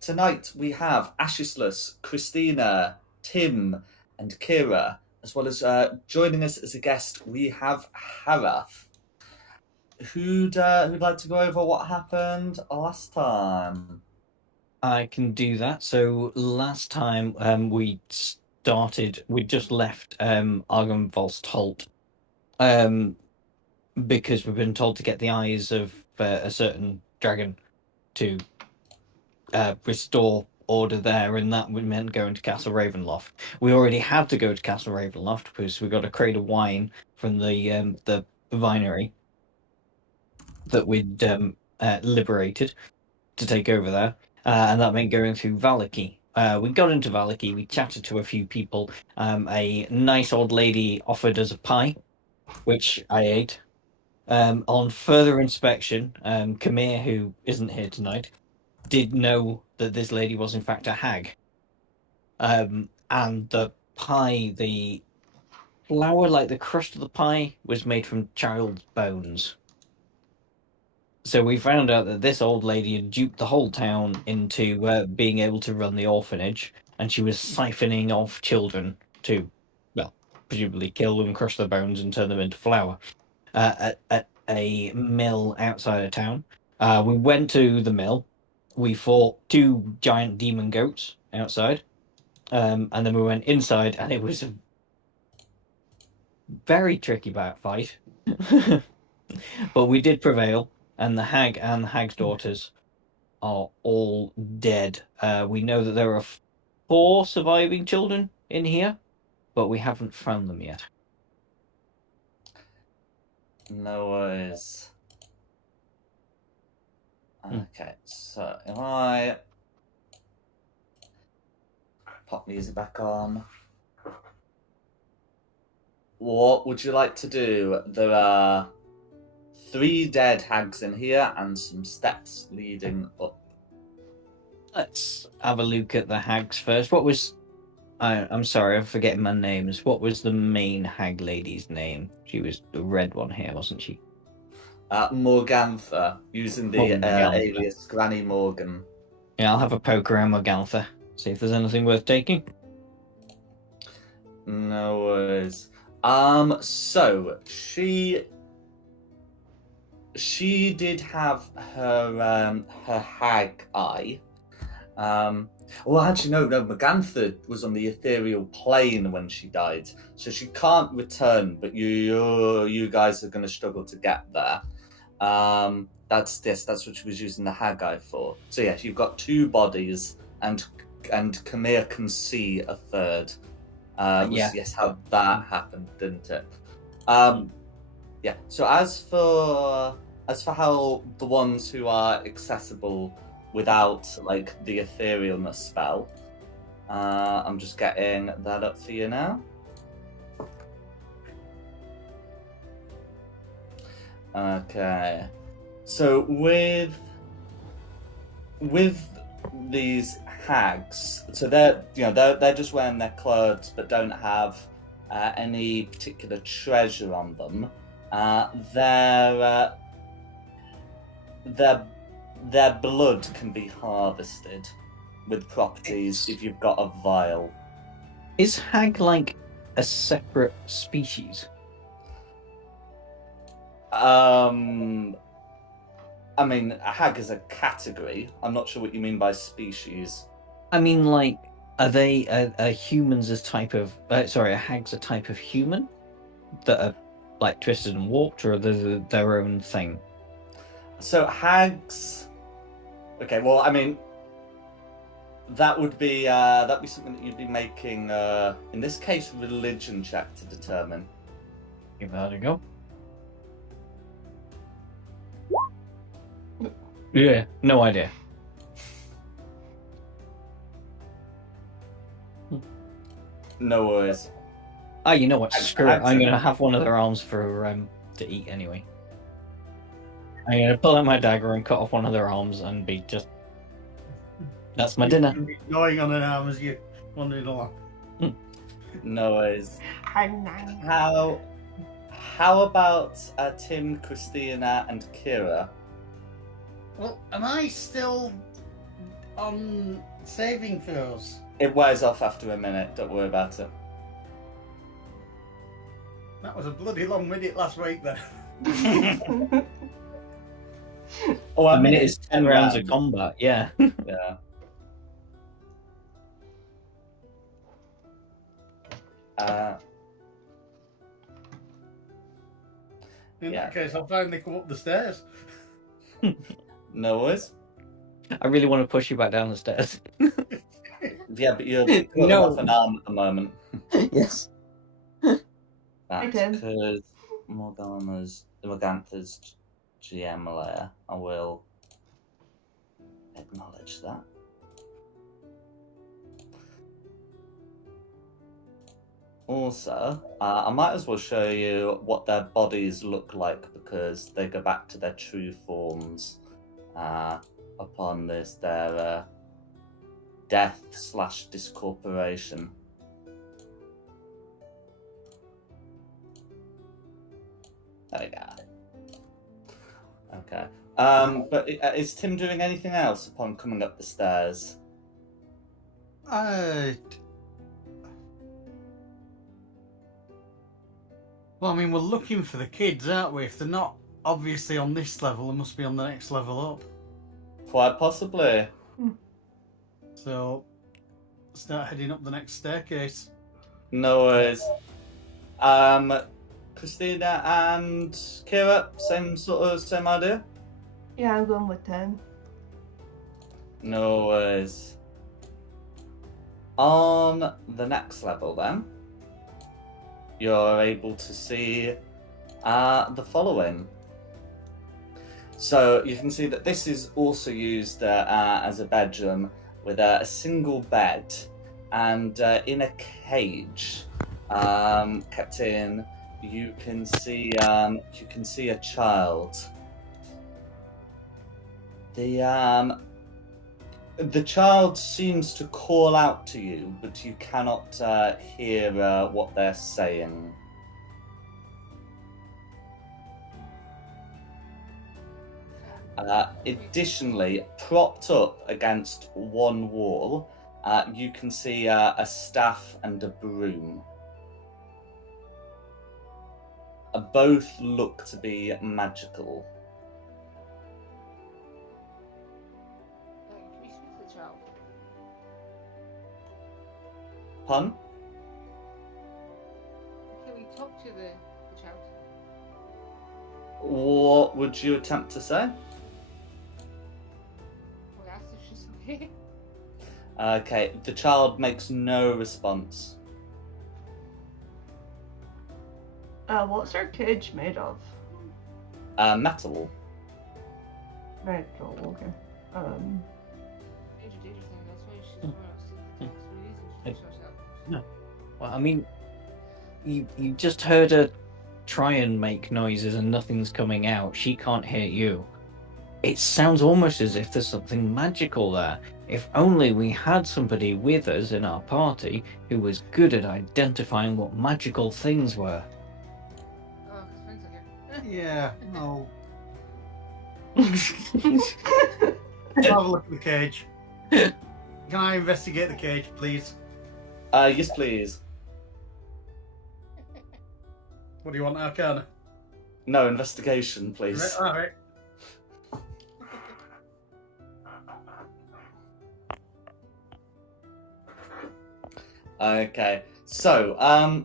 tonight we have Ashisless, Christina, Tim, and Kira, as well as joining us as a guest. We have Harath. Who'd like to go over what happened last time? I can do that. So last time we just left Argynvolst Holt because we've been told to get the eyes of a certain dragon to restore order there, and that would meant going to Castle Ravenloft. We already had to go to Castle Ravenloft because we got a crate of wine from the vinery that we'd liberated to take over there, and that meant going through Valaki. We got into Valaki, we chatted to a few people. A nice old lady offered us a pie, which I ate. On further inspection, Kamir, who isn't here tonight, did know that this lady was in fact a hag. And the pie, the flour, like the crust of the pie, was made from child's bones. So we found out that this old lady had duped the whole town into being able to run the orphanage, and she was siphoning off children to, well, presumably kill them, crush their bones, and turn them into flour at a mill outside of town. We went to the mill. We fought two giant demon goats outside, and then we went inside, and it was a very tricky fight. But we did prevail, and the hag and the hag's daughters are all dead. We know that there are 4 surviving children in here, but we haven't found them yet. No worries. Okay, so if I pop music back on. What would you like to do? There are 3 dead hags in here and some steps leading up. Let's have a look at the hags first. What was... I'm sorry, I'm forgetting my names. What was the main hag lady's name? She was the red one here, wasn't she? Morgantha, using the alias Granny Morgan. Yeah, I'll have a poke around Morgantha, see if there's anything worth taking. No worries. So she did have her hag eye. Well, actually, no. Morgantha was on the ethereal plane when she died, so she can't return. But you guys are going to struggle to get there. That's what she was using the hag eye for. So yes, you've got 2 bodies, and Kamir can see a third. Yes, how that happened, didn't it? Yeah. So as for how the ones who are accessible without like the etherealness spell, I'm just getting that up for you now. Okay. So with these hags, so they're just wearing their clothes but don't have any particular treasure on them. Their blood can be harvested with properties if you've got a vial. Is hag like a separate species? I mean, a hag is a category. I'm not sure what you mean by species. I mean, like, are they humans a type of... sorry, a hag's a type of human that are, like, twisted and warped, or are they their own thing? So hags... Okay, well, I mean, that'd be something that you'd be making, in this case, religion check to determine. Give that a go. Yeah, no idea. No worries. Oh, you know what? Screw it. I'm going to have one of their arms for to eat anyway. I'm going to pull out my dagger and cut off one of their arms and be just... That's my dinner. Gnawing on an arm as you wandering along. No worries. How about Tim, Christina, and Kira? Well, am I still on saving throws? It wears off after a minute. Don't worry about it. That was a bloody long minute last week then. Oh, I mean, it's 10 rounds of combat, yeah. Yeah. In Yeah. that case, I'll finally come up the stairs. No worries. I really want to push you back down the stairs. Yeah, but you're pulling No. off an arm at the moment. Yes. That's did. because Morgantha's GM layer. I will acknowledge that. Also, I might as well show you what their bodies look like because they go back to their true forms upon their death/discorporation. There we go. Okay. But is Tim doing anything else upon coming up the stairs? Well, I mean, we're looking for the kids, aren't we? If they're not obviously on this level, they must be on the next level up. Quite possibly. So, start heading up the next staircase. No worries. Christina and Kira, same idea? Yeah, I'm going with 10. No worries. On the next level, then, you're able to see the following. So you can see that this is also used as a bedroom with a single bed and in a cage kept in. You can see a child. The child seems to call out to you, but you cannot hear what they're saying. Additionally, propped up against one wall, you can see a staff and a broom. Both look to be magical. Can we speak to the child? Pun? Can we talk to the child? What would you attempt to say? Well, that's if she's okay. Okay, the child makes no response. What's our cage made of? Metal. Metal, okay. Danger thing, that's why she's going to the reason herself. No. Well, I mean, you just heard her try and make noises and nothing's coming out. She can't hear you. It sounds almost as if there's something magical there. If only we had somebody with us in our party who was good at identifying what magical things were. Oh, his friends are here. Yeah, no. Have a look at the cage. Can I investigate the cage, please? Yes, please. What do you want, Arcana? No, investigation, please. All right. Okay, so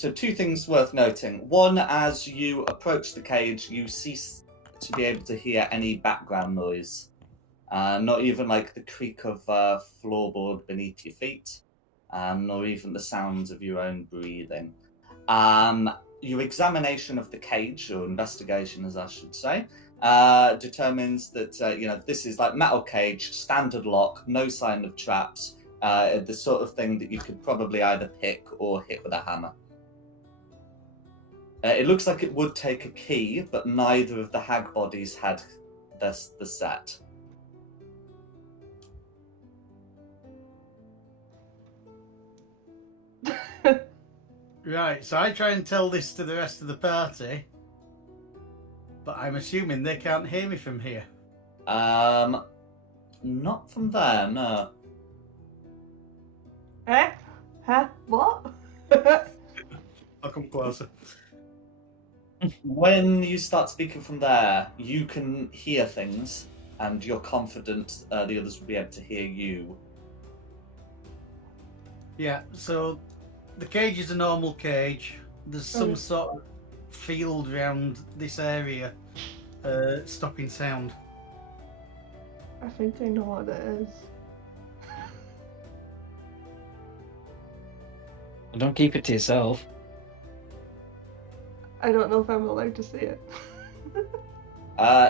two things worth noting. One, as you approach the cage, you cease to be able to hear any background noise. Not even like the creak of floorboard beneath your feet, nor even the sounds of your own breathing. Your examination of the cage, or investigation as I should say, determines that this is like metal cage, standard lock, no sign of traps, the sort of thing that you could probably either pick or hit with a hammer. It looks like it would take a key, but neither of the hag bodies had the set. Right, so I try and tell this to the rest of the party, but I'm assuming they can't hear me from here. Not from there, no. Eh? Huh? What? I'll come closer. When you start speaking from there, you can hear things, and you're confident the others will be able to hear you. Yeah, so the cage is a normal cage. There's some Mm. sort of field around this area stopping sound. I think I know what it is. Don't keep it to yourself. I don't know if I'm allowed to say it.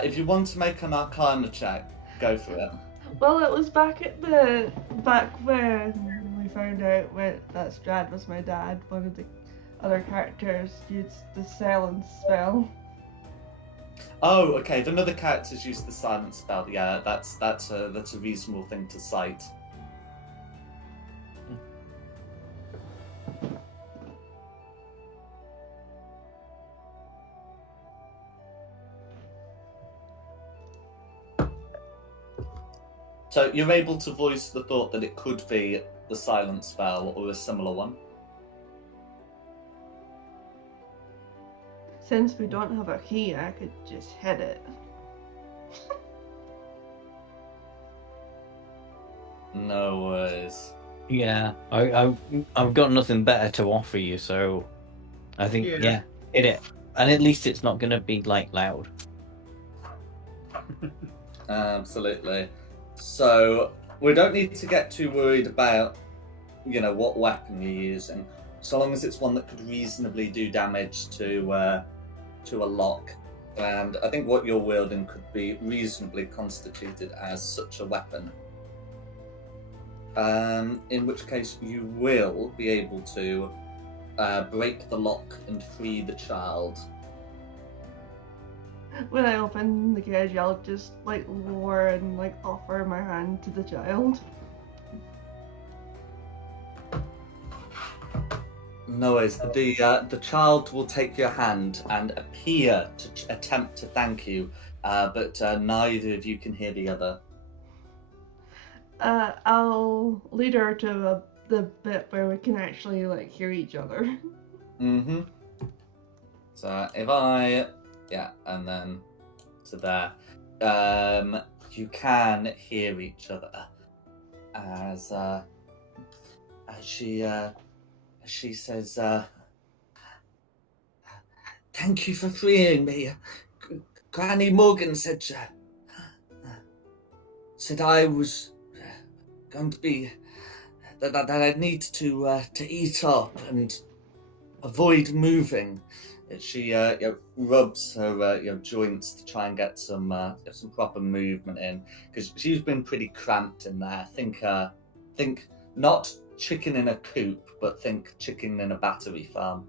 If you want to make an Arcana check, go for it. Well, it was back when we found out that Straud was my dad. One of the other characters used the silence spell. Oh, okay. If another character's used the silence spell, yeah, that's a reasonable thing to cite. So you're able to voice the thought that it could be the silence spell or a similar one. Since we don't have a key, I could just hit it. No worries. Yeah, I've got nothing better to offer you, so I think Yeah. hit it, and at least it's not gonna be like loud. Absolutely. So we don't need to get too worried about, what weapon you're using, so long as it's one that could reasonably do damage to a lock. And I think what you're wielding could be reasonably constituted as such a weapon. In which case you will be able to break the lock and free the child. When I open the cage, I'll just lower and offer my hand to the child. No worries. The child will take your hand and appear to attempt to thank you, but neither of you can hear the other. I'll lead her to the bit where we can actually hear each other. Mm-hmm. So if and then to there. You can hear each other as she says, "Thank you for freeing me. Granny Morgan said I was going to be that I need to eat up and avoid moving." She rubs her joints to try and get some proper movement in, because she's been pretty cramped in there. Think not chicken in a coop, but think chicken in a battery farm.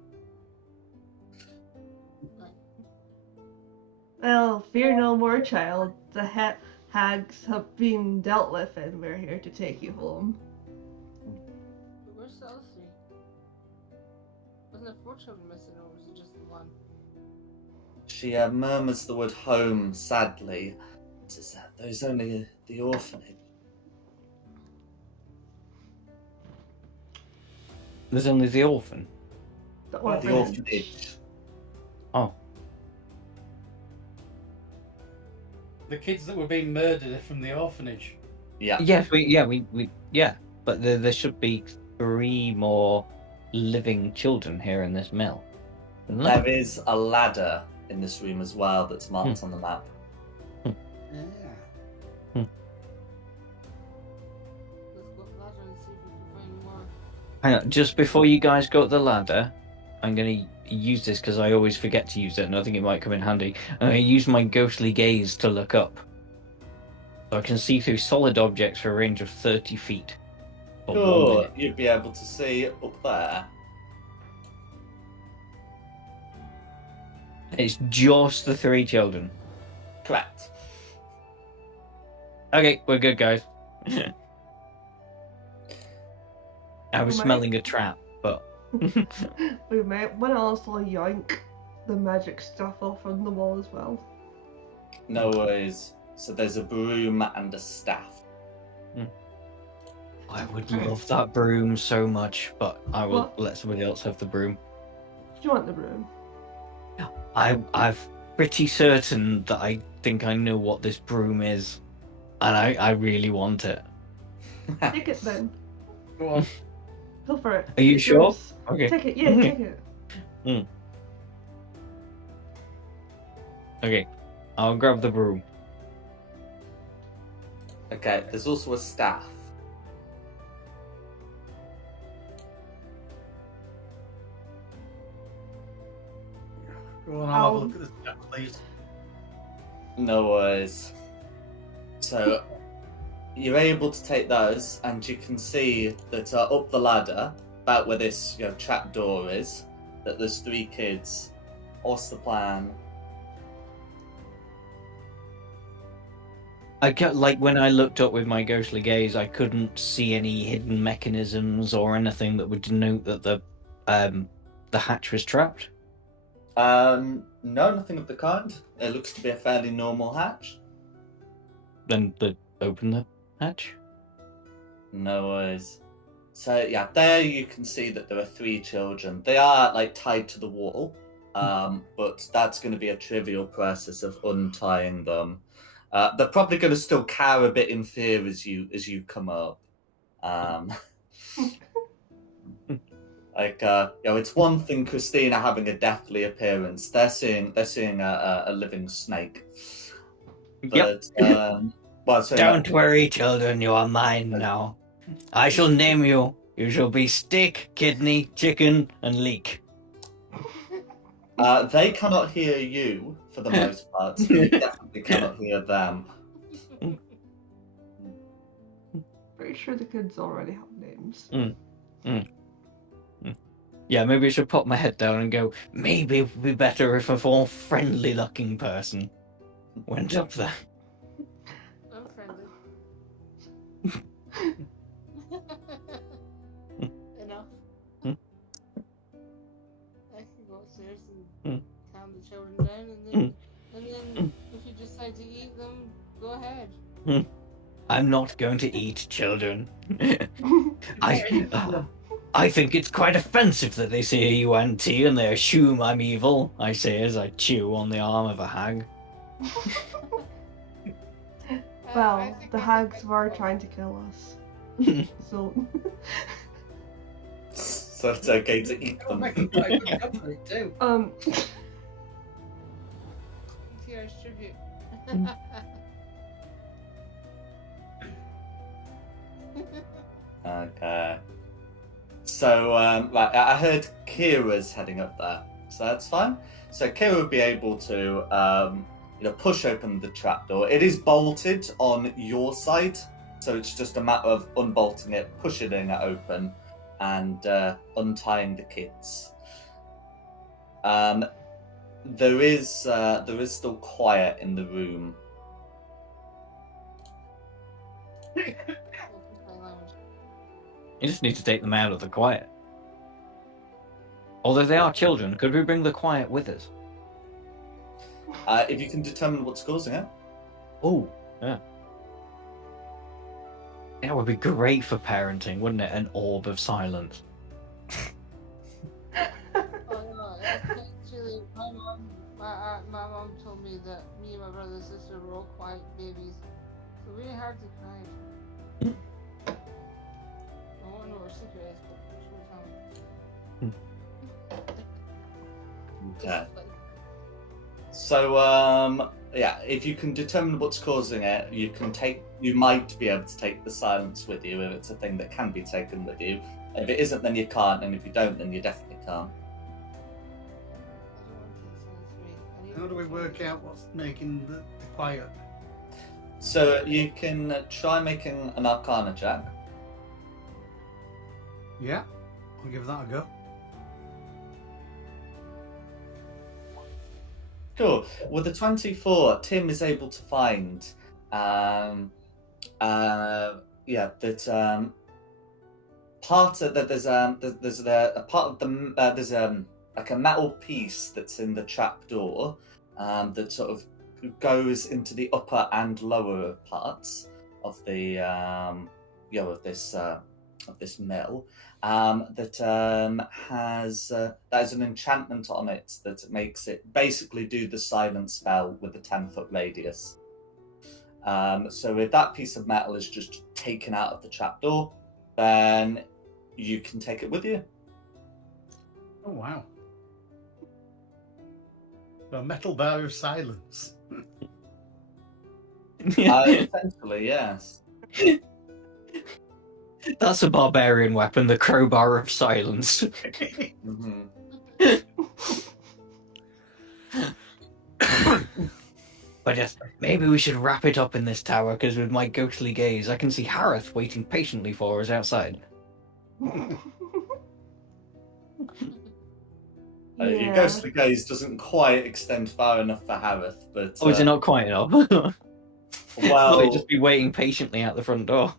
Well, fear no more, child. The hags have been dealt with, and we're here to take you home. Where's Elsie? Wasn't there 4 children missing, or was it just the one? She murmurs the word home sadly. Says, "There's only the orphanage." There's only the orphan. The The orphanage. orphanage. Oh, The kids that were being murdered are from the orphanage. Yeah. yes, but there should be 3 more living children here in this mill. Isn't there? There is a ladder in this room as well that's marked on the map. Yeah. Let's go up the ladder and see if we can find more. Hang on, just before you guys go up the ladder, I'm going to use this because I always forget to use it, and I think it might come in handy. I'm going to use my ghostly gaze to look up. So I can see through solid objects for a range of 30 feet. For 1 Sure, minute. you'd be able to see up there. It's just the 3 children. Correct. Okay, we're good, guys. I was Right. smelling a trap, but We might want to also yoink the magic stuff off from the wall as well. No worries. So there's a broom and a staff. I would love that broom so much, but I will What? let somebody else have the broom. Do you want the broom? I'm pretty certain that I think I know what this broom is, and I really want it. Take it then. Go on. Go for it. Are you It's sure? yours. Okay. Take it. Yeah, Okay. take it. Okay, I'll grab the broom. Okay, there's also a staff. Go on, I'll have a look at the stuff, please. No worries. So you're able to take those, and you can see that up the ladder, about where this trap door is, that there's 3 kids. What's the plan? I got like when I looked up with my ghostly gaze, I couldn't see any hidden mechanisms or anything that would denote that the hatch was trapped. No, nothing of the kind. It looks to be a fairly normal hatch. Then open the hatch. No worries. So yeah, there you can see that there are 3 children. They are like tied to the wall, but that's going to be a trivial process of untying them. They're probably going to still cower a bit in fear as you come up. It's one thing Christina having a deathly appearance. They're seeing a living snake. But Don't worry, children, you are mine now. I shall name you. You shall be steak, kidney, chicken, and leek. They cannot hear you for the most part. You definitely cannot hear them. Pretty sure the kids already have names. Yeah, maybe I should pop my head down and go, maybe it would be better if a more friendly-looking person went up there. I'm friendly. Enough. I can go upstairs and calm the children down, and then if you decide to eat them, go ahead. I'm not going to eat children. I think it's quite offensive that they say you auntie and they assume I'm evil, I say as I chew on the arm of a hag. Well, the hags were trying to kill us. So. So it's okay to eat them. Too. Tier's tribute. Okay. So, right, I heard Kira's heading up there, so that's fine. So Kira would be able to, push open the trapdoor. It is bolted on your side, so it's just a matter of unbolting it, pushing it open, and untying the kids. There is still quiet in the room. You just need to take them out of the quiet. Although they are children, could we bring the quiet with us? If you can determine what's causing it. Oh, yeah. That would be great for parenting, wouldn't it? An orb of silence. Oh no, actually, my mom told me that me and my brother and sister were all quiet babies, so really hard to cry. I won't know what her secret is, but she will tell me. Okay. So, if you can determine what's causing it, you might be able to take the silence with you if it's a thing that can be taken with you. If it isn't, then you can't, and if you don't, then you definitely can't. How do we work out what's making the quiet? So you can try making an Arcana check. Yeah, I'll give that a go. Cool. With the 24, Tim is able to find, that part of that there's a part of the there's like a metal piece that's in the trap door, that sort of goes into the upper and lower parts of the of this mill that has an enchantment on it that makes it basically do the silent spell with a 10-foot radius. So if that piece of metal is just taken out of the trapdoor, then you can take it with you. Oh wow. A metal bar of silence. Essentially, yes. That's a barbarian weapon, the crowbar of silence. Mm-hmm. But just maybe we should wrap it up in this tower, because with my ghostly gaze, I can see Harith waiting patiently for us outside. Your ghostly gaze doesn't quite extend far enough for Harith, but Oh, is it not quite enough? well, I'd just be waiting patiently at the front door.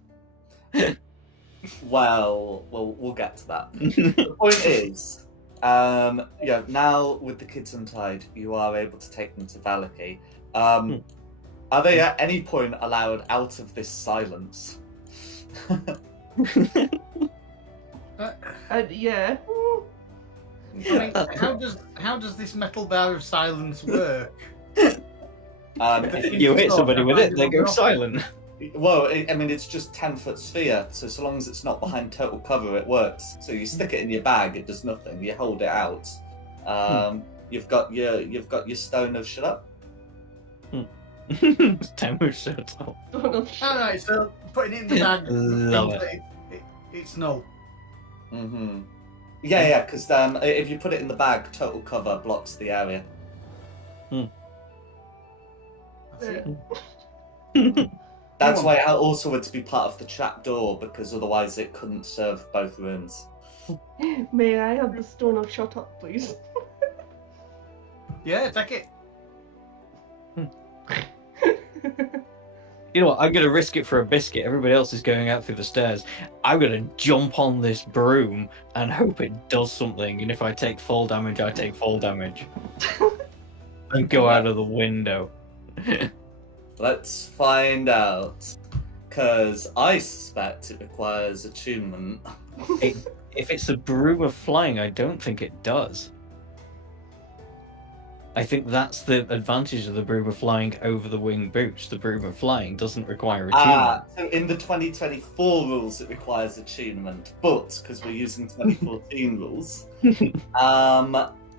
well, we'll get to that. The point is, now with the kids untied, you are able to take them to Valaki. Are they at any point allowed out of this silence? Yeah. I mean, how does this metal bar of silence work? You hit somebody with it, they go silent. Well, it's just 10-foot sphere, so long as it's not behind total cover, it works. So you stick it in your bag, it does nothing. You hold it out. You've got your stone of shut up. Stone of shut up. Alright, so putting it in the bag, Love it's no. Mm-hmm. Yeah, because if you put it in the bag, total cover blocks the area. That's it. That's why it also had to be part of the trapdoor, because otherwise it couldn't serve both rooms. May I have the stone of shut up, please? Yeah, take it. You know what? I'm gonna risk it for a biscuit. Everybody else is going out through the stairs. I'm gonna jump on this broom and hope it does something. And if I take fall damage, I take fall damage. And go out of the window. Let's find out. Because I suspect it requires attunement. If it's a broom of flying, I don't think it does. I think that's the advantage of the broom of flying over the wing boots. The broom of flying doesn't require attunement. So in the 2024 rules, it requires attunement, but because we're using 2014 rules,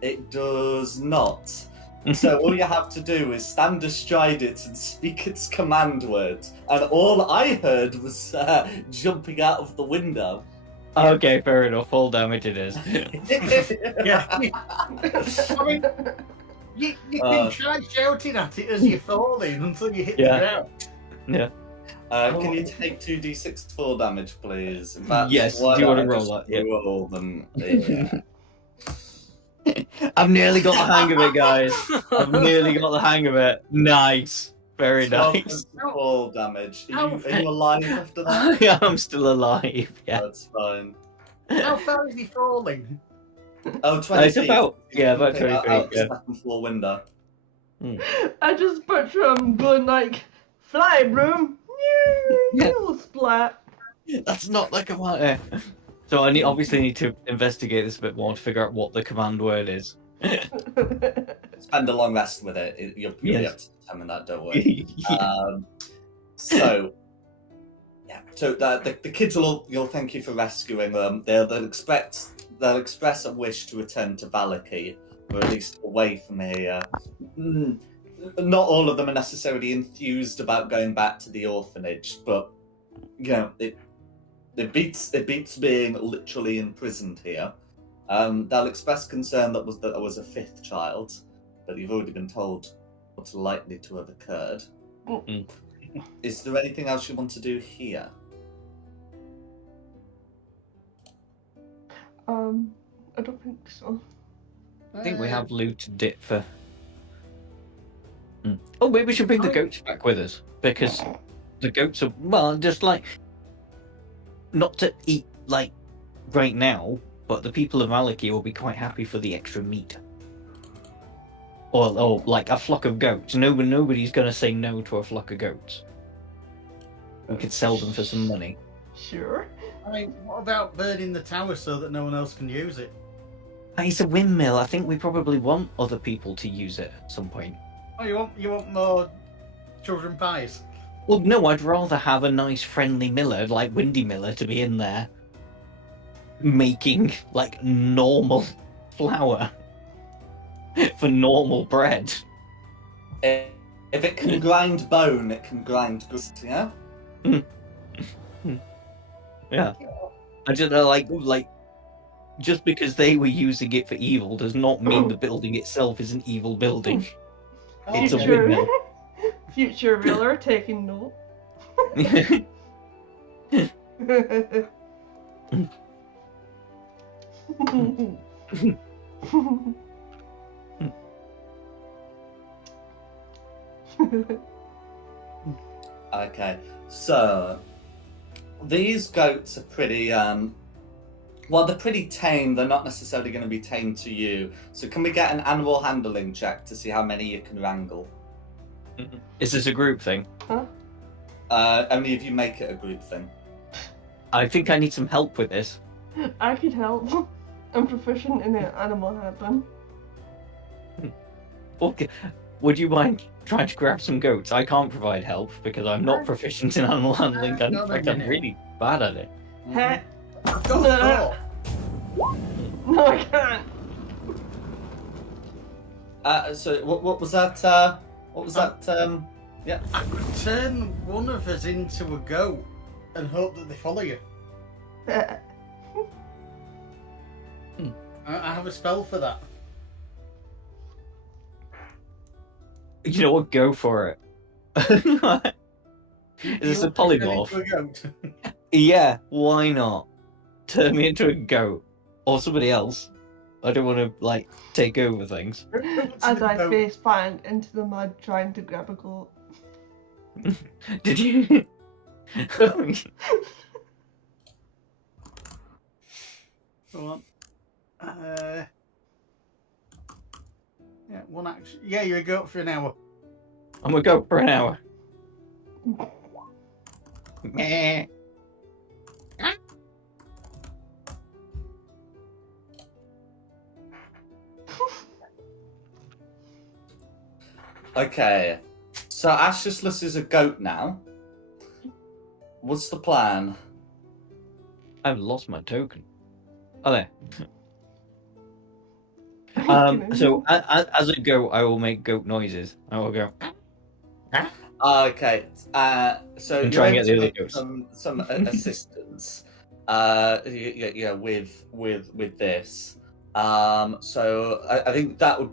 it does not. So all you have to do is stand astride it and speak its command word. And all I heard was jumping out of the window. Okay, fair enough. Fall damage it is. Yeah. I mean, you can try shouting at it as you're falling until you hit the ground. Yeah. Can you take 2d6 fall damage, please? Yes, do you want to roll that? Yeah. Roll them. Yeah. I've nearly got the hang of it, guys. I've nearly got the hang of it. Nice. Very nice. Fall damage. Are you alive after that? Yeah, I'm still alive. Yeah. That's fine. How far is he falling? Oh, 20 It's feet. about 20 feet. Out the Yeah. second floor window. I just picture him going like, fly broom, you splat. That's not the command. So I obviously need to investigate this a bit more to figure out what the command word is. Spend a long rest with it. You'll be able to determine that, don't worry. Yeah. So the kids you'll thank you for rescuing them. They'll express a wish to return to Valaki, or at least away from here. Not all of them are necessarily enthused about going back to the orphanage, but it beats being literally imprisoned here. They'll express concern that there was a fifth child, but you've already been told what's likely to have occurred. Is there anything else you want to do here? I don't think so. I think we have looted it for. Oh, maybe we should bring the goats back with us, because the goats are just like not to eat like right now, but the people of Maliki will be quite happy for the extra meat. Or like a flock of goats. Nobody's going to say no to a flock of goats. We could sell them for some money. Sure. I mean, what about burning the tower so that no one else can use it? It's a windmill. I think we probably want other people to use it at some point. Oh, you want more children pies? Well, no, I'd rather have a nice, friendly miller like Windy Miller to be in there making like normal flour for normal bread. If it can grind bone, it can grind goods, yeah? Yeah. I just like just because they were using it for evil does not mean the building itself is an evil building. It's a Future, windmill. future Miller taking note. Okay, so these goats are pretty well, they're pretty tame. They're not necessarily going to be tame to you. So can we get an animal handling check to see how many you can wrangle? Is this a group thing? Huh? Only if you make it a group thing. I think I need some help with this. I could help. I'm proficient in animal handling. Okay. Would you mind trying to grab some goats? I can't provide help because I'm not proficient in animal handling. In fact, I'm really bad at it. Heh. I've got a thought. No, I can't. So what was that? What was that? Yeah. I could turn one of us into a goat and hope that they follow you. I have a spell for that. You know what? Go for it. Is this a polymorph? Turn into a goat. Yeah, why not? Turn me into a goat. Or somebody else. I don't want to, like, take over things. As I face plant into the mud trying to grab a goat. Did you? Go on. Yeah, one action. Yeah, you're a goat for an hour. I'm gonna go for an hour. Meh. Okay. So Ashless is a goat now. What's the plan? I've lost my token. Oh, there. Can So as a goat, I will make goat noises. I will go. Okay. So And you're try and able get the to other make goats. some assistance. Yeah, with this. So I think that would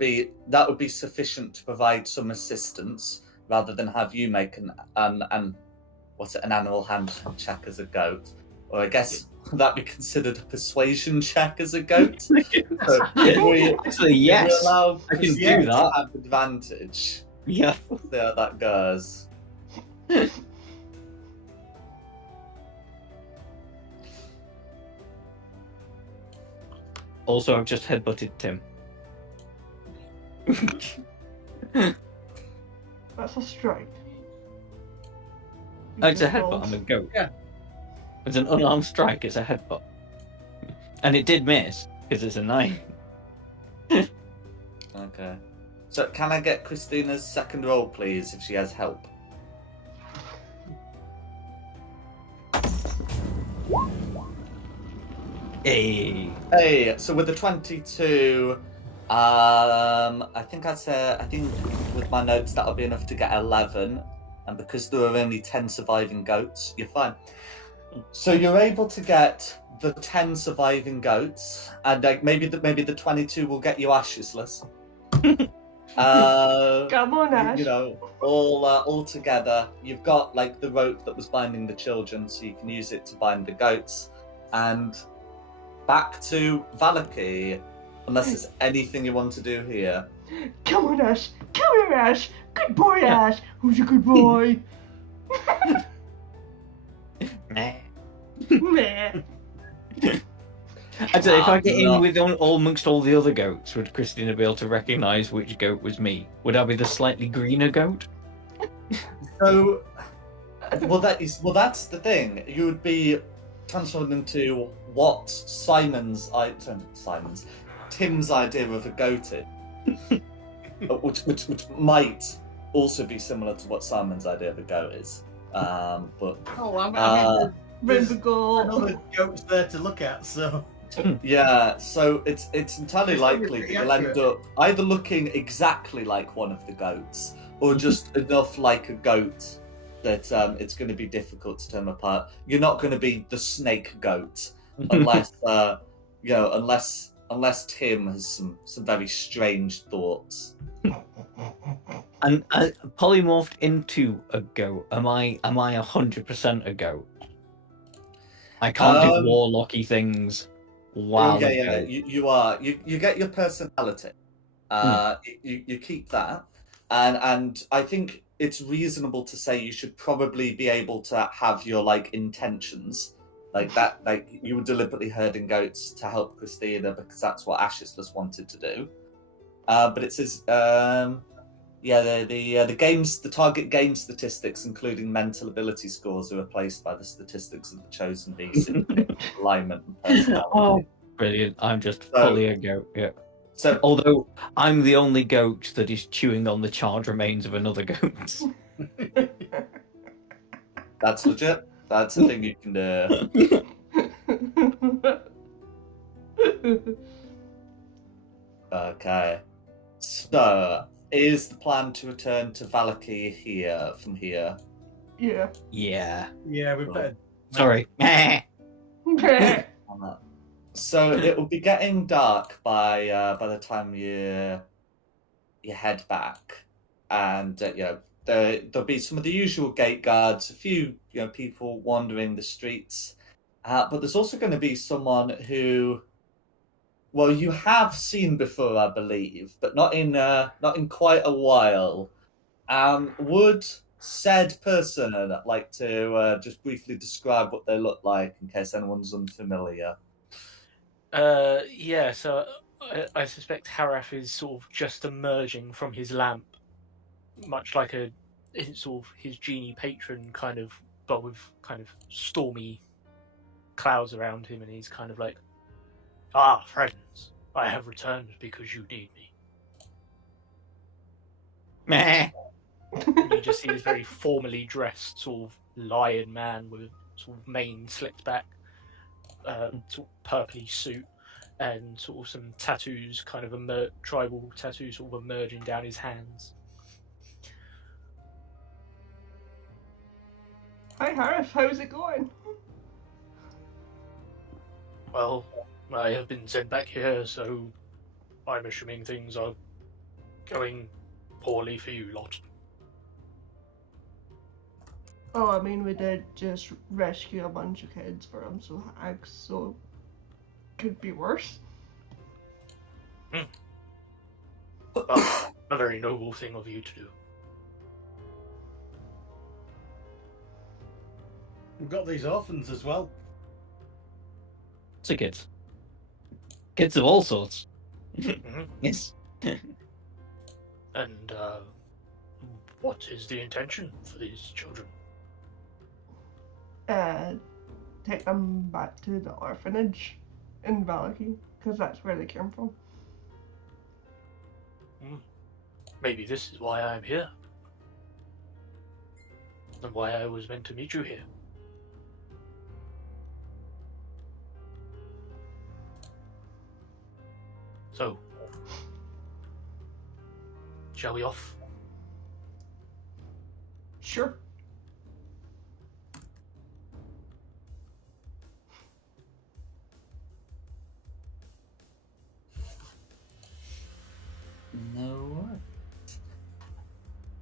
be sufficient to provide some assistance rather than have you make an animal hand check as a goat, or I guess would that be considered a persuasion check as a goat? So Actually, yes. we allow I can do Christine to that. have advantage. Yeah. See how that goes. Also, I've just headbutted Tim. That's a strike. It's a headbutt. I'm a goat. Yeah. It's an unarmed strike. It's a headbutt, and it did miss because it's a 9. Okay. So can I get Christina's second roll, please, if she has help? Hey. Hey, so with the 22, I think with my notes that'll be enough to get 11, and because there are only 10 surviving goats, you're fine. So you're able to get the 10 surviving goats, and maybe the 22 will get you ashesless. Come on, Ash. You know, all together, you've got like the rope that was binding the children, so you can use it to bind the goats, and back to Valaki, unless there's anything you want to do here. Come on, Ash. Come here, Ash. Good boy, Ash. Who's a good boy? Meh. Meh. I'd say if I get in with all amongst all the other goats, would Christina be able to recognise which goat was me? Would I be the slightly greener goat? So, that's the thing. You would be transformed into what Tim's idea of a goat is, which might also be similar to what Simon's idea of a goat is. But Oh, I mean, there's Rainbow another goats there to look at, so. yeah, so it's entirely It's likely probably that you'll end accurate. up either looking exactly like one of the goats, or just enough like a goat that it's going to be difficult to tell them apart. You're not going to be the snake goat unless unless Tim has some very strange thoughts. And polymorphed into a goat. Am I 100% a goat? I can't do warlocky things while yeah, a yeah, goat. you are. You get your personality. You keep that, and I think it's reasonable to say you should probably be able to have your like intentions, like that. Like you were deliberately herding goats to help Christina because that's what Ashisless wanted to do. But it says, the target game statistics, including mental ability scores, are replaced by the statistics of the chosen beast in alignment and personality. Oh, brilliant! I'm just fully a goat. Yeah. So, although I'm the only goat that is chewing on the charred remains of another goat. that's legit. That's a thing you can do. Okay. So, is the plan to return to Valaki from here? Yeah. Yeah. Yeah, we better. Sorry. So it will be getting dark by the time you head back, and there'll be some of the usual gate guards, a few people wandering the streets, but there's also going to be someone who, well, you have seen before, I believe, but not in quite a while. Would said person like to just briefly describe what they look like in case anyone's unfamiliar? Yeah, so I suspect Haraf is sort of just emerging from his lamp, much like his genie patron kind of, but with kind of stormy clouds around him, and he's kind of like, "Ah, friends, I have returned because you need me." Meh. And you just see this very formally dressed sort of lion man with sort of mane slicked back, sort of purpley suit, and sort of some tattoos, kind of tribal tattoos, sort of emerging down his hands. Hi Harif, how's it going? Well, I have been sent back here, so I'm assuming things are going poorly for you lot. Oh, I mean, we did just rescue a bunch of kids from some hags, so could be worse. Well, a very noble thing of you to do. We've got these orphans as well. So kids. Kids of all sorts. Mhm. Yes. And what is the intention for these children? Take them back to the orphanage in Valaki, because that's where they came from. Maybe this is why I'm here. And why I was meant to meet you here. So, shall we off? Sure. No.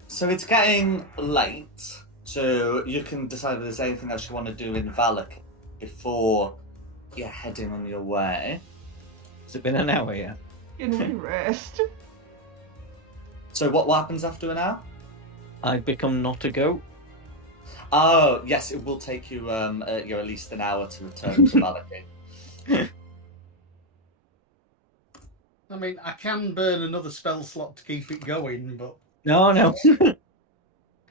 So it's getting late, so you can decide if there's anything else you want to do in Valak before you're heading on your way. Has it been an hour yet? Can we rest? So what happens after an hour? I become not a goat. Oh, yes, it will take you at least an hour to return to Valak. I mean, I can burn another spell slot to keep it going, but No.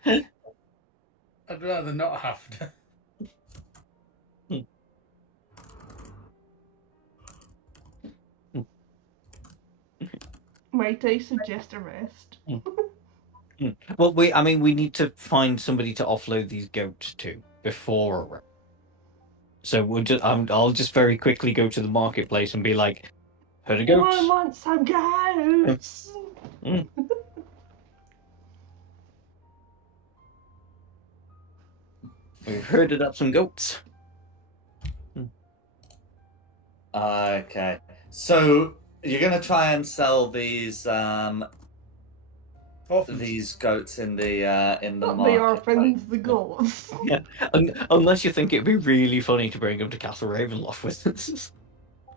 I'd rather not have to. Might I suggest a rest? Well, we need to find somebody to offload these goats to before a rest. So I'll just very quickly go to the marketplace and be like, "Heard of goats? I want some goats. Mm. We've herded up some goats." Okay, so you're gonna try and sell these goats in the Not the market. orphans, the goats. Yeah, unless you think it'd be really funny to bring them to Castle Ravenloft with us.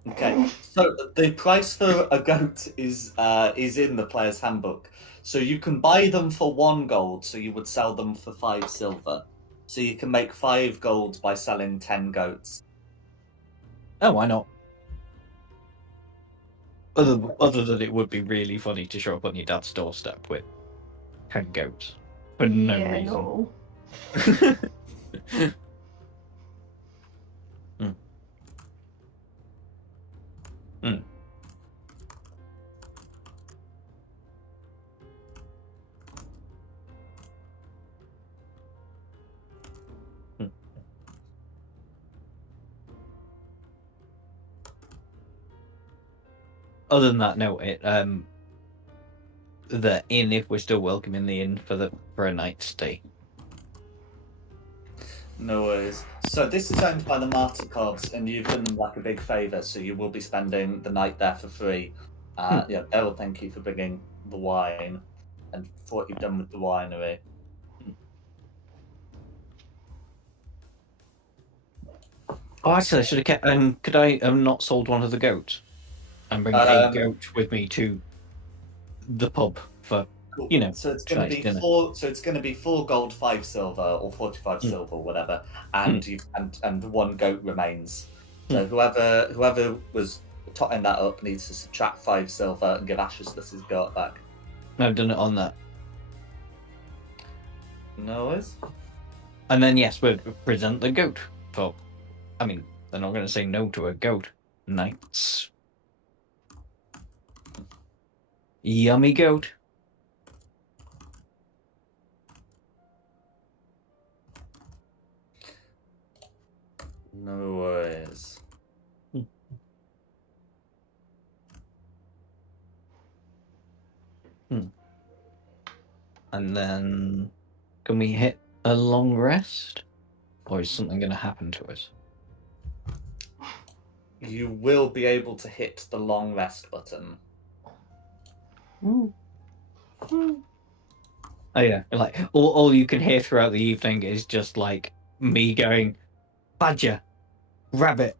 Okay, so the price for a goat is in the player's handbook. So you can buy them for 1 gold, so you would sell them for 5 silver. So you can make 5 gold by selling 10 goats. Oh, why not? Other than it would be really funny to show up on your dad's doorstep with 10 goats for no Yeah, reason. no. Mm. Other than that, no. The inn, if we're still welcome in the inn for a night's stay. No worries. So this is owned by the Martikovs, and you've done them like a big favour, so you will be spending the night there for free. Yeah, they will thank you for bringing the wine and for what you've done with the winery. Oh, actually, I should have kept. Could I have not sold one of the goats and bring a goat with me to the pub for Cool. you know? So it's going to be dinner. 4. So it's going to be 4 gold, 5 silver, or 45 silver, whatever, and and 1 goat remains. So whoever was totting that up needs to subtract 5 silver and give Ashes his goat back. I've done it on that. No worries. And then yes, we'll present the goat for. I mean, they're not going to say no to a goat. Knights. Yummy goat. No worries. And then, can we hit a long rest? Or is something going to happen to us? You will be able to hit the long rest button. Oh yeah, like all you can hear throughout the evening is just like me going, badger, rabbit,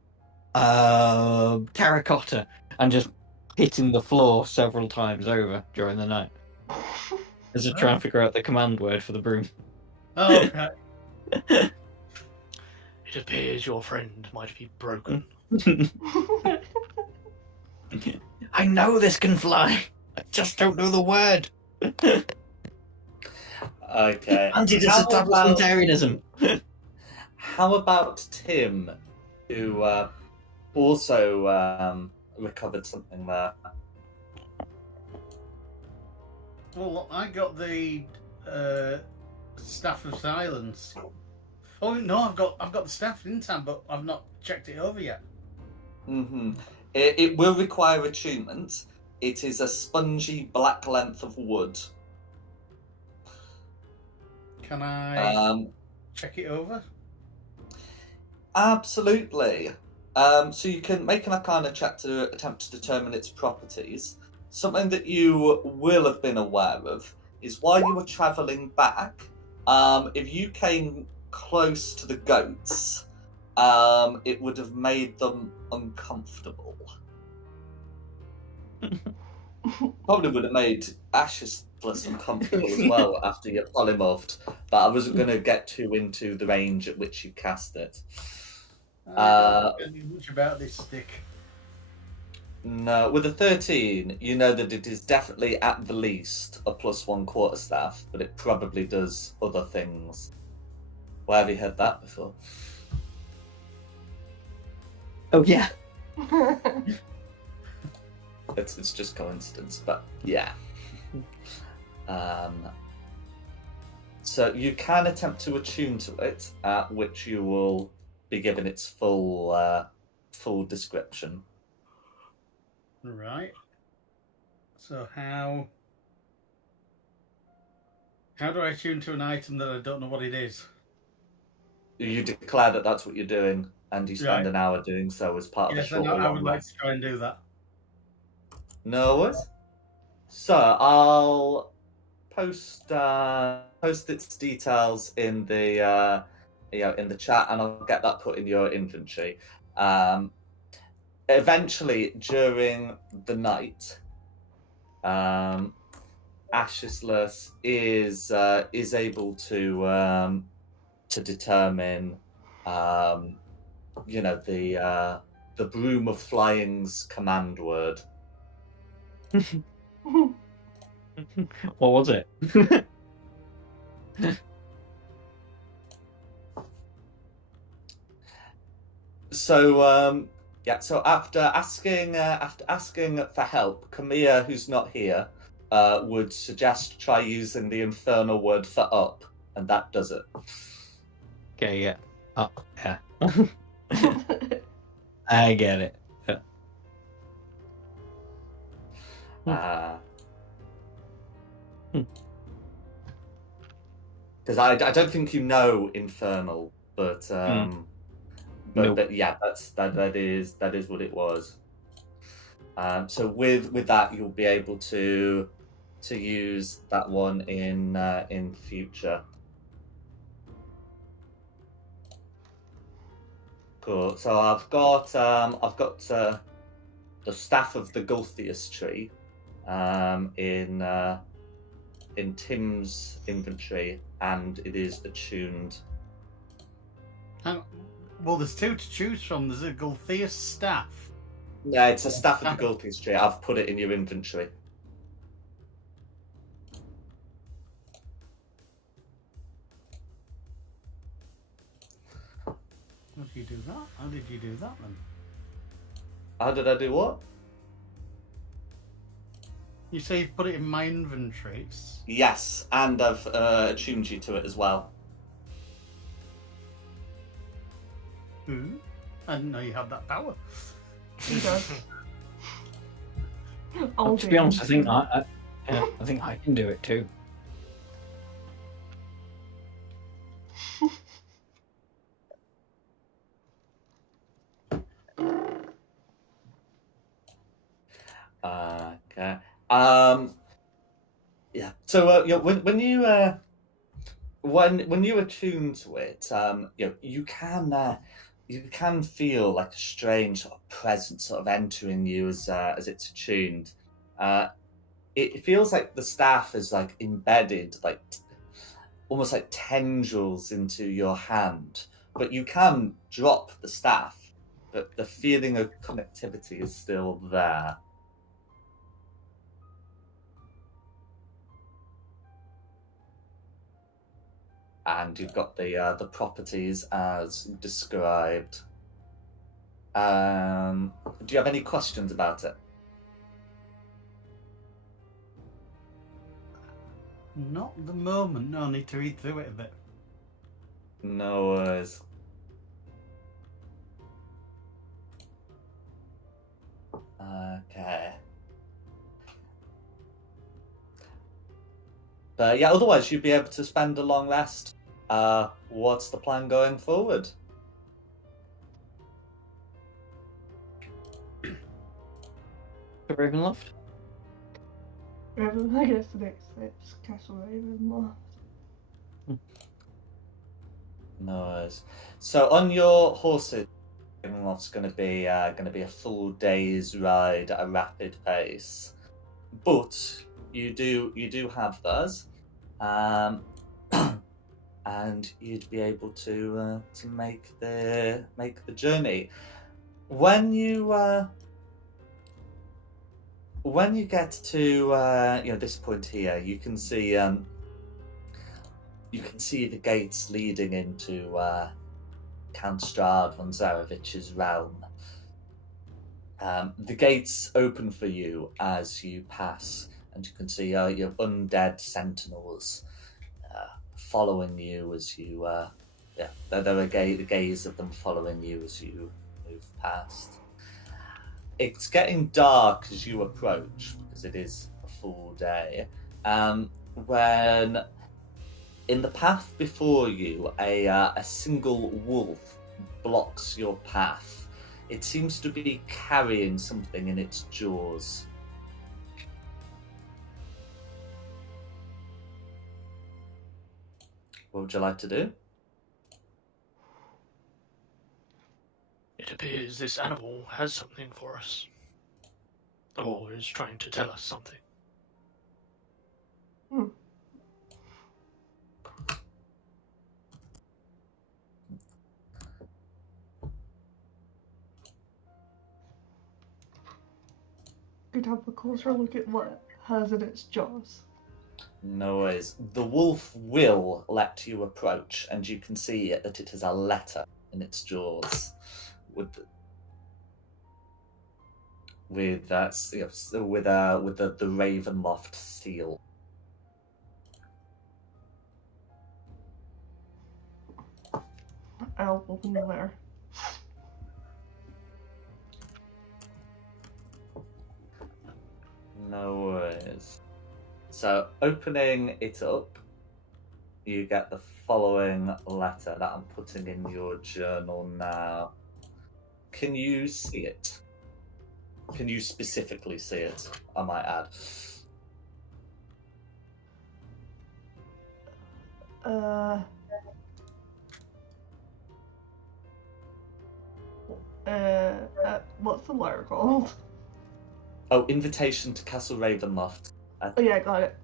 terracotta, and just hitting the floor several times over during the night as I try and figure out the command word for the broom. Oh, okay. It appears your friend might be broken. I know this can fly. I just don't know the word. Okay. Anti-disestablishmentarianism. How about Tim, who also recovered something there? Well, look, I got the Staff of Silence. Oh no, I've got the staff in time, but I've not checked it over yet. It will require attunement. It is a spongy black length of wood. Can I check it over? Absolutely. So you can make an Arcana check to attempt to determine its properties. Something that you will have been aware of is while you were travelling back, if you came close to the goats, it would have made them uncomfortable. Probably would have made Ashes uncomfortable as well after you polymorphed, but I wasn't going to get too into the range at which you cast it. I don't know much about this stick. No, with a 13, you know that it is definitely at the least a +1 quarterstaff, but it probably does other things. Where have you heard that before? Oh yeah. It's just coincidence, but yeah. So you can attempt to attune to it, at which you will be given its full description. Right. So how do I tune to an item that I don't know what it is? You declare that that's what you're doing, and you spend Right. an hour doing so as part of a Yes, short or I would long like rest. to try and do that. No worries. So I'll post its details in the in the chat, and I'll get that put in your inventory. Eventually, during the night, Ashisless is able to determine the Broom of Flying's command word. What was it? So so after asking for help, Camilla, who's not here, would suggest try using the infernal word for up, and that does it. Okay, yeah. Oh, yeah. I get it. Because I don't think you know infernal, but Nope. but yeah, that is what it was. So with that, you'll be able to use that one in future. Cool. So I've got the staff of the Gulthius tree in Tim's inventory, and it is attuned. Well, there's two to choose from. There's a Gulthius staff. Yeah, it's a staff of the Gulthius tree. I've put it in your inventory. How did you do that? How did you do that then? How did I do what? You say you've put it in my inventories. Yes, and I've attuned you to it as well. Who? I didn't know you had that power. He does. To be honest, I think I think I can do it too. Okay. Yeah. So when you when you attune to it, you can feel like a strange sort of presence sort of entering you as it's attuned. It feels like the staff is like embedded, like almost like tendrils into your hand, but you can drop the staff, but the feeling of connectivity is still there. And you've got the properties as described. Do you have any questions about it? Not at the moment. No, I need to read through it a bit. No worries. Okay. But yeah, otherwise you'd be able to spend a long rest. What's the plan going forward? To Ravenloft? I guess the next step's Castle Ravenloft. No worries. So on your horses, Ravenloft's going to be a full day's ride at a rapid pace, but you do have those, and you'd be able to make the journey. When you get to this point here, you can see the gates leading into Count Straud von Zarevich's realm. The gates open for you as you pass, and you can see your undead sentinels following you as you. There are a gaze of them following you as you move past. It's getting dark as you approach because it is a full day. When in the path before you, a single wolf blocks your path. It seems to be carrying something in its jaws. What would you like to do? It appears this animal has something for us. Or is trying to tell us something. Could have a closer look at what it has in its jaws. No worries. The wolf will let you approach, and you can see that it has a letter in its jaws with the Ravenloft seal. I'll open the letter. No worries. So, opening it up, you get the following letter that I'm putting in your journal now. Can you see it? Can you specifically see it, I might add? What's the letter called? Oh, Invitation to Castle Ravenloft. Oh yeah, I got it.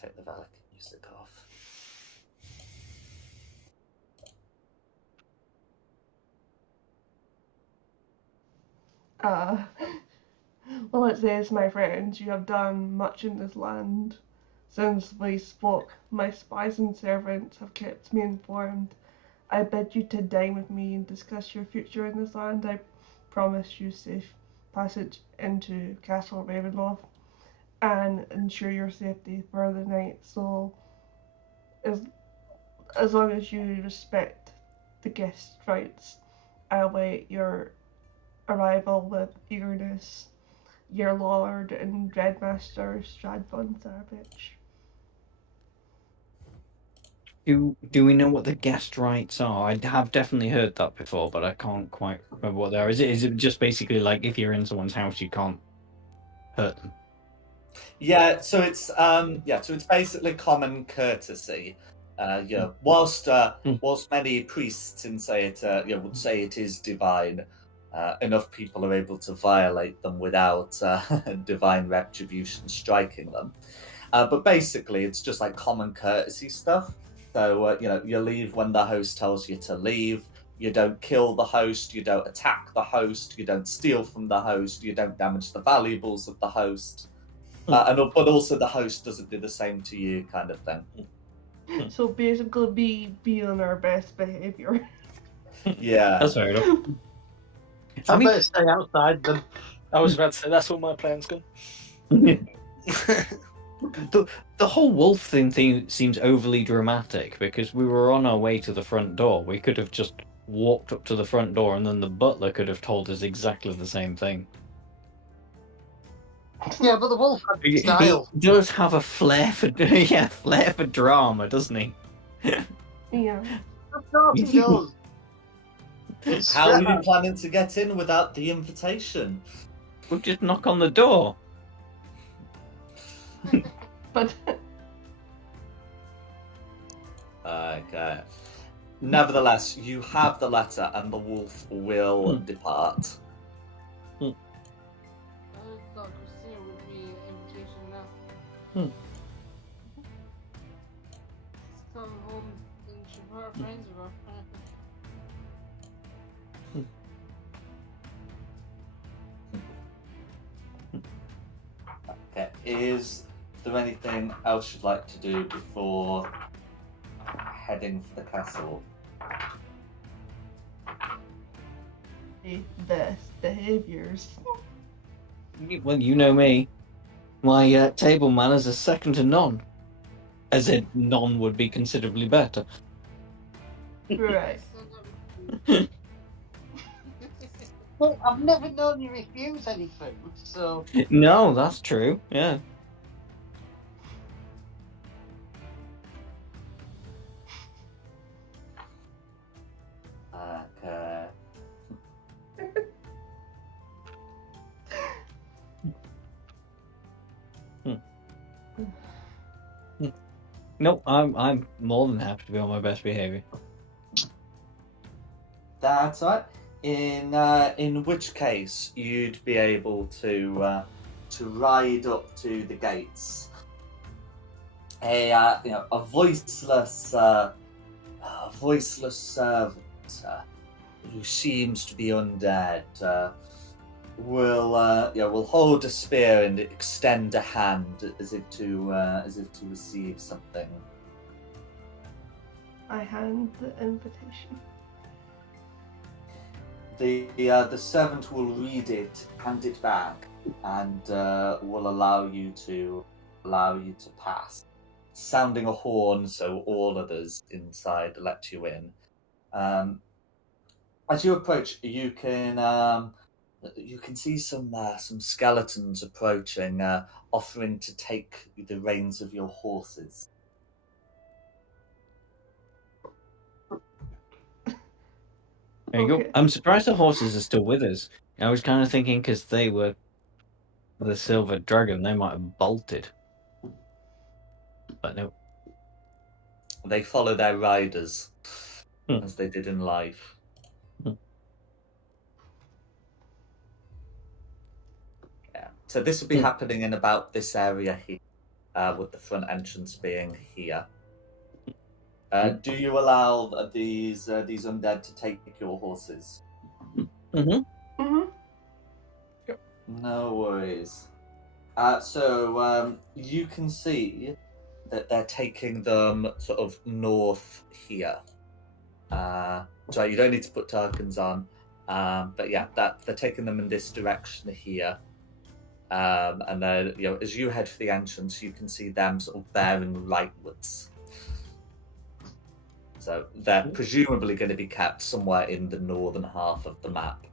Take the Valak music off. Well, it says, my friends, you have done much in this land. Since we spoke, my spies and servants have kept me informed. I bid you to dine with me and discuss your future in this land. I promise you safe passage into Castle Ravenloft and ensure your safety for the night. So, as long as you respect the guest rights, I await your arrival with eagerness. Your Lord and Dreadmaster Straud von Savage. Do we know what the guest rights are? I have definitely heard that before, but I can't quite remember what they are. Is it just basically like if you're in someone's house, you can't hurt them? Yeah, so it's basically common courtesy. Whilst many priests would say it is divine, enough people are able to violate them without divine retribution striking them. But basically, it's just like common courtesy stuff. So you leave when the host tells you to leave. You don't kill the host. You don't attack the host. You don't steal from the host. You don't damage the valuables of the host. But also the host doesn't do the same to you, kind of thing. So basically, be on our best behavior. Yeah, that's fair enough. I better stay outside then. I was about to say, that's all my plans gone. The whole wolf thing seems overly dramatic because we were on our way to the front door. We could have just walked up to the front door and then the butler could have told us exactly the same thing. Yeah, but the wolf had style. He does have a flair for drama, doesn't he? Yeah. Of course he does. It's how are you Straud. planning to get in without the invitation? We'll just knock on the door. But Okay. Nevertheless, you have the letter, and the wolf will depart. I thought Christina would be an invitation now. She's come home and she brought her friends over. Okay. Is there anything else you'd like to do before heading for the castle. The best behaviors. Well, you know me. My table manners are second to none. As in, none would be considerably better. Right. Well, I've never known you refuse any food, so No, that's true. Yeah. Okay. No, I'm more than happy to be on my best behavior. That's right. In which case you'd be able to ride up to the gates. A voiceless servant who seems to be undead will hold a spear and extend a hand as if to receive something. I hand the invitation. The servant will read it, hand it back, and will allow you to pass, sounding a horn so all others inside let you in. As you approach, you can see some skeletons approaching, offering to take the reins of your horses. There you go. Okay. I'm surprised the horses are still with us. I was kind of thinking because they were the silver dragon, they might have bolted. But no. They follow their riders, Hmm. as they did in life. Hmm. Yeah. So this will be happening in about this area here, with the front entrance being here. Do you allow these undead to take your horses? Mm-hmm. Mm-hmm. No worries. So you can see that they're taking them sort of north here. So you don't need to put tokens on, but yeah, that they're taking them in this direction here. And then as you head for the entrance, you can see them sort of bearing rightwards. So they're presumably going to be kept somewhere in the northern half of the map,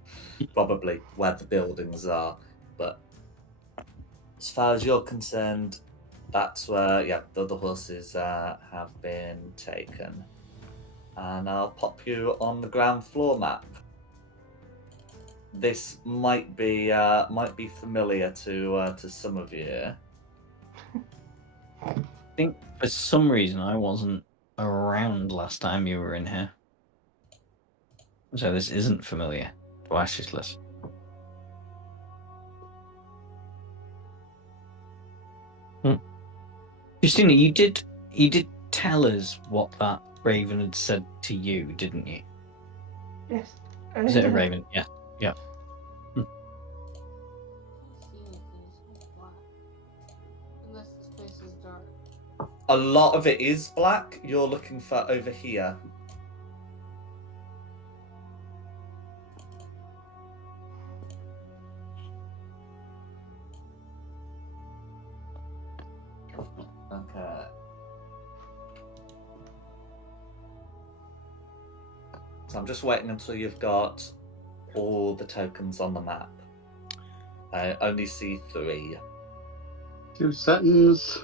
probably where the buildings are. But as far as you're concerned, that's where the other horses have been taken. And I'll pop you on the ground floor map. This might be familiar to some of you. I think for some reason I wasn't around last time you were in here. So this isn't familiar to Ashless. Christina, you did tell us what that raven had said to you, didn't you? Yes. Is it a raven? Yeah. Yeah. unless the space is dark. A lot of it is black. You're looking for over here. Okay. So I'm just waiting until you've got all the tokens on the map. I only see 3. 2 seconds.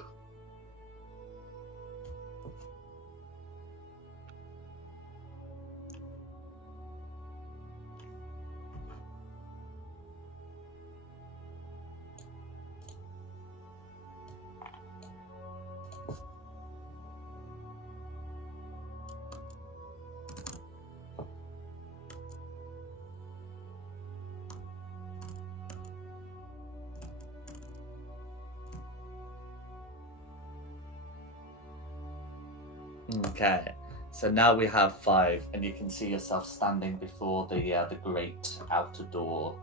Okay. So now we have 5, and you can see yourself standing before the great outer door.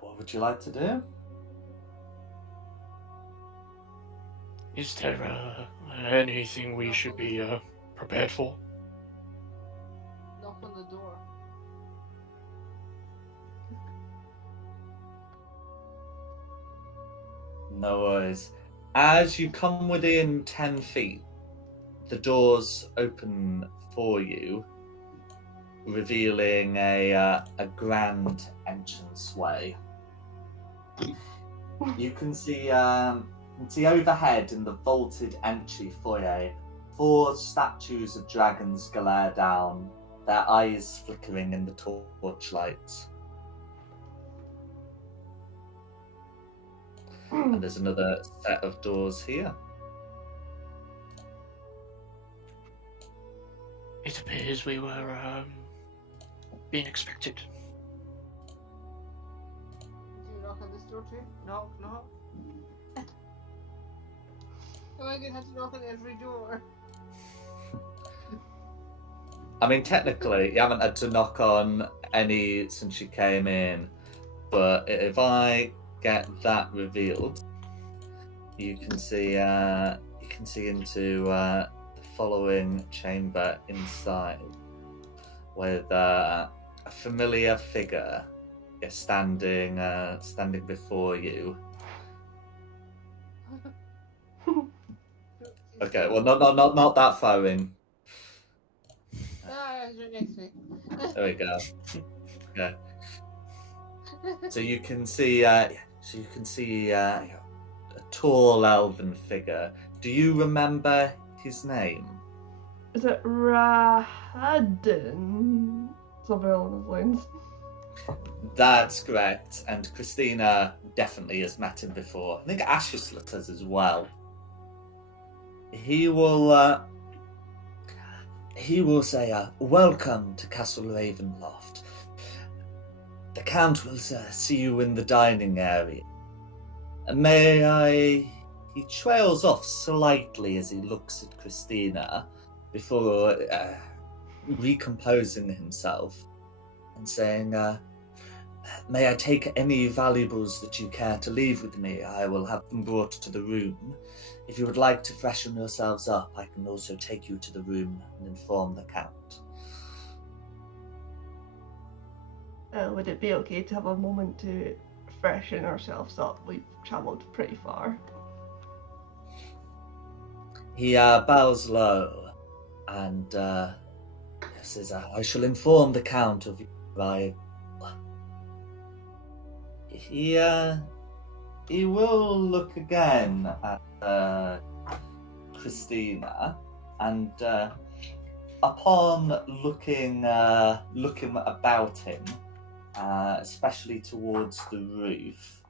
What would would you like to do? Is there anything we should be prepared for? Knock on the door. No worries. As you come within 10 feet, the doors open for you, revealing a grand entranceway. You can see overhead in the vaulted entry foyer, 4 statues of dragons glare down, their eyes flickering in the torchlight. And there's another set of doors here. It appears we were being expected. Do you knock on this door too? Knock, knock. Am I gonna have to knock on every door? I mean, technically, you haven't had to knock on any since you came in, but if I get that revealed, you can see into the following chamber inside, with a familiar figure standing before you. Okay, well, not that far in. Ah, you're next to me. There we go. Okay. So you can see a tall elven figure. Do you remember his name? Is it Rahadin? Something along those lines. That's correct. And Christina definitely has met him before. I think Ashislet has as well. He will say, "Welcome to Castle Ravenloft. The Count will see you in the dining area. May I..." He trails off slightly as he looks at Christina before recomposing himself and saying, "May I take any valuables that you care to leave with me? I will have them brought to the room. If you would like to freshen yourselves up, I can also take you to the room and inform the Count." Would it be okay to have a moment to freshen ourselves up? We've travelled pretty far. He bows low and says, "I shall inform the Count of your arrival." He will look again at Christina, and upon looking about him, especially towards the roof,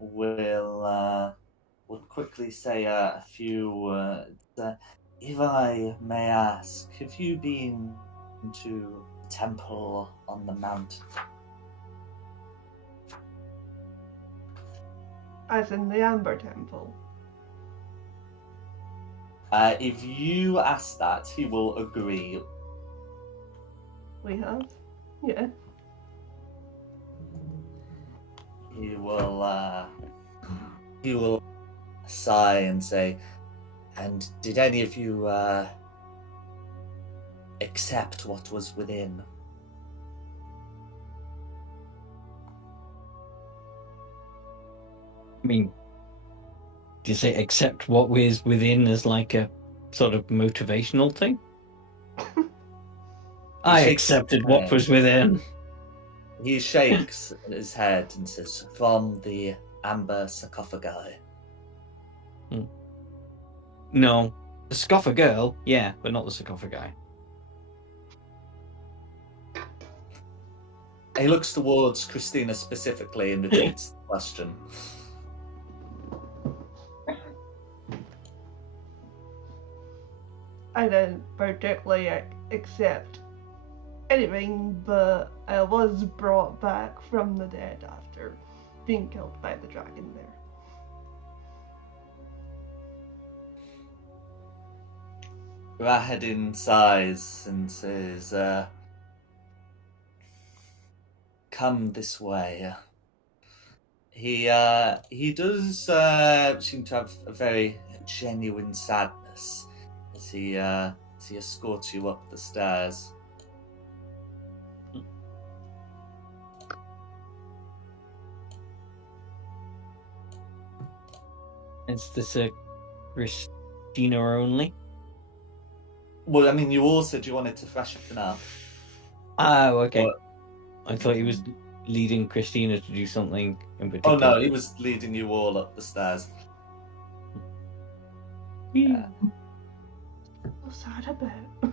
will quickly say a few words. "If I may ask, have you been to the temple on the mountain?" As in the Amber Temple. If you ask that, he will agree. We have? Yeah. He will sigh and say, "And did any of you accept what was within?" I mean, do you say accept what is within as like a sort of motivational thing? I accepted what was within. He shakes his head and says, "From the amber sarcophagi." No. The Scoffer girl, yeah, but not the sarcophagi. He looks towards Christina specifically and repeats the question. I don't particularly accept anything, but I was brought back from the dead after being killed by the dragon there. Rahadin sighs and says, "Come this way." he does seem to have a very genuine sadness as he escorts you up the stairs. Is this a Christina only? Well, I mean, you all said you wanted to freshen up. Oh, okay. What? I thought he was leading Christina to do something in Oh particular. no, he was leading you all up the stairs. Yeah. What's that about?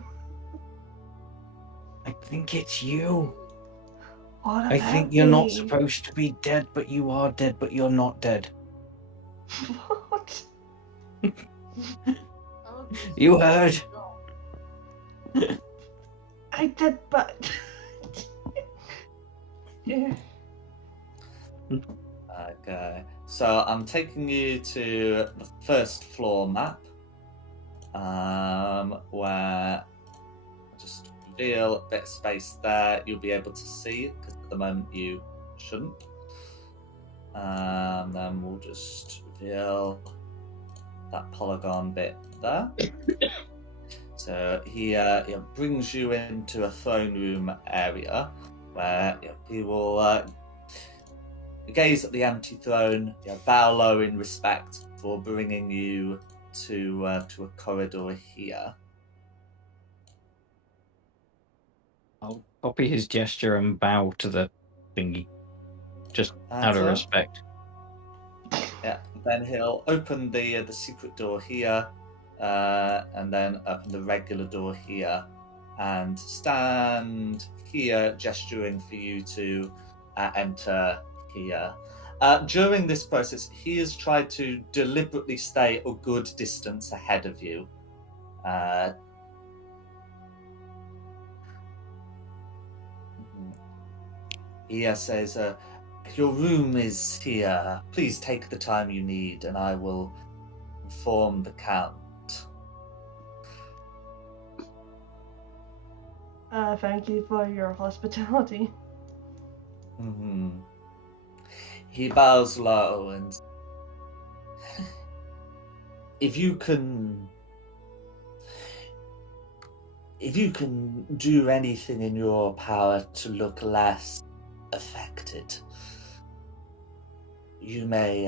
I think it's you. What I about think you're not me? supposed to be dead, but you are dead, but you're not dead. What? You heard. I did, but. Yeah. Okay, so I'm taking you to the first floor map, where just reveal a bit of space there. You'll be able to see it because at the moment you shouldn't. Then we'll just reveal that polygon bit there. So he brings you into a throne room area where he will gaze at the empty throne, bow low in respect for bringing you to a corridor here. I'll copy his gesture and bow to the thingy, just out of Answer? respect. Yeah. Then he'll open the secret door here, and then open the regular door here, and stand here, gesturing for you to enter here. During this process, he has tried to deliberately stay a good distance ahead of you. He says, your room is here. Please take the time you need, and I will inform the Count. Thank you for your hospitality. Mm-hmm. He bows low and if you can do anything in your power to look less affected, you may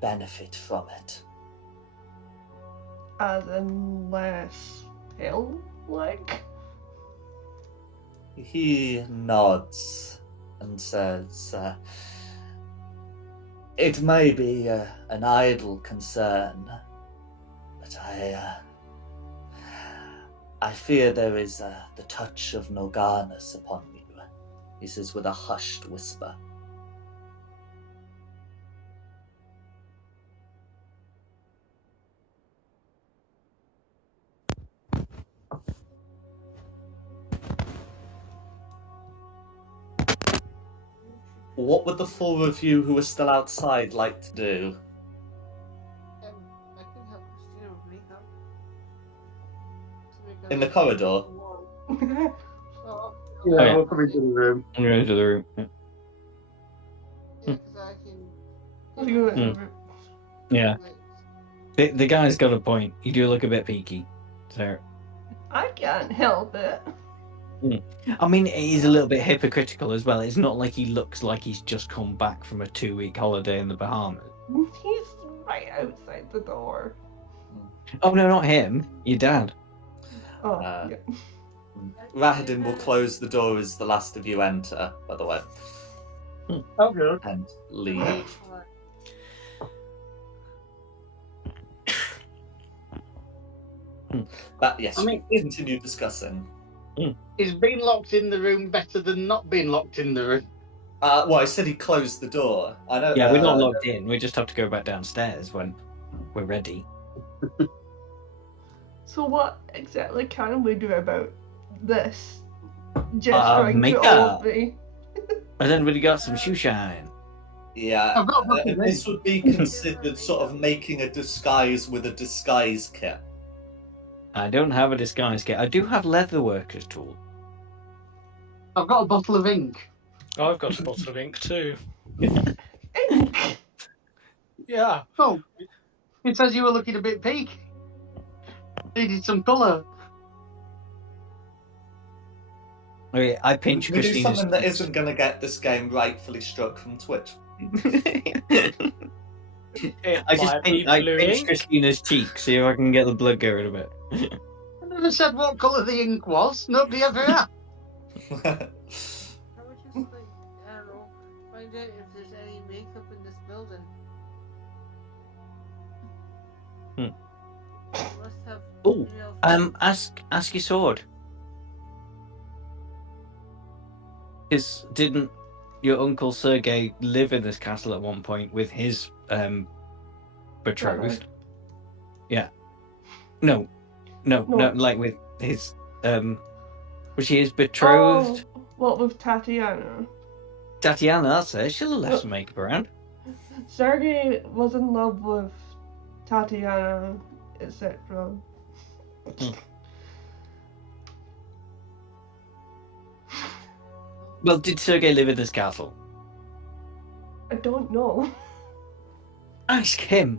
benefit from it. As in less ill, like? He nods and says, it may be an idle concern, but I fear there is the touch of Norganus upon you, he says with a hushed whisper. What would the four of you who are still outside like to do? I can help Christina with makeup. To make In the a- corridor? So, Yeah, yeah. we'll come into the room. I'm going to the room. Yeah. yeah, 'cause I can. Let's go in the Hmm. room. Yeah. Like, The guy's got a point. You do look a bit peaky. So, I can't help it. I mean, he's a little bit hypocritical as well. It's not like he looks like he's just come back from a 2-week holiday in the Bahamas. He's right outside the door. Oh, no, not him. Your dad. Oh, Uh, yeah. Rahadin will close the door as the last of you enter, by the way, Okay. and leave. But yes, I mean, continue discussing. is being locked in the room better than not being locked in the room? Well, I said he closed the door. I don't. Yeah, we're not locked in. We just have to go back downstairs when we're ready. So what exactly can we do about this? Gesturing make to all up. of me. Has anybody got some shoe shine? Yeah, I've got nothing this would be considered sort of making a disguise with a disguise kit. I don't have a disguise kit. I do have leather worker's tool. I've got a bottle of ink. Oh, I've got a bottle of ink too. Yeah. Oh, it says you were looking a bit peak. Needed some colour. Okay, I pinch We do Christina's something that cheeks. isn't going to get this game rightfully struck from Twitch. It I just might be I blue pinch ink. Christina's cheek, see if I can get the blood going a bit. I never said what colour the ink was. Nobody ever asked. I would just like, I don't know, find out if there's any makeup in this building. Hmm. You must have Oh, female ask your sword. Is didn't your uncle Sergei live in this castle at one point with his betrothed? Yeah. No, like with his was she his betrothed? Oh, what with Tatiana? Tatiana, that's her. She'll have left some makeup around. Sergei was in love with Tatiana, etc. Well, did Sergei live in this castle? I don't know. Ask him.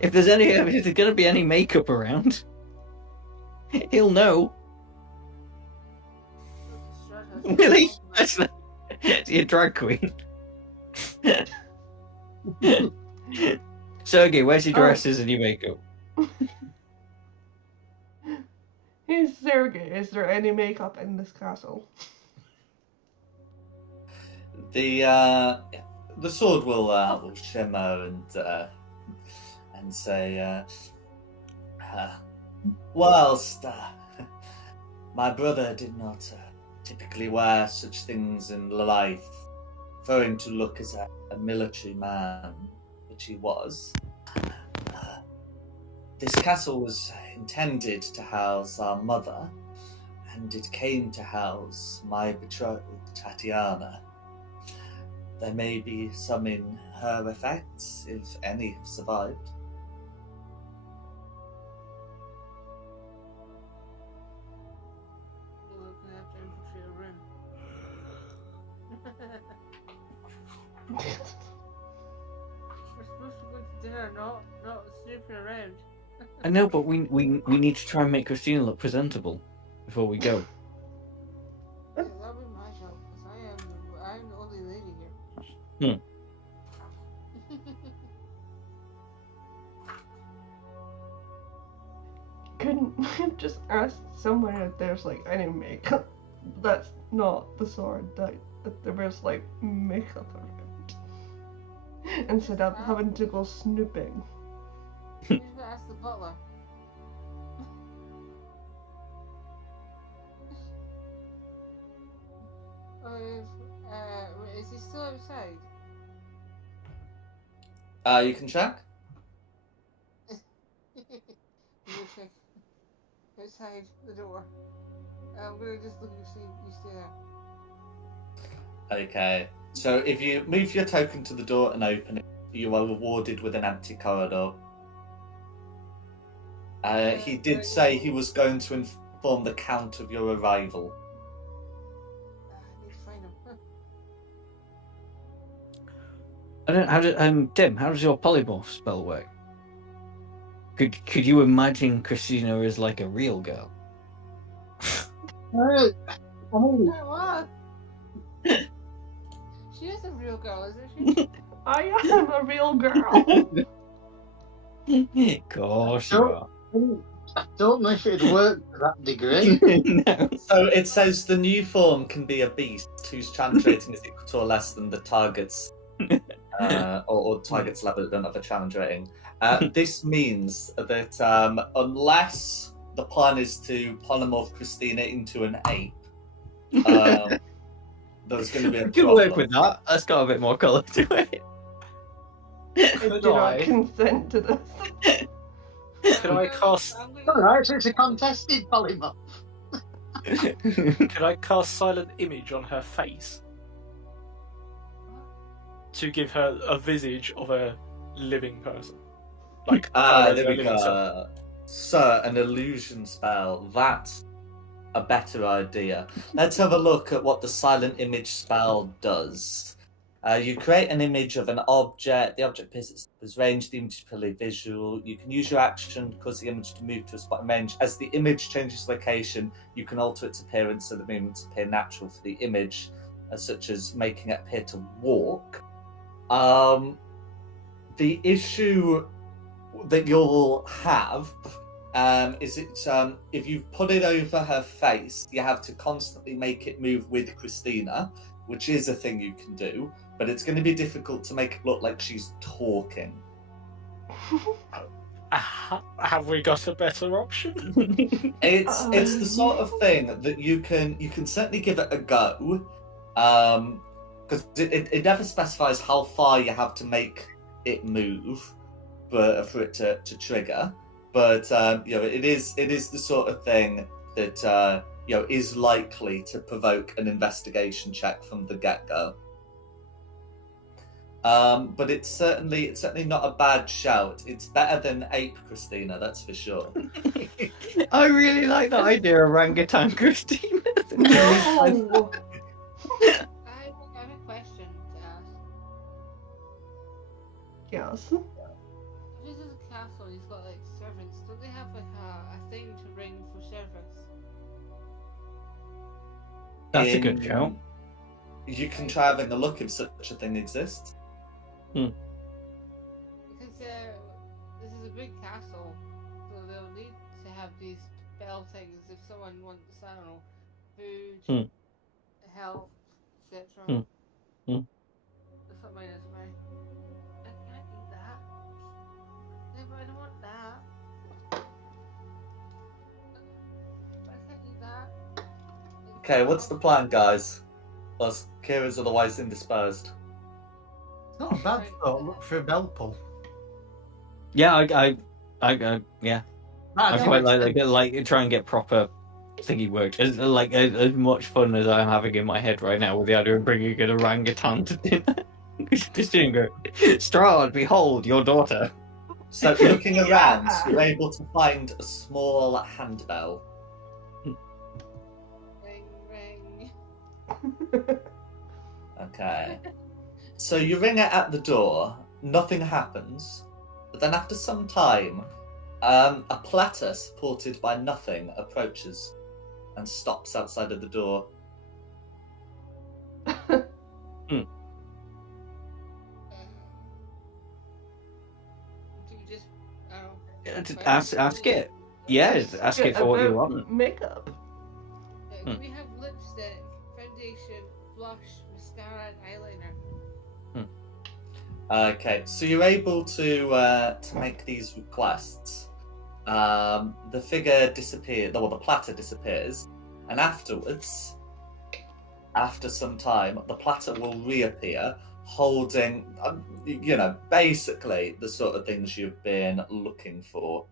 If there's gonna be any makeup around, he'll know. Really? That's not... Is he a drag queen? Sergey, where's your dresses and your makeup? Hey Sergei, is there any makeup in this castle? The sword will shimmer and say, whilst my brother did not typically wear such things in life, for him to look as a military man, which he was, this castle was intended to house our mother, and it came to house my betrothed, Tatiana. There may be some in her effects, if any have survived. We're gonna have to infiltrate a room. We're supposed to go to dinner, not snooping around. I know, but we need to try and make Christina look presentable before we go. Yeah, that'll be my job, because I'm the only lady here. Couldn't we have just asked someone if there's like any makeup? That's not the sword, that there was like makeup around. Instead of having to go snooping. Who's gonna ask the butler? Is he still outside? You can check. Go check outside the door. I'm gonna just look and see if you stay there. Okay. So if you move your token to the door and open it, you are rewarded with an empty corridor. He did say he was going to inform the Count of your arrival. I need to find him. I don't. Tim, how does your polymorph spell work? Could you imagine Christina as like a real girl? What? She is a real girl, isn't she? I am a real girl. Of course you are. I don't know if it'd work to that degree. No. So it says the new form can be a beast whose challenge rating is equal to or less than the target's or target's level. Don't have a challenge rating. This means that unless the plan is to polymorph Christina into an ape, there's going to be a Good problem. work with that. That's got a bit more colour to it. I Could do not I? consent to this. Could I cast? I'm gonna- Alright, so it's a contested polymorph. Could I cast silent image on her face to give her a visage of a living person? Like her as There a we living self. go. Sir, an illusion spell. That's a better idea. Let's have a look at what the silent image spell does. You create an image of an object. The object appears at its range. The image is purely visual. You can use your action to cause the image to move to a spot in range. As the image changes location, you can alter its appearance so the movements appear natural for the image, such as making it appear to walk. The issue that you'll have is if you put it over her face, you have to constantly make it move with Christina, which is a thing you can do, but it's going to be difficult to make it look like she's talking. Have we got a better option? It's the sort of thing that you can certainly give it a go, because it never specifies how far you have to make it move for it to trigger. But it is the sort of thing that is likely to provoke an investigation check from the get-go. But it's certainly not a bad shout. It's better than ape Christina, that's for sure. I really like that idea, orangutan Christina. No. I have a question to ask. Yes. If this is a castle, he's got like servants. Don't they have like a thing to ring for service? That's a good shout. You can try having a look if such a thing exists. Because this is a big castle, so they'll need to have these bell things if someone wants, I don't know, food, help, etc. That's what mine is, right? I can't eat that. No, but I don't want that. But I can't eat that. Okay, what's the plan, guys? Plus, Kira's otherwise indisposed. It's not a bad thought. Look for a bell pull. Yeah, I quite like try and get proper thingy work. It's like as much fun as I'm having in my head right now with the idea of bringing an orangutan to dinner. Just go, Straud, behold your daughter. So looking around, you're able to find a small handbell. Ring, ring. Okay. So you ring it at the door, nothing happens, but then after some time, a platter supported by nothing approaches and stops outside of the door. Do we just, I don't know. Ask it. Yeah, ask it for what you want. Makeup. Do we have lipstick, foundation, blush, mascara, and eyeliner? Okay, so you're able to make these requests. The figure disappears, the platter disappears, and afterwards, after some time, the platter will reappear, holding, basically the sort of things you've been looking for,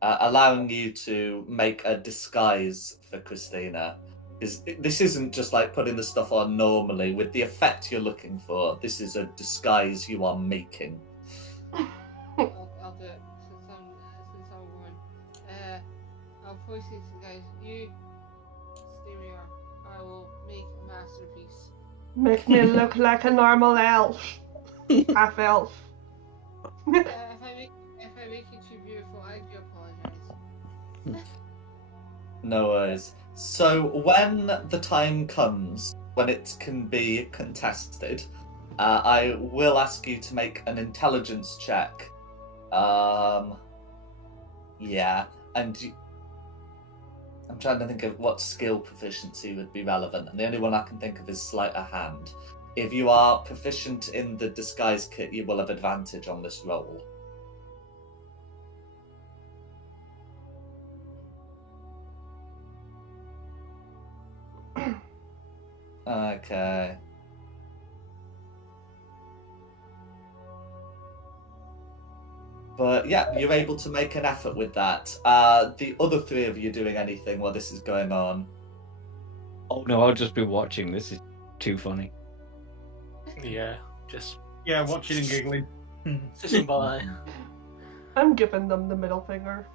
allowing you to make a disguise for Christina. This isn't just like putting the stuff on normally with the effect you're looking for. This is a disguise you are making. I'll do it since I'm a woman. I'll probably say to the guys, you stay where you are. I will make a masterpiece. Make me look like a normal elf. Half elf. If I make it too beautiful, I do apologize. No worries. So when the time comes when it can be contested, I will ask you to make an intelligence check. And I'm trying to think of what skill proficiency would be relevant, and the only one I can think of is sleight of hand. If you are proficient in the disguise kit, you will have advantage on this roll. Okay. But yeah, you're able to make an effort with that. The other three of you doing anything while this is going on? Oh no, I'll just be watching. This is too funny. Yeah, just Yeah, watching and giggling. sitting by. I'm giving them the middle finger.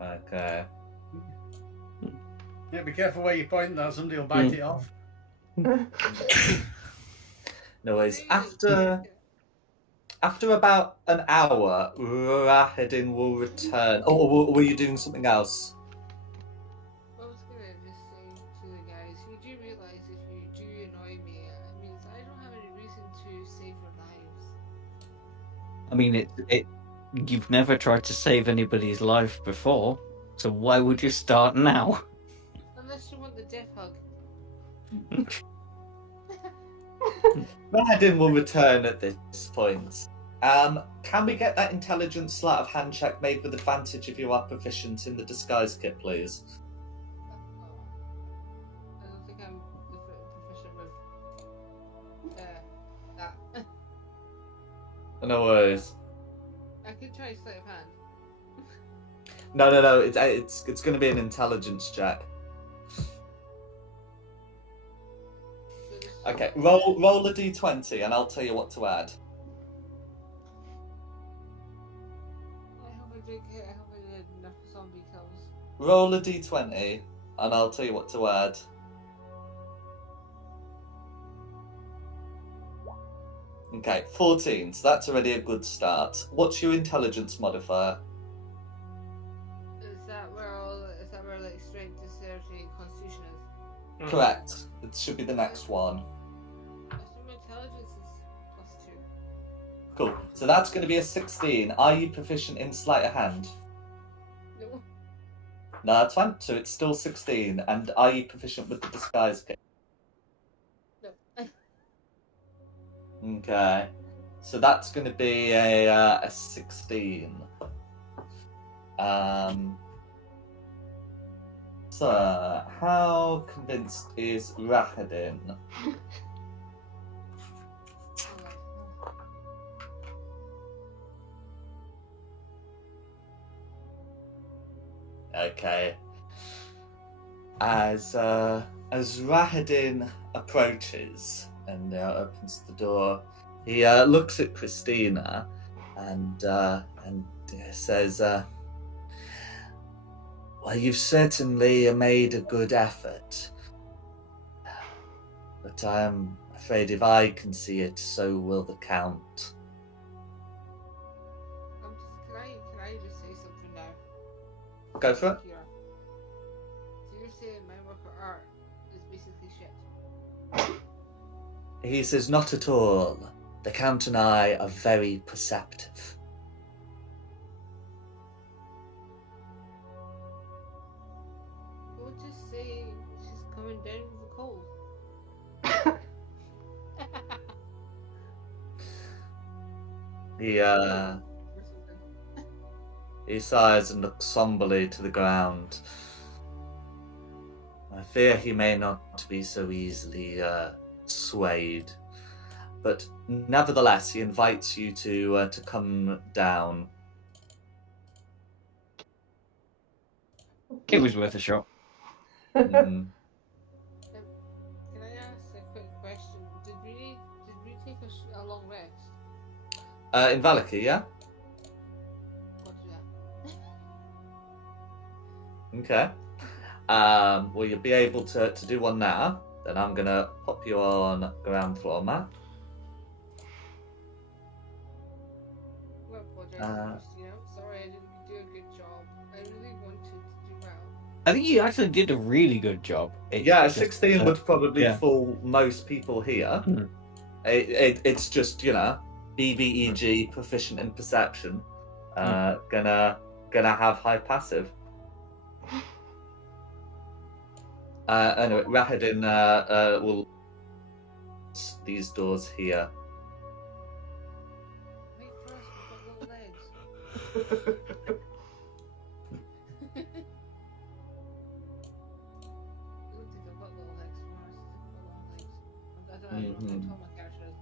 Okay. Yeah, be careful where you point that. Somebody will bite it off. No worries. Hey, After about an hour, Rahedin will return. Oh, were you doing something else? I was gonna just say to the guys, you do realize if you do annoy me, it means I don't have any reason to save your lives. I mean, you've never tried to save anybody's life before, so why would you start now? Unless you want the death hug. Rahedin will return at this point. Can we get that intelligence sleight of hand check made with advantage if you are proficient in the disguise kit, please? I don't think I'm proficient with that. No worries. I could try sleight of hand. No. It's going to be an intelligence check. So this- Okay, roll a d20, and I'll tell you what to add. I hope I did enough zombie kills. Roll a d20, and I'll tell you what to add. Okay, 14. So that's already a good start. What's your intelligence modifier? Is that where like strength, dexterity, and constitution is? Correct. It should be the next one. I think my intelligence is +2. Cool. So that's going to be a 16. Are you proficient in sleight of hand? No. No, that's fine. So it's still 16. And are you proficient with the disguise kit? No. Okay. So that's going to be a 16. So, how convinced is Rahedin? Okay. As Rahedin approaches and opens the door, he looks at Christina and says, "Well, you've certainly made a good effort, but I'm afraid if I can see it, so will the Count." Can I just say something now? Go for it. Here. So you're saying my work of art is basically shit? He says, "Not at all. The Count and I are very perceptive." We'll just say she's coming down with a cold. He Or something. He sighs and looks somberly to the ground. "I fear he may not be so easily swayed, but nevertheless, he invites you to come down." It was worth a shot. Mhm. Can I ask a quick question? Did we take a long rest? In Valaki, yeah. What do that? Okay. Well, you'll be able to do one now. Then I'm gonna pop you on ground floor map. I apologize, Christina. I'm sorry I didn't do a good job. I really wanted to do well. I think you actually did a really good job. It's Yeah, just, 16 would probably yeah. fool most people here. Mhm. It's just, BBEG, proficient in perception, gonna have high passive. Anyway, Rahedin will these doors here. Wait for us, we've got little legs. I don't think I've got little legs for us. I think I've got long legs. I don't know Mhm. how tall my character is.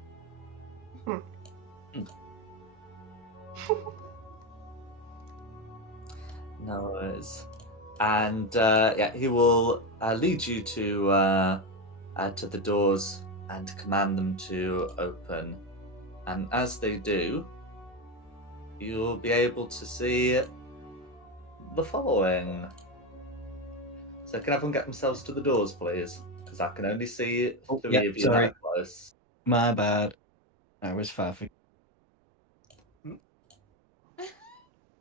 No worries. And he will lead you to the doors and command them to open. And as they do, you'll be able to see the following. So can everyone get themselves to the doors, please? because I can only see Oh, three yep, of you sorry. that close. My bad. I was far.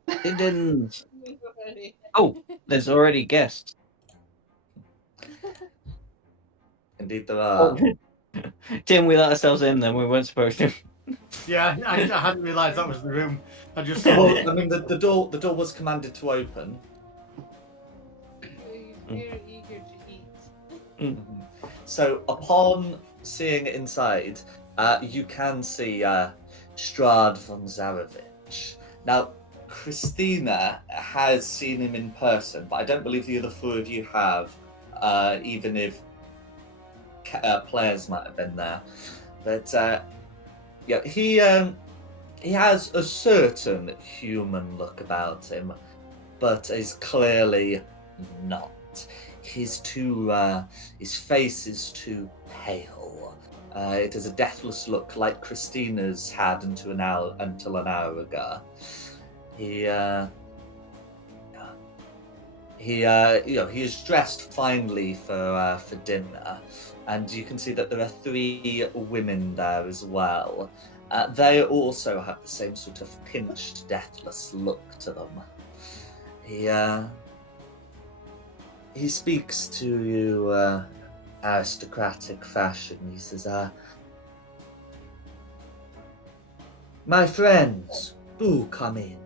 It didn't. Already. Oh, there's already guests. Indeed, there are. Tim, we let ourselves in then. We weren't supposed to. Yeah, I hadn't realised that was the room. I just Well, saw. I mean, the door was commanded to open. Very eager to eat. So, upon seeing inside, you can see Straud von Zarevich. Now, Christina has seen him in person, but I don't believe the other four of you have, even if players might have been there. But yeah, he has a certain human look about him, but is clearly not. His face is too pale. It is a deathless look like Christina's had until an hour ago. He is dressed finely for dinner, and you can see that there are 3 women there as well. They also have the same sort of pinched, deathless look to them. He speaks to you aristocratic fashion. He says, "My friends, do come in."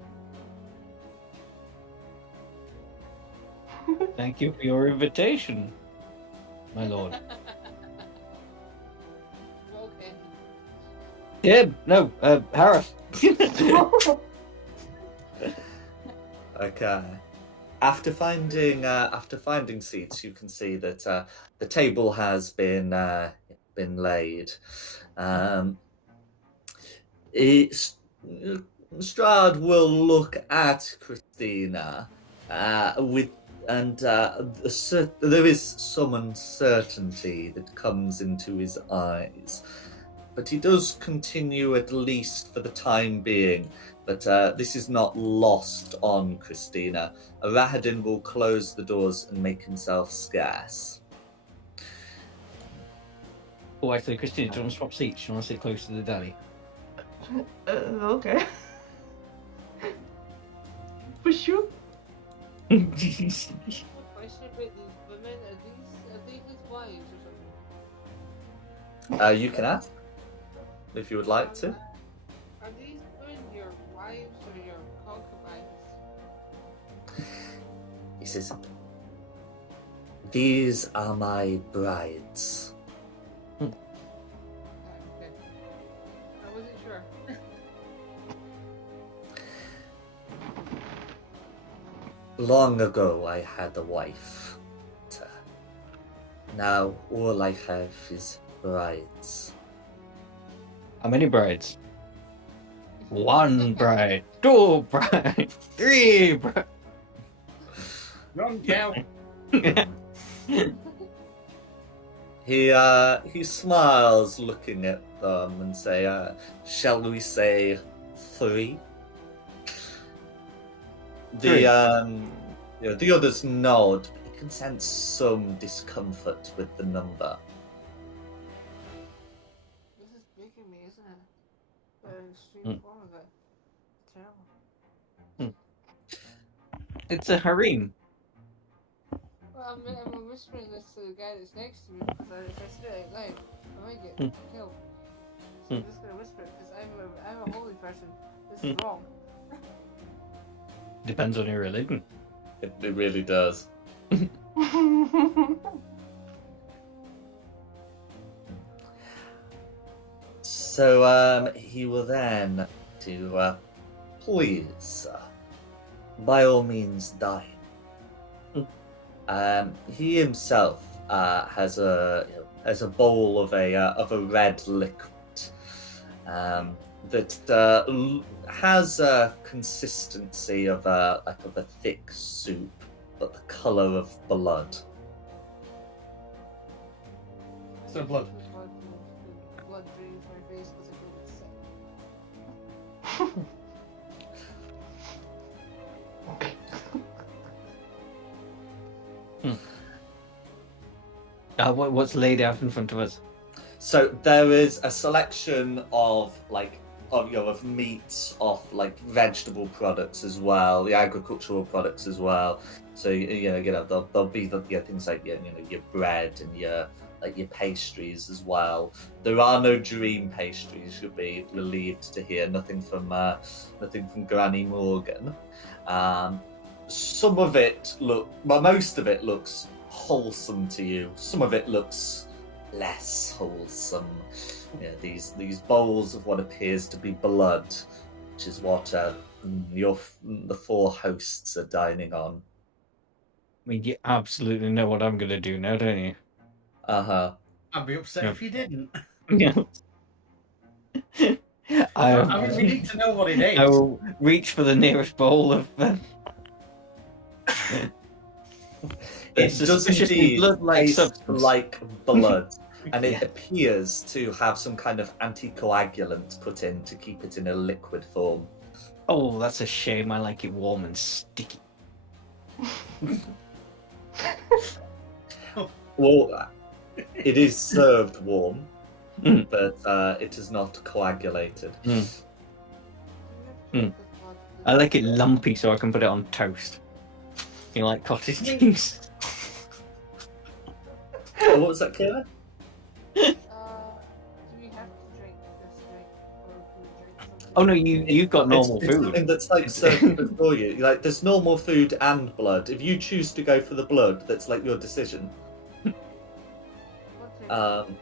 Thank you for your invitation, my lord. Okay. Tim, no, Harris. Okay. After finding seats, you can see that the table has been laid. Strahd will look at Christina there is some uncertainty that comes into his eyes, but he does continue, at least for the time being. But this is not lost on Christina. Rahadin will close the doors and make himself scarce. Oh, actually, Christina, do you want to swap seats? Do you want to sit close to the daddy? Okay. For sure. What question about these women? Are they his wives or something? You can ask if you would like to. Are these women your wives or your concubines? He says, "These are my brides." Okay. I wasn't sure. Long ago I had a wife. But, now all I have is brides. How many brides? 1 bride, 2 bride, 3 bride. Wrong count. He smiles, looking at them, and say, "Shall we say 3?" The others nod, but you can sense some discomfort with the number. This is making me, isn't it? The extreme form of it. Terrible. It's a harem. Well, I'm whispering this to the guy that's next to me because if I say it out loud, I might get killed. So I'm just gonna whisper it because I'm a holy person. This is wrong. Depends on your religion. It really does. So he will then to please, by all means, dine. He himself has a bowl of a red liquid that has a consistency of a thick soup, but the color of blood. So blood. Blood drains my face because I feel sick. What's laid out in front of us? So there is a selection of of meats, of vegetable products as well, the agricultural products as well. So there'll be things like your bread and your pastries as well. There are no dream pastries. You'll be relieved to hear nothing from Granny Morgan. Some of it most of it looks wholesome to you. Some of it looks less wholesome. These bowls of what appears to be blood, which is what the four hosts are dining on. I mean, you absolutely know what I'm going to do now, don't you? I'd be upset if you didn't. Yeah. I mean, we need to know what it is. I will reach for the nearest bowl of. It does indeed blood-like taste substance. like blood, and it Yeah. appears to have some kind of anticoagulant put in to keep it in a liquid form. Oh, that's a shame. I like it warm and sticky. Well, it is served warm, Mm. but it is not coagulated. I like it lumpy so I can put it on toast. You like cottage cheese? Oh, what was that, Kayla? Do we have to drink this drink, or do we drink something? Oh no, you've got normal It's food. something that's served before you. There's normal food and blood. If you choose to go for the blood, that's your decision. What drink?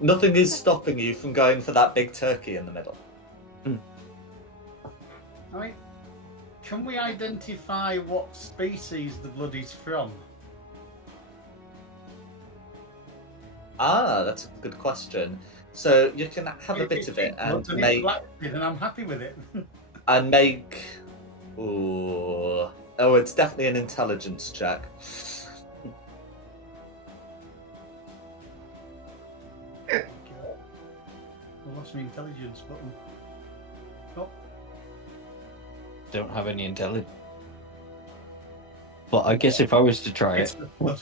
Nothing is stopping you from going for that big turkey in the middle. I mean, can we identify what species the blood is from? That's a good question. So you can have a bit of it and make and I'm happy with it. Oh, it's definitely an intelligence check. I lost my intelligence button. Oh, Don't have any intelligence. But I guess if I was to try it's it, the blood.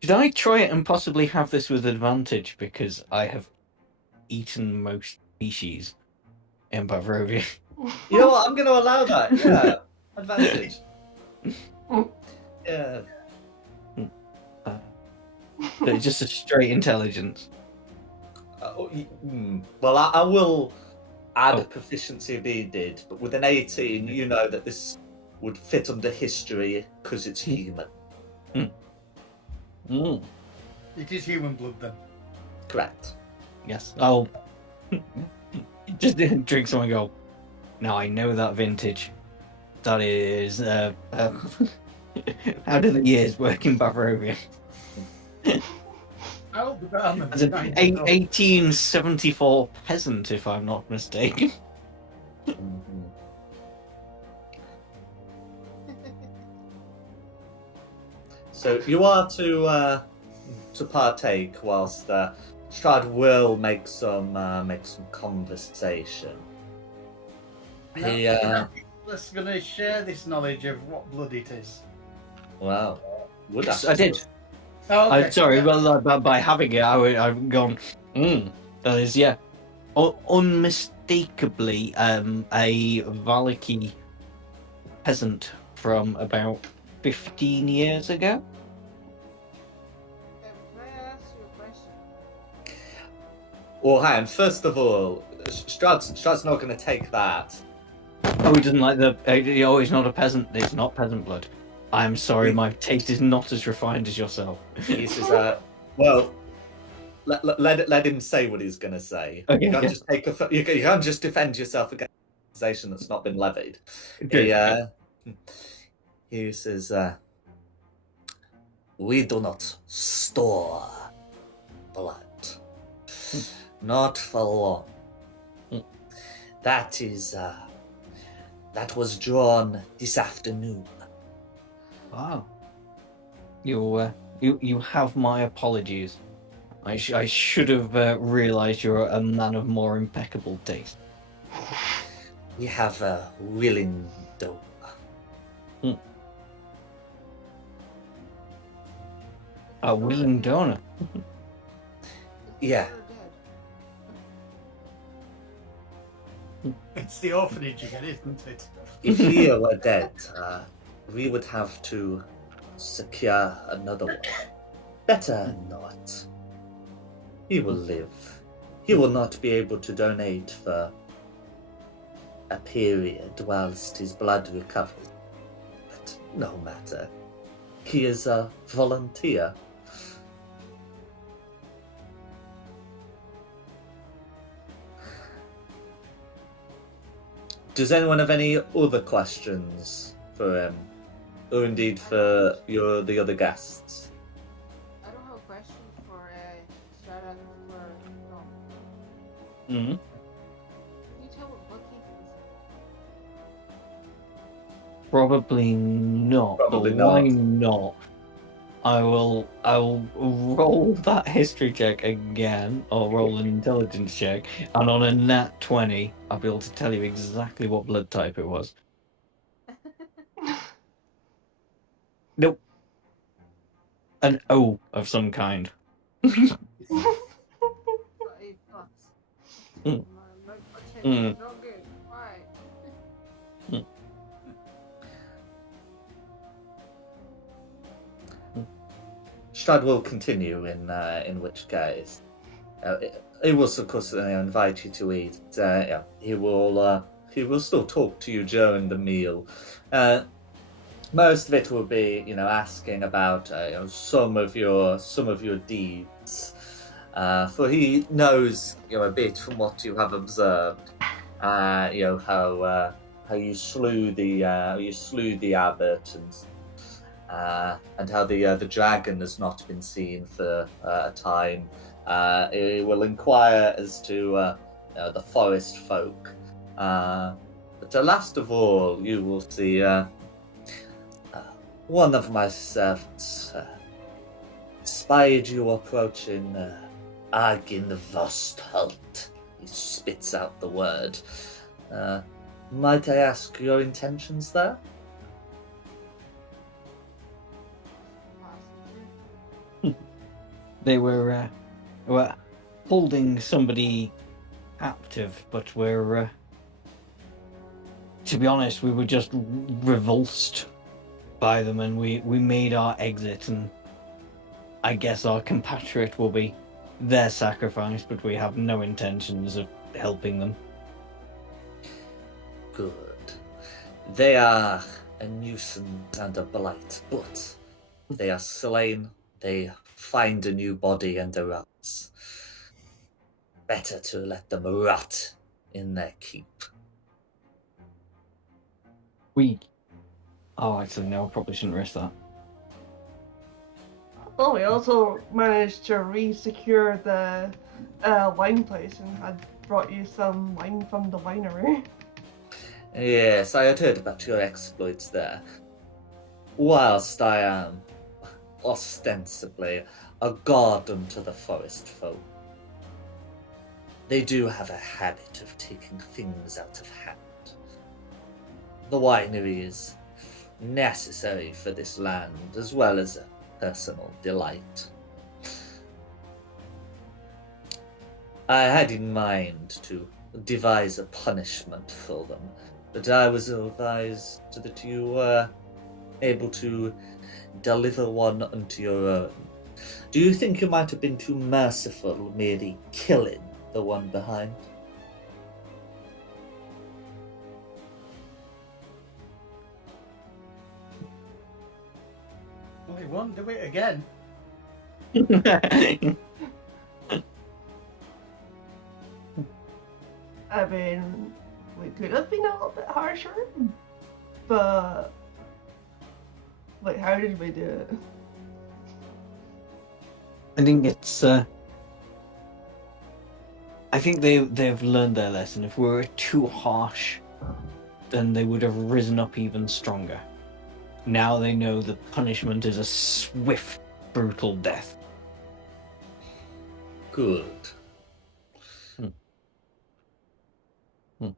could I try it and possibly have this with advantage because I have eaten most species in Bavrovia? You know what? I'm going to allow that. Yeah, advantage. Yeah. So it's just a straight intelligence. Well, I will add Oh. a proficiency needed, but with an 18, you know that this would fit under history because it's human. Mm. It is human blood then. Correct. Yes. Oh. Just drink some and go. Now I know that vintage. That is. How do the years work in Bavaria? I hope we got on As an the 1874 peasant, if I'm not mistaken. So you are to partake, whilst Straud will make some conversation. He Let's gonna share this knowledge of what blood it is. well, would I did. Oh, okay. I'm sorry, well, by having it, I've gone, that is, yeah, unmistakably a Valaki peasant from about 15 years ago. Can I ask you a question? Well, hang on. First of all, Straud's not going to take that. Oh, he doesn't like it's not a peasant, it's not peasant blood. I'm sorry, my taste is not as refined as yourself. He says, well, let him say what he's going to say. Okay, You can't yeah. just you can't just defend yourself against an accusation that's not been levied. Good. He says, we do not store blood. Not for long. That was drawn this afternoon. Wow. You have my apologies. I should have realised you're a man of more impeccable taste. We have a willing dough. A willing donor. Is Yeah. Sarah dead? It's the orphanage again, isn't it? If he were dead, we would have to secure another one. Better not. He will live. He will not be able to donate for a period whilst his blood recovers. But no matter. He is a volunteer. Does anyone have any other questions for him? Or indeed for the other guests? I don't have a question for Straud or Tom. Mm-hmm. Can you tell what bookkeeping is? Probably not. Probably but why not. not? I will roll that history check again, or roll an intelligence check, and on a nat 20, I'll be able to tell you exactly what blood type it was. Nope. An O of some kind. 5+. Mm. My check Mm. is not good. Why? Straud will continue in which case. He will, of course, invite you to eat. He will still talk to you during the meal. Most of it will be, asking about some of your deeds, for he knows a bit from what you have observed. How you slew the abbot and how the dragon has not been seen for a time. He will inquire as to the forest folk. But last of all, you will see one of my servants spied you approaching Arginvosthult. He spits out the word. Might I ask your intentions there? They were holding somebody captive, but we're to be honest, we were just revulsed by them, and we made our exit, and I guess our compatriot will be their sacrifice, but we have no intentions of helping them. Good. They are a nuisance and a blight, but they are slain. They find a new body and erupts. Better to let them rot in their keep. Actually, no, I probably shouldn't risk that. Oh, we also managed to re-secure the wine place and had brought you some wine from the winery. Yes, I had heard about your exploits there. Whilst I am ostensibly a god unto the forest folk, they do have a habit of taking things out of hand. The winery is necessary for this land, as well as a personal delight. I had in mind to devise a punishment for them, but I was advised that you were able to deliver one unto your own. Do you think you might have been too merciful, merely killing the one behind? Well, he won't do it again. I mean, we could have been a little bit harsher, but like, how did we do it? I think it's. I think they've learned their lesson. If we were too harsh, then they would have risen up even stronger. Now they know the punishment is a swift, brutal death. Good.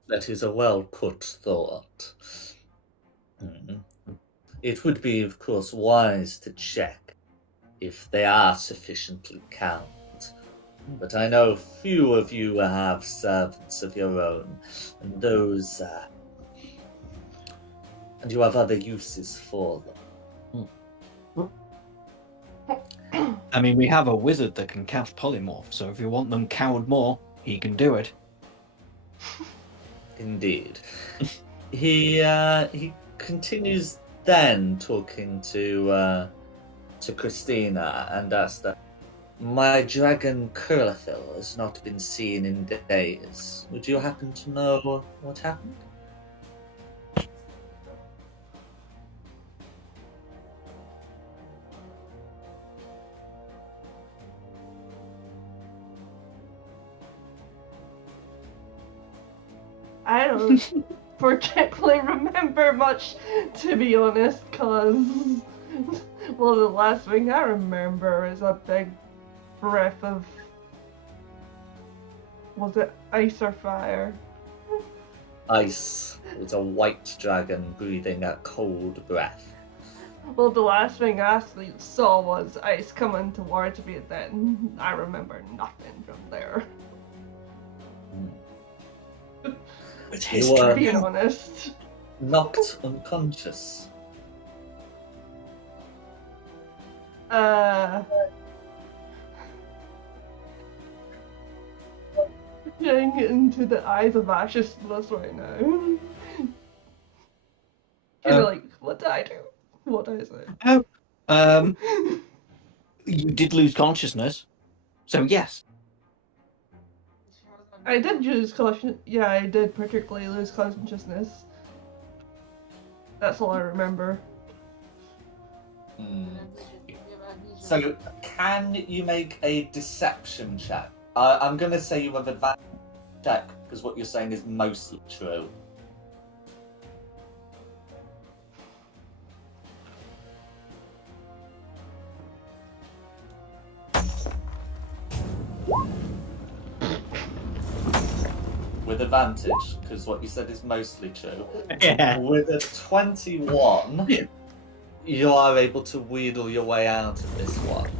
That is a well-put thought. It would be, of course, wise to check if they are sufficiently cowed. But I know few of you have servants of your own, and those, and you have other uses for them. I mean, we have a wizard that can cast polymorph, so if you want them cowed more, he can do it. Indeed. He continues then talking to Christina and asks that my dragon Curlithil has not been seen in days. Would you happen to know what happened? I don't particularly remember much, to be honest, because, well, the last thing I remember is a big breath of, was it ice or fire? Ice. It was a white dragon breathing a cold breath. Well, the last thing I saw was ice coming towards me, and then I remember nothing from there. It's You history. were To be honest. knocked unconscious. Getting into the eyes of Ashes Bliss right now. Kinda like, what did I do? What did I say? Oh, you did lose consciousness, so yes. I did lose consciousness. Yeah, I did particularly lose consciousness. That's all I remember. So, can you make a deception check? I'm going to say you have advantage check because what you're saying is mostly true. With advantage, because what you said is mostly true. Yeah. With a 21, you are able to wheedle your way out of this one.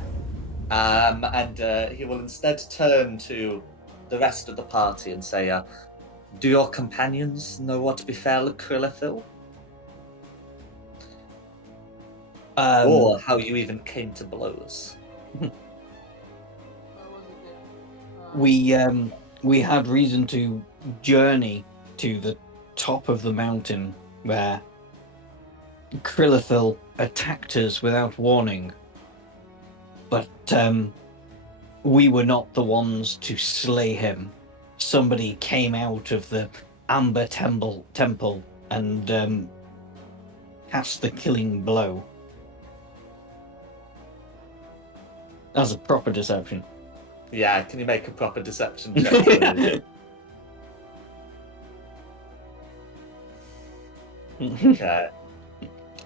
And he will instead turn to the rest of the party and say, do your companions know what befell Krillithil? Or how you even came to blows? We had reason to journey to the top of the mountain where Krillithil attacked us without warning. But we were not the ones to slay him. Somebody came out of the Amber Temple and cast the killing blow. As a proper deception. Yeah, can you make a proper deception check, please? Okay.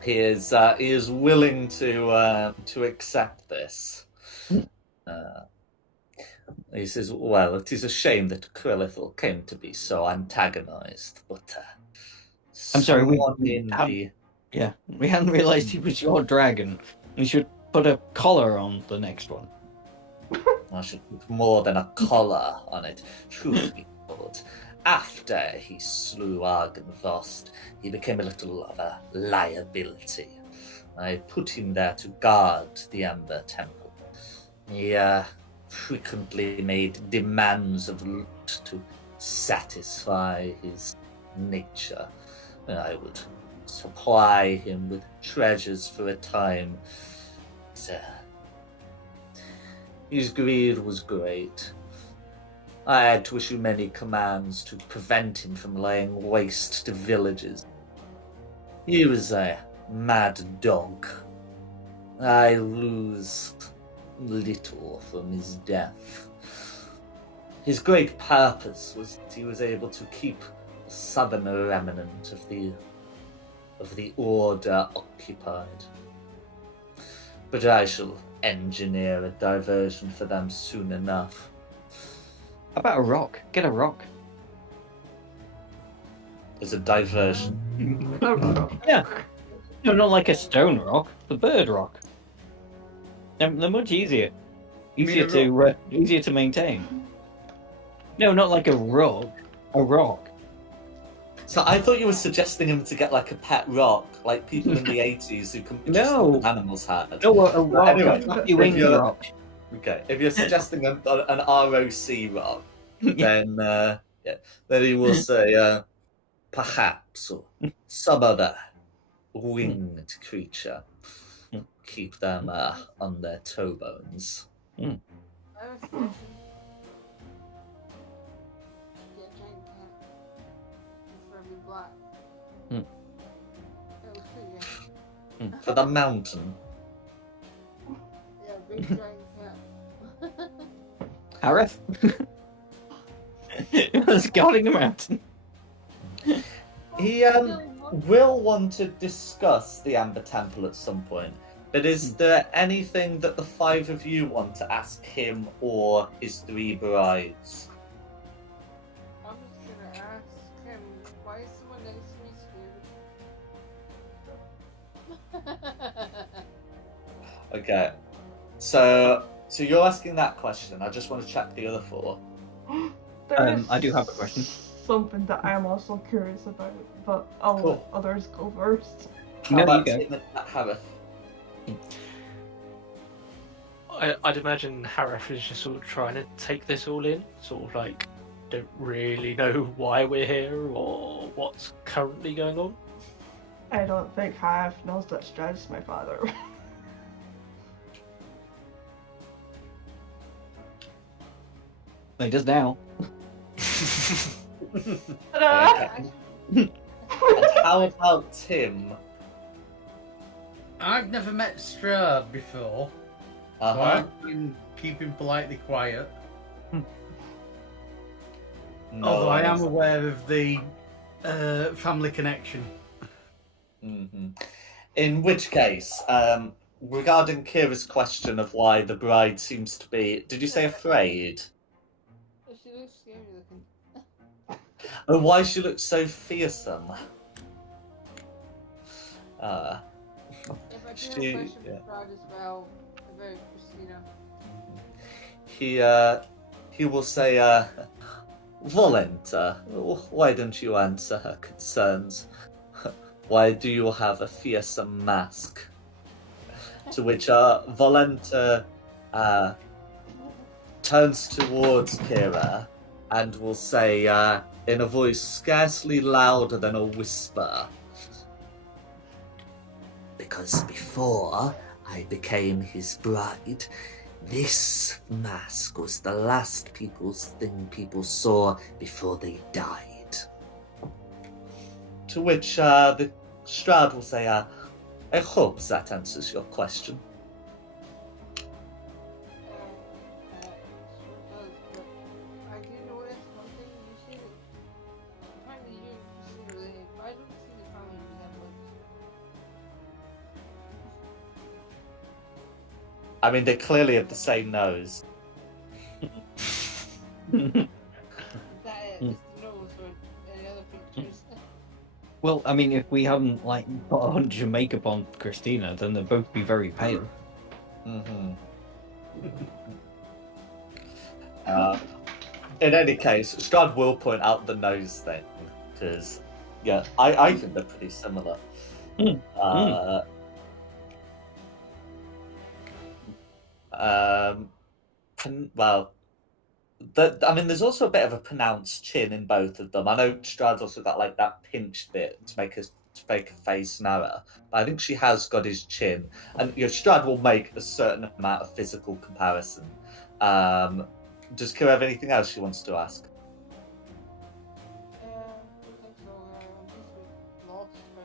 He is willing to accept this. He says, well, it is a shame that Krillithil came to be so antagonized, but I'm sorry, yeah, we hadn't realized he was your dragon. We should put a collar on the next one. I should put more than a collar on it. Truth be told, after he slew Argynvost, he became a little of a liability. I put him there to guard the Amber Temple. He frequently made demands of loot to satisfy his nature. I would supply him with treasures for a time. His greed was great. I had to issue many commands to prevent him from laying waste to villages. He was a mad dog. I lose little from his death. His great purpose was that he was able to keep the southern remnant of the order occupied. But I shall engineer a diversion for them soon enough. How about a rock? Get a rock. As a diversion. Yeah. No, not like a stone rock. The bird rock. They're much easier. You mean Easier to maintain. No, not like a rock. A rock. So I thought you were suggesting him to get like a pet rock, like people in the 80s who couldn't be just No. what animals had. No, a rock. Anyway, A fluffy winged you're- rock. Okay, if you're suggesting an ROC rock, then then he will say perhaps or some other winged creature. Keep them on their toe bones. I was thinking. Get a giant cat. Preferably black. That would fit you. For the mountain. Yeah, big giant cat. Harith? It's guarding the mountain. He will want to discuss the Amber Temple at some point. But is there anything that the five of you want to ask him or his three brides? I'm just gonna ask him, why is someone next to me scared? Okay. So you're asking that question. I just want to check the other four. There's I do have a question. something that I am also curious about, but I'll Cool. let others go first. How No, you about go. Tim and Harith? I'd imagine Harith is just sort of trying to take this all in, sort of like don't really know why we're here or what's currently going on. I don't think Harith knows that Straud's my father. He does now. Ta-da! Okay. And how about Tim? I've never met Straud before, so Uh-huh. I've been keeping politely quiet. No Although I am answer. aware of the family connection. Mhm. In which case, regarding Kira's question of why the bride seems to be, did you say afraid? She looks scary looking. Oh, why she looks so fearsome? If I do have a She- question yeah. for Straud as well about Christina. He will say, Volenta, why don't you answer her concerns? Why do you have a fearsome mask? To which Volenta turns towards Kira and will say, in a voice scarcely louder than a whisper, because before I became his bride, this mask was the last thing people saw before they died. To which the Straud will say, I hope that answers your question. Sure does, but I do notice one thing. You see, apparently you and Christina related, but I don't see the family resemblance. I mean, they clearly have the same nose. Is that it? Just the nose or any other features? Well, I mean, if we hadn't like put a bunch of makeup on Christina, then they'd both be very pale. Mm-hmm. In any case, Strad will point out the nose thing, because, yeah, I think they're pretty similar. Well, I mean, there's also a bit of a pronounced chin in both of them. I know Strad's also got like that pinched bit to make her face narrower. But I think she has got his chin, and Strad will make a certain amount of physical comparison. Does Kira have anything else she wants to ask? I don't think so. I'm just a bit lost. But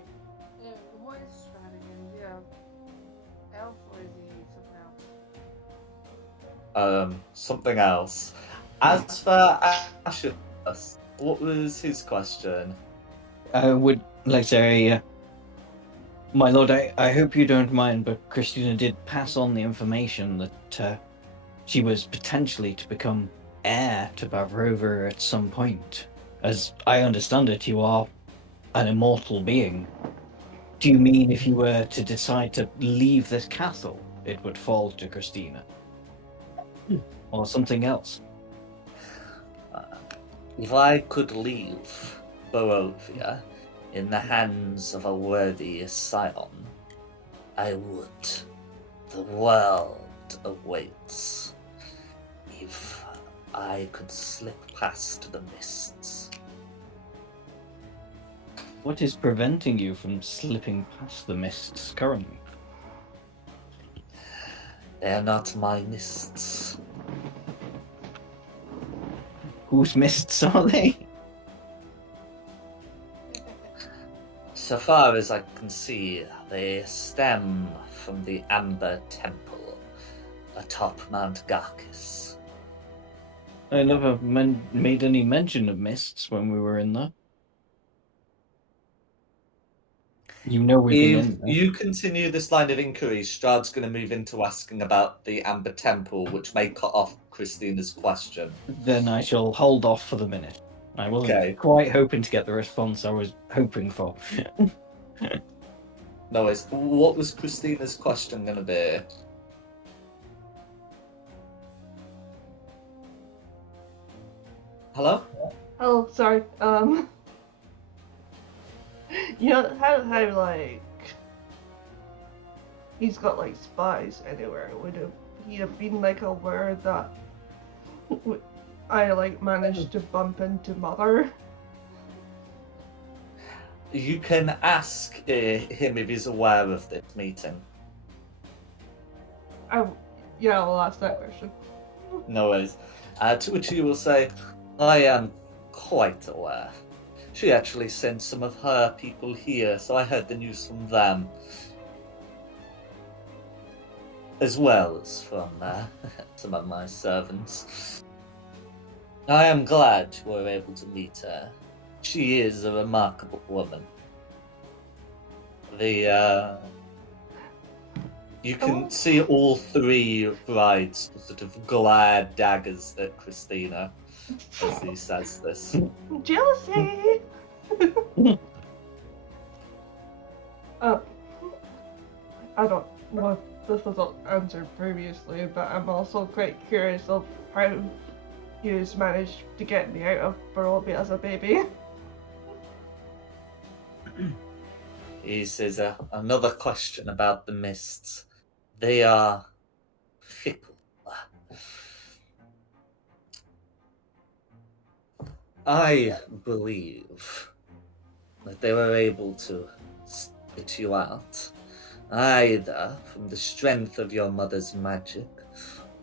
what is Strad again? Yeah, elf or is he something else? Something else. As for Ashes, what was his question? I would like to say, my lord, I hope you don't mind, but Christina did pass on the information that she was potentially to become heir to Bavrova at some point. As I understand it, you are an immortal being. Do you mean if you were to decide to leave this castle, it would fall to Christina. Or something else. If I could leave Barovia in the hands of a worthy scion, I would. The world awaits. If I could slip past the mists. What is preventing you from slipping past the mists currently? They are not my mists. Whose mists are they? So far as I can see, they stem from the Amber Temple atop Mount Garkis. I never made any mention of mists when we were in there. You know we've been If in there. you continue this line of inquiry, Straud's going to move into asking about the Amber Temple, which may cut off Christina's question. Then I shall hold off for the minute. I wasn't Okay. quite hoping to get the response I was hoping for. No worries. What was Christina's question going to be? Hello? Oh, sorry. You know how like he's got like spies anywhere? Would he have been like aware that I like managed to bump into Mother? You can ask him if he's aware of this meeting. Yeah, I'll ask that question. No worries. To which you will say, I am quite aware. She actually sent some of her people here, so I heard the news from them. As well as from some of my servants. I am glad you were able to meet her. She is a remarkable woman. You can see all three brides sort of glare daggers at Christina as he says this. Jealousy! I don't know if this was answered previously, but I'm also quite curious of how you managed to get me out of Barovia as a baby. He says another question about the mists. They are fickle. I believe that they were able to spit you out, either from the strength of your mother's magic,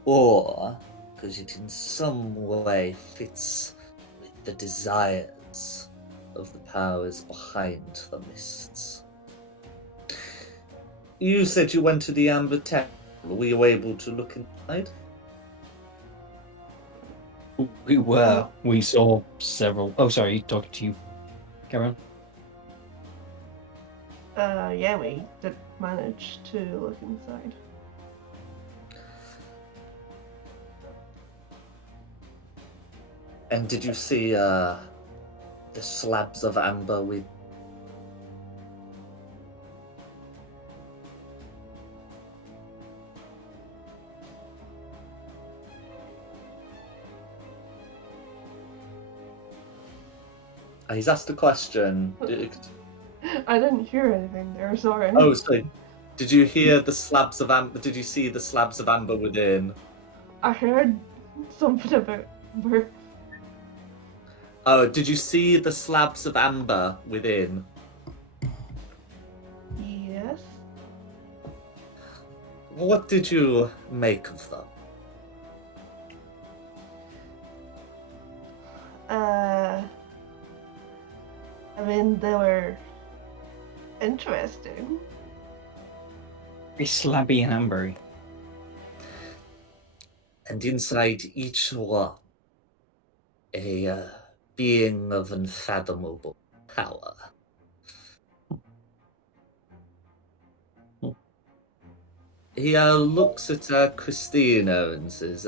or because it in some way fits with the desires of the powers behind the mists. You said you went to the Amber Temple. Were you able to look inside? We were. We saw several. Oh, sorry, talking to you, Karen. Yeah, we did manage to look inside. And did you see the slabs of amber with? He's asked a question. I didn't hear anything there, sorry. Oh, sorry. Did you hear the slabs of amber? Did you see the slabs of amber within? I heard something about where. Oh, did you see the slabs of amber within? Yes. What did you make of them? I mean, they were interesting. Very slabby and ambery. And inside each one, a being of unfathomable power. He looks at Christina and says,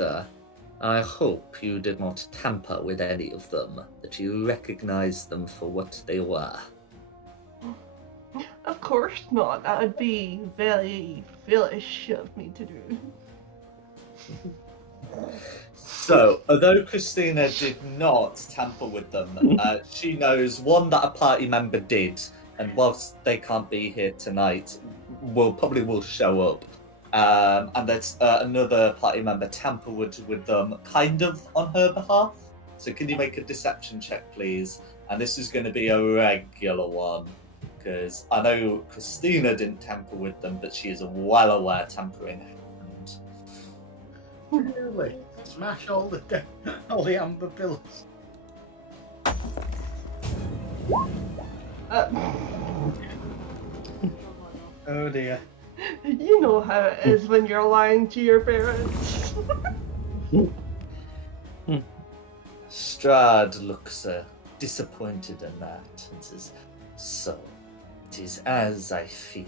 I hope you did not tamper with any of them, that you recognized them for what they were. Of course not. That would be very foolish of me to do. So, although Christina did not tamper with them, she knows one that a party member did, and whilst they can't be here tonight, probably will show up. And that another party member tampered with them, kind of on her behalf. So, can you make a deception check, please? And this is going to be a regular one, because I know Christina didn't tamper with them, but she is well aware tampering happened. Really? Smash all the amber pillars. Oh dear. You know how it is when you're lying to your parents. Straud looks disappointed in that and says, "So, it is as I feared.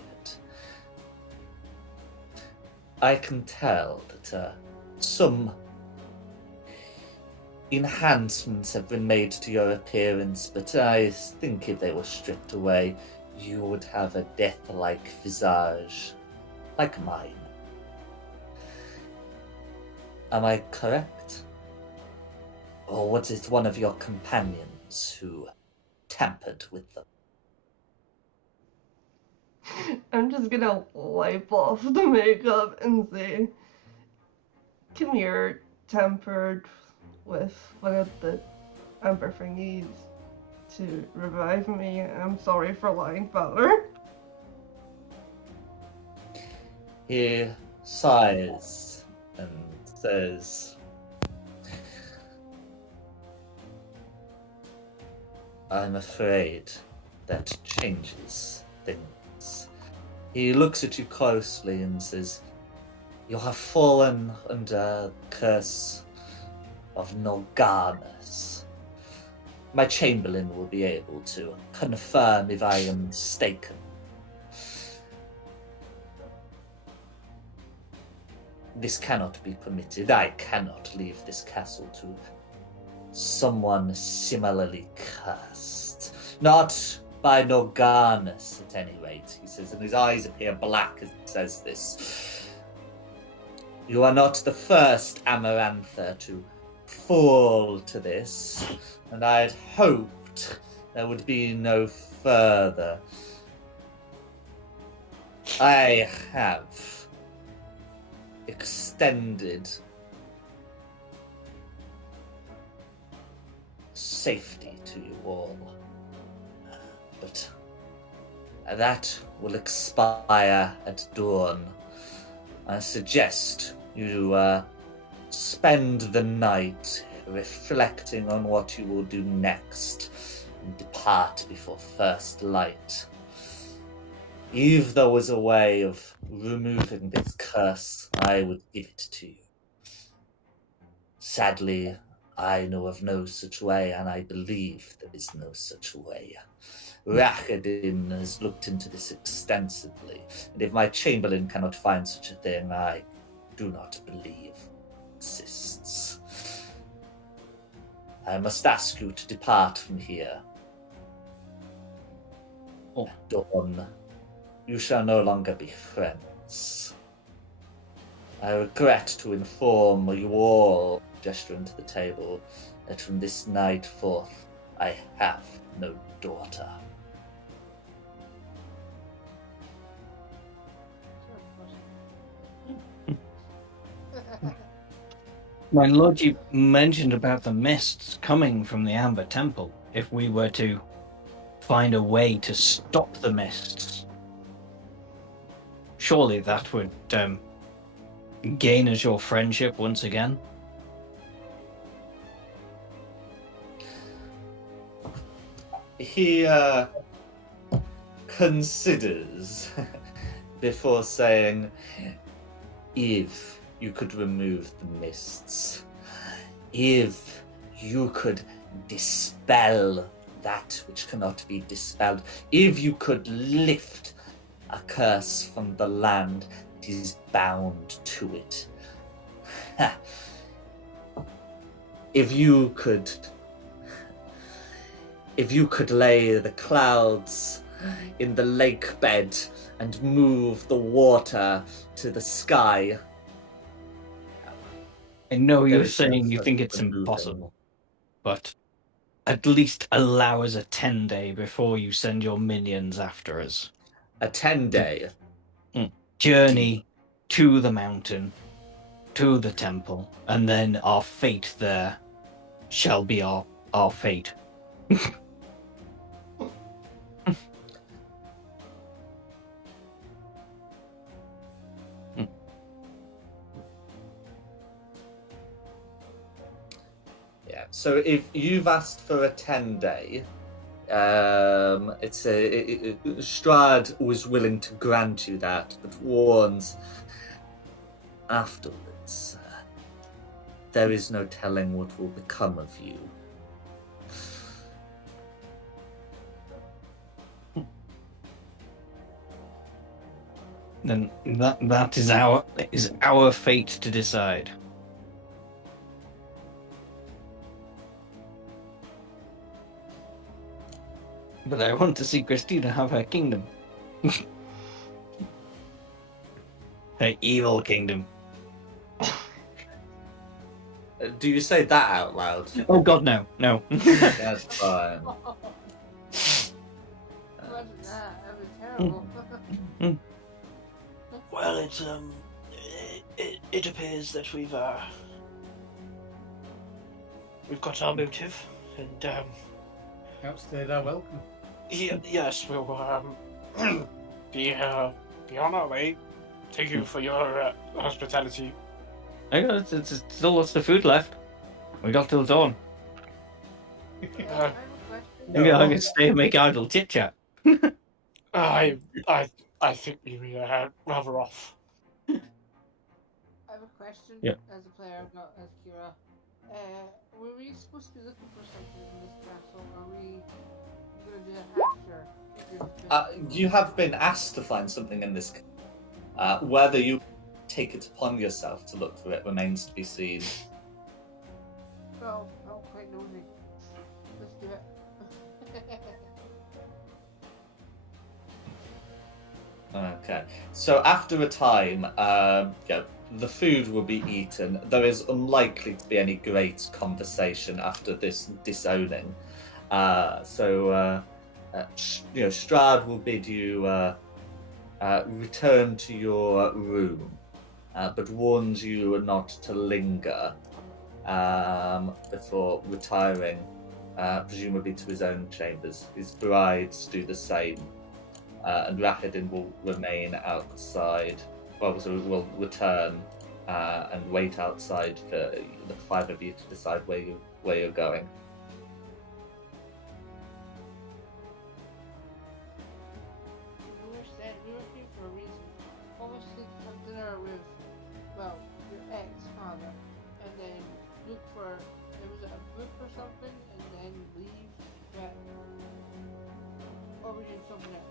I can tell that some enhancements have been made to your appearance, but I think if they were stripped away, you would have a death-like visage, like mine. Am I correct? Or was it one of your companions who tampered with them?" I'm just gonna wipe off the makeup and say, Kimir tampered with one of the amber thingies to revive me, and I'm sorry for lying, Father. He sighs and says, "I'm afraid that changes things." He looks at you closely and says, "You have fallen under the curse of Norgarnus. My Chamberlain will be able to confirm if I am mistaken. This cannot be permitted. I cannot leave this castle to someone similarly cursed. Not by Norgarnus, at any rate," he says, and his eyes appear black as he says this. "You are not the first Amarantha to fall to this, and I had hoped there would be no further. I have extended safety to you all, but that will expire at dawn. I suggest you spend the night reflecting on what you will do next and depart before first light. If there was a way of removing this curse, I would give it to you. Sadly, I know of no such way, and I believe there is no such way. Rakadin has looked into this extensively, and if my Chamberlain cannot find such a thing, I do not believe it exists. I must ask you to depart from here. At dawn, you shall no longer be friends. I regret to inform you all," gesturing to the table, "that from this night forth I have no daughter." My lord, you mentioned about the mists coming from the Amber Temple. If we were to find a way to stop the mists, surely that would gain us your friendship once again. He considers before saying, "If you could remove the mists, if you could dispel that which cannot be dispelled, if you could lift a curse from the land that is bound to it, if you could lay the clouds in the lake bed and move the water to the sky. I know There you're is no saying you such think it's maneuvering. impossible, but at least allow us a 10-day before you send your minions after us. A 10-day. Journey to the mountain, to the temple, and then our fate there shall be our fate. Yeah. So if you've asked for a 10-day, Straud was willing to grant you that, but warns afterwards there is no telling what will become of you. Then that is our fate to decide. But I want to see Christina have her kingdom. Her evil kingdom. Do you say that out loud? Oh god, no. That's fine. Imagine that. That was terrible. Well, it appears that we've got our motive, and Outstayed our welcome. yes, we'll be on our way. Thank you for your hospitality. I got it's still lots of food left. We got till dawn. I have a question. I'm gonna stay and make idle chit chat. I think we rather off. I have a question Yeah. as a player, not as Kira. Were we supposed to be looking for something in this castle? Or are we going to do it after? You have been asked to find something in this. Whether you take it upon yourself to look for it remains to be seen. Well, I'm quite nosy. Let's do it. Okay. So after a time, the food will be eaten. There is unlikely to be any great conversation after this disowning. Straud will bid you return to your room, but warns you not to linger before retiring, presumably to his own chambers. His brides do the same, and Rahadin will remain outside. Well, so will return and wait outside for the five of you to decide where you're going. We were here for a reason. Obviously, have dinner with, well, your ex-father, and then look for, was it a book or something, and then leave, but, or we did something else.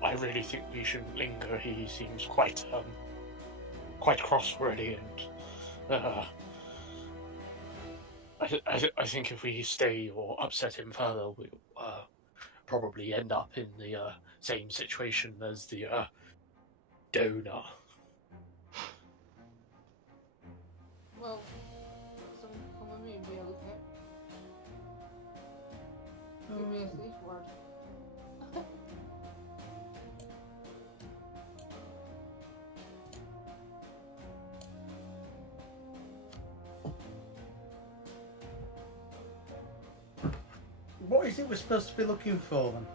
I really think we shouldn't linger. He seems quite cross already, and I think if we stay or upset him further, we'll probably end up in the same situation as the donor. Well, someone come with me and be a lookout. Give me a safe word. What is it we're supposed to be looking for then?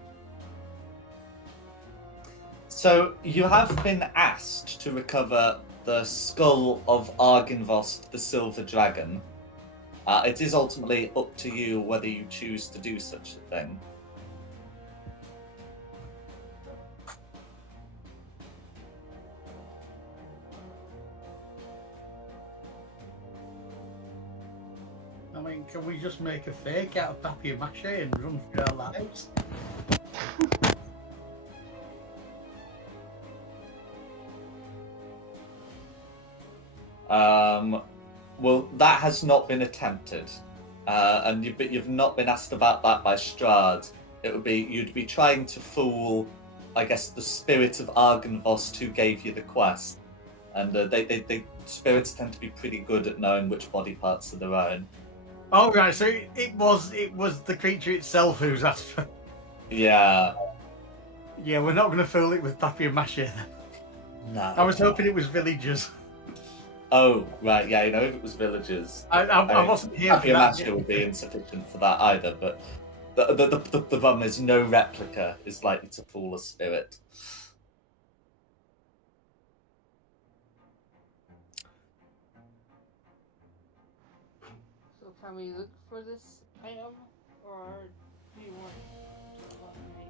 So you have been asked to recover the skull of Argynvost the Silver Dragon. It is ultimately up to you whether you choose to do such a thing. I mean, can we just make a fake out of papier-mâché and run through our lives? Well, that has not been attempted, and you've not been asked about that by Straud. You'd be trying to fool, I guess, the spirit of Argynvost who gave you the quest, and they spirits tend to be pretty good at knowing which body parts are their own. Oh right, so it was the creature itself who's asked for. Yeah. Yeah, we're not going to fool it with papier-mâché then. No. I was hoping it was villagers. Oh, right, yeah, if it was villagers. I wasn't here for that. Papier-mâché would be insufficient for that either, but the problem is no replica is likely to fool a spirit. So can we look for this item, or do you want to let me?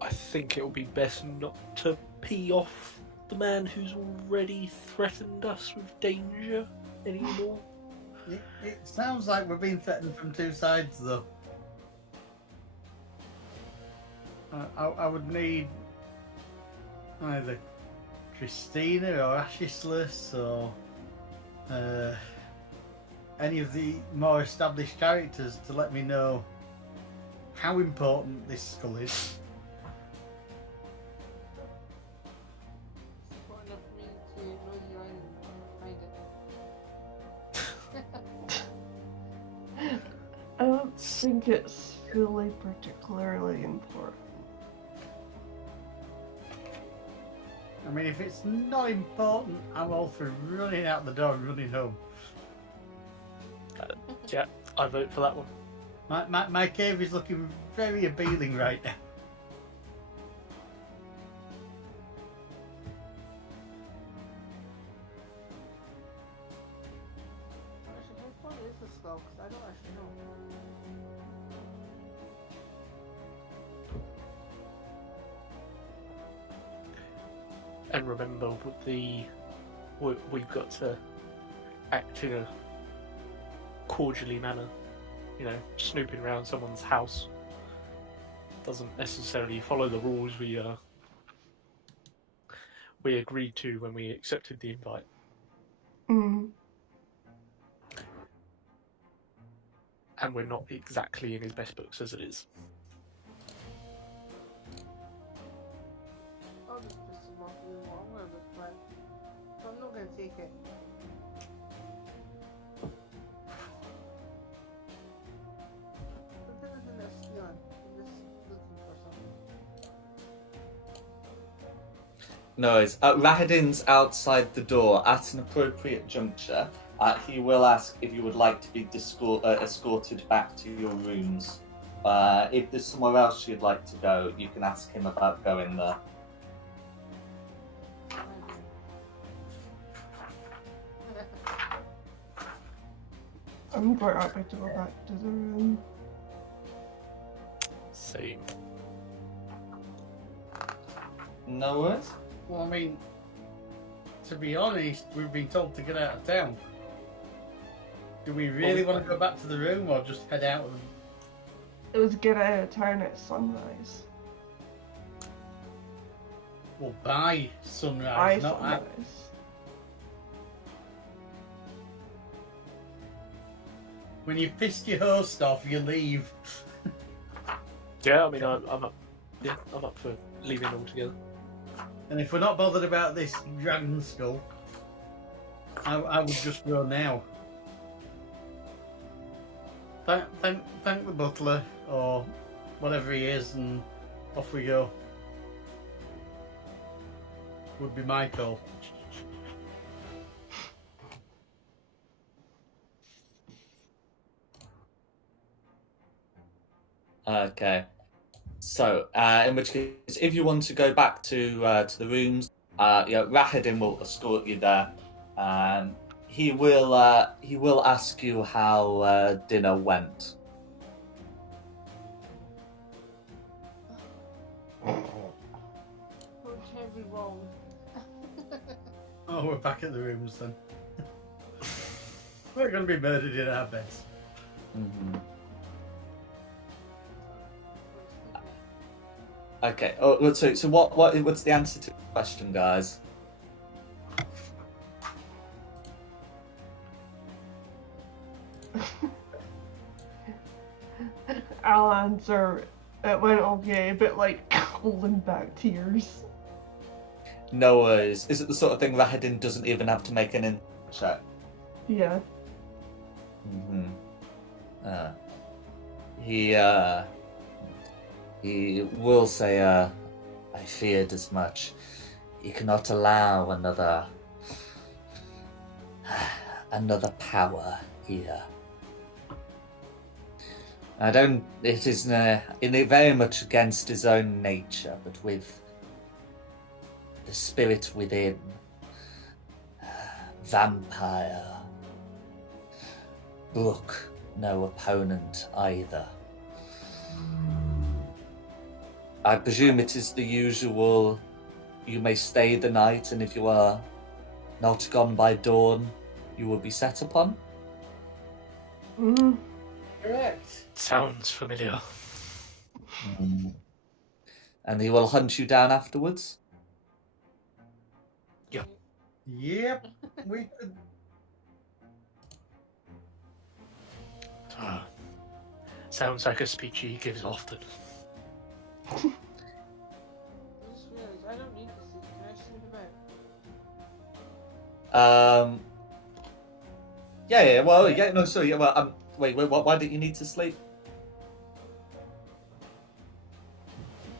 I think it would be best not to pee off the man who's already threatened us with danger anymore. It sounds like we're being threatened from two sides, though. I would need either Christina or Ashislis or any of the more established characters to let me know how important this skull is. It's important enough for me to know the island and find it. I don't think it's really particularly important. I mean, if it's not important, I'm all for running out the door and running home. Yeah, I vote for that one. My cave is looking very appealing right now. Actually, how far is the skull? Because I don't actually know. And remember, we've got to act in a cordially manner. Snooping around someone's house doesn't necessarily follow the rules we agreed to when we accepted the invite. Mm. And we're not exactly in his best books as it is. I'll just piss him off a little more. I'm gonna look for it. But I'm not gonna take it. But then isn't there stealing? I'm just looking for something. No, it's Rahadin's outside the door at an appropriate juncture. He will ask if you would like to be escorted back to your rooms. If there's somewhere else you'd like to go, you can ask him about going there. I'm quite happy to go back to the room. Same. No worries. Well, I mean, to be honest, we've been told to get out of town. Do we really want to go back to the room or just head out? It was get out of town at sunrise. Well, by sunrise, By not at. sunrise. When you've pissed your host off, you leave. Yeah, I mean, I'm up. Yeah, I'm up for leaving altogether. And if we're not bothered about this dragon skull, I would just go now. Thank the butler or whatever he is, and off we go. Would be my call. Okay. So, in which case, if you want to go back to the rooms, Rahadin will escort you there. He will ask you how dinner went. Went terribly wrong. Oh, we're back at the rooms then. We're going to be murdered in our beds. Mm-hmm. Okay. Oh, so what's the answer to the question, guys? I'll answer. It went okay, but like holding back tears. No worries. Is it the sort of thing Rahadin doesn't even have to make an in check? Yeah. Mm-hmm. He will say, I feared as much. You cannot allow another power here. I don't. It is very much against his own nature, but with the spirit within, vampire. Brook, no opponent either. I presume it is the usual. You may stay the night, and if you are not gone by dawn, you will be set upon. Mm-hmm. Correct. Sounds familiar. And he will hunt you down afterwards. Yep. We could. Sounds like a speech he gives often. I just realized I don't need to sleep. Can I sleep about? Yeah. Well, yeah. No, sorry. Well, wait. Why did you need to sleep?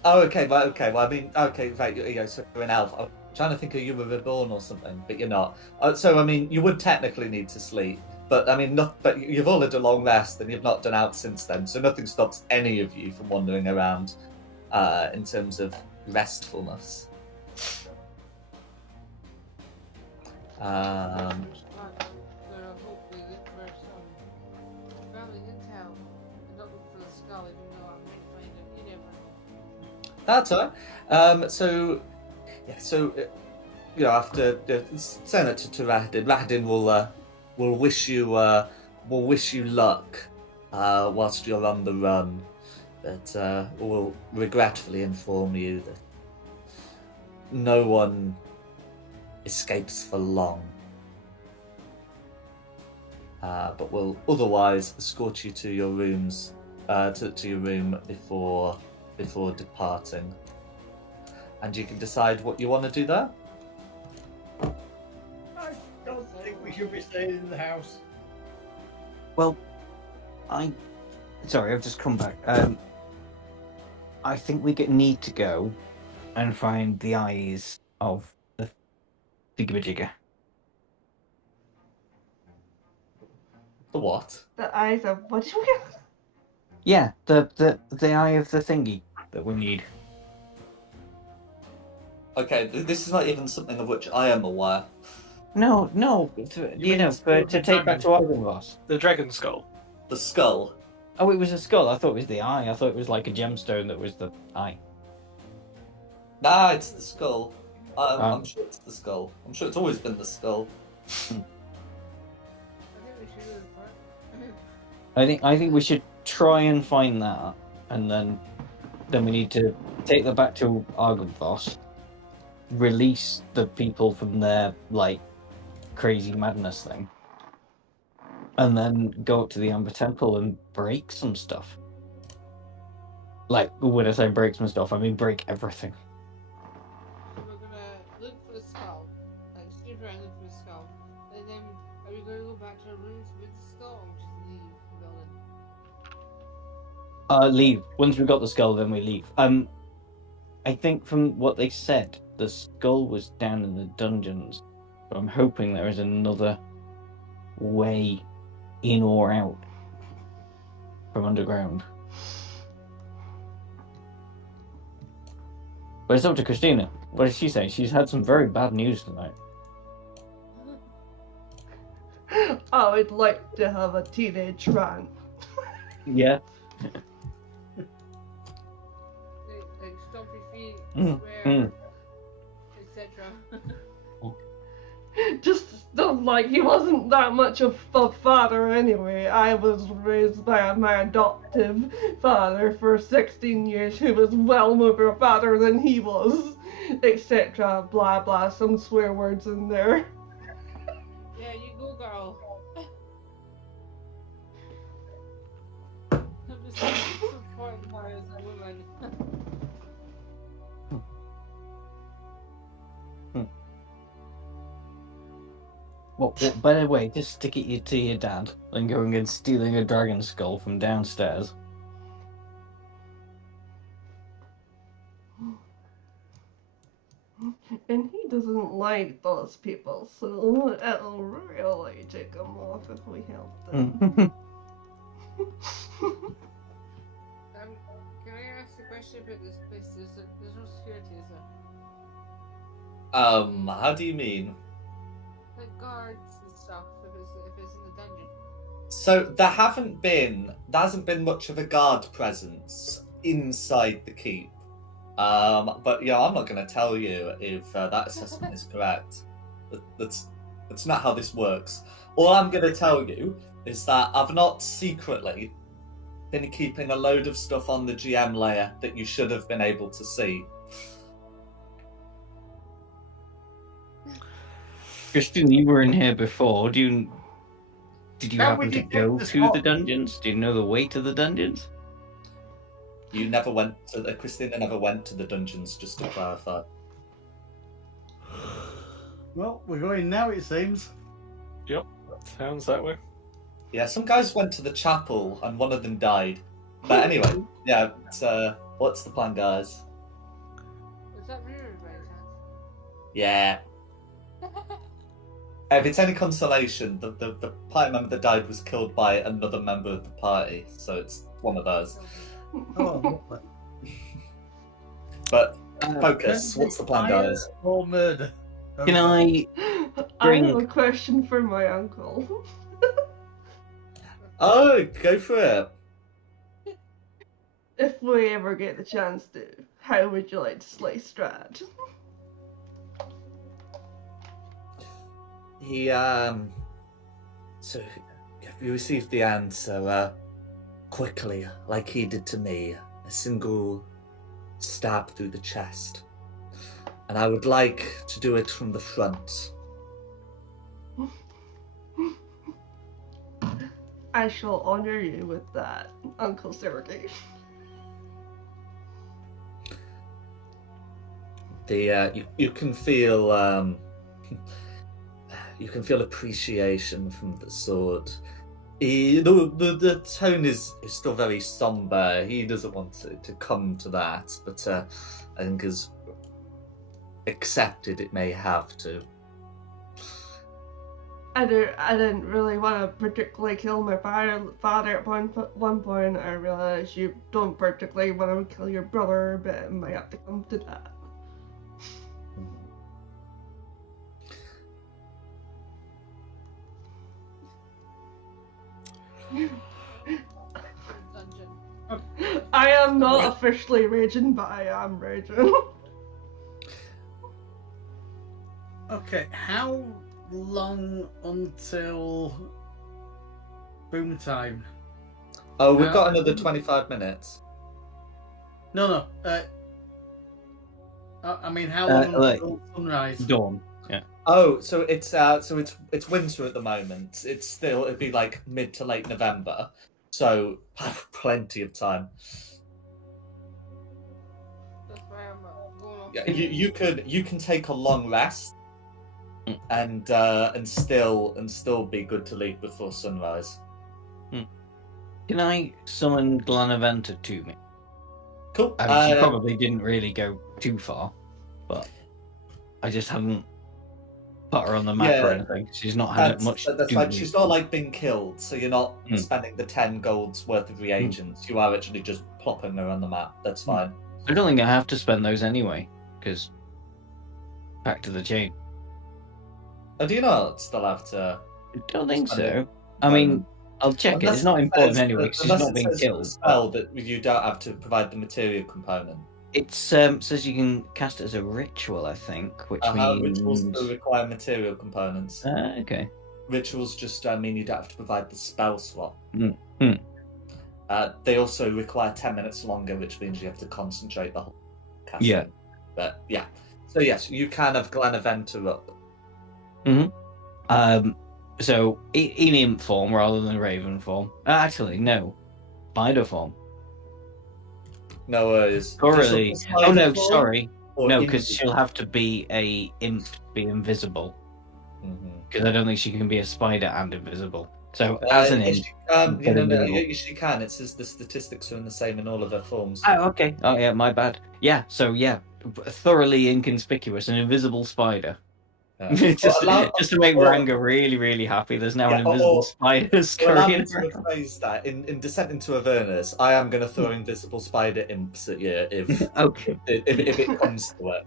Oh, okay. Well, okay. Well, I mean, okay. Right. Yeah. So you're an elf. I'm trying to think of you were reborn or something, but you're not. So I mean, you would technically need to sleep, but I mean, but you've all had a long rest and you've not done out since then, so nothing stops any of you from wandering around. In terms of restfulness. Hopefully look for some family intel and not look for the skull, even though I might find it. You never know. That's all right. After saying that to Rahadin will wish you luck whilst you're on the run. But will regretfully inform you that no one escapes for long. But will otherwise escort you to your rooms, to your room before departing, and you can decide what you want to do there. I don't think we should be staying in the house. Well, sorry, I've just come back. I think we need to go and find the eyes of the thingamajigger. The what? The eyes of what did we get? Yeah, the eye of the thingy that we need. Okay, this is not even something of which I am aware. No, mean to take back to Argonvoss. The dragon skull. The skull. Oh, it was a skull. I thought it was the eye. I thought it was like a gemstone that was the eye. Nah, it's the skull. I'm sure it's the skull. I'm sure it's always been the skull. I think we should do it. I think we should try and find that, and then we need to take that back to Argonvoss, release the people from their like crazy madness thing, and then go up to the Amber Temple and break some stuff. Like, when I say break some stuff, I mean break everything. So we're gonna look for the skull, like snoop around look for the skull, and then are we gonna go back to our rooms with the skull, or just leave the building? Leave. Once we've got the skull, then we leave. I think from what they said, the skull was down in the dungeons, but I'm hoping there is another way in or out from underground. But it's up to Christina. What did she say? She's had some very bad news tonight. I would like to have a teenage rant. Yeah. Like stop your feet, Mm, swear, mm. etc. Just Still, like, he wasn't that much of a father anyway. I was raised by my adoptive father for 16 years, who was well more of a father than he was, etc. Blah blah, some swear words in there. Yeah, you go, girl. I'm just supporting her as a woman. What better way to stick it to your dad than going and stealing a dragon skull from downstairs? And he doesn't like those people, so it'll really take him off if we help them. Can I ask a question about this place? There's no security, is there? How do you mean? Like guards and stuff, if it's in the dungeon. So there hasn't been much of a guard presence inside the keep. But yeah, I'm not going to tell you if that assessment is correct. That's not how this works. All I'm going to tell you is that I've not secretly been keeping a load of stuff on the GM layer that you should have been able to see. Christian, you were in here before. Did you How happen would to you get go this to the far? dungeons? Do you know the way to the dungeons? You never went to Christina never went to the dungeons, just to clarify. Well, we're going now, it seems. Yep, sounds that way. Yeah, some guys went to the chapel and one of them died. But anyway, yeah, it's, what's the plan, guys? Is that rumored by any Yeah. chance? If it's any consolation, the party member that died was killed by another member of the party, so it's one of those. Oh, But focus, what's the plan, guys? Or murder? Can I? I have a question for my uncle. Oh, go for it. If we ever get the chance to, how would you like to slay Straud? He, so you received the answer, quickly, like he did to me. A single stab through the chest. And I would like to do it from the front. I shall honor you with that, Uncle Sergei. You can feel, you can feel appreciation from the sword. The tone is still very somber. He doesn't want to come to that, but I think as accepted it may have to. I didn't really want to particularly kill my father at one point. I realized you don't particularly want to kill your brother, but it might have to come to that. Dungeon. I am not officially raging, but I am raging. Okay, how long until boom time? Oh, we've got another 25 minutes. No. I mean, how long like- until sunrise? Dawn. Yeah. Oh, so it's winter at the moment. It'd be like mid to late November, so plenty of time. That's why I'm going off. Yeah, you can take a long rest, and still be good to leave before sunrise. Can I summon Glanaventa to me? Cool. I mean, she probably didn't really go too far, but I just haven't put her on the map or Yeah. anything. She's not had That's, much. that's to right. do. She's not like been killed, so you're not Hmm. spending the 10 gold's worth of reagents. You are actually just plopping her on the map. That's fine. I don't think I have to spend those anyway, because back to the chain. Oh, do you not still have to? I don't think Spend so. I mean, I'll check it. It's not important anyway, because she's unless not it being says in the killed. spell that you don't have to provide the material component. It says you can cast it as a ritual, I think, which means... Rituals still require material components. Okay. Rituals just mean you don't have to provide the spell slot. Hmm. They also require 10 minutes longer, which means you have to concentrate the whole casting. Yeah. But yeah. So yes, you can have Glenaventer up. So in imp form rather than raven form. Actually, no. Spider form. No worries. Thoroughly. Just Oh no, spider form sorry. or No, because invisible? she'll have to be a imp to be invisible. Mhm. Because I don't think she can be a spider and invisible. So as an imp. You know, no, invisible. she can. It says the statistics are in the same in all of her forms. Oh, okay. Oh yeah, my bad. Yeah, so yeah. Thoroughly inconspicuous, an invisible spider. just to make Ranga really, really happy, there's now an invisible spider Allow me scurrying to around. rephrase that. In Descent into Avernus, I am going to throw invisible spider imps at you if Okay. if it comes to it.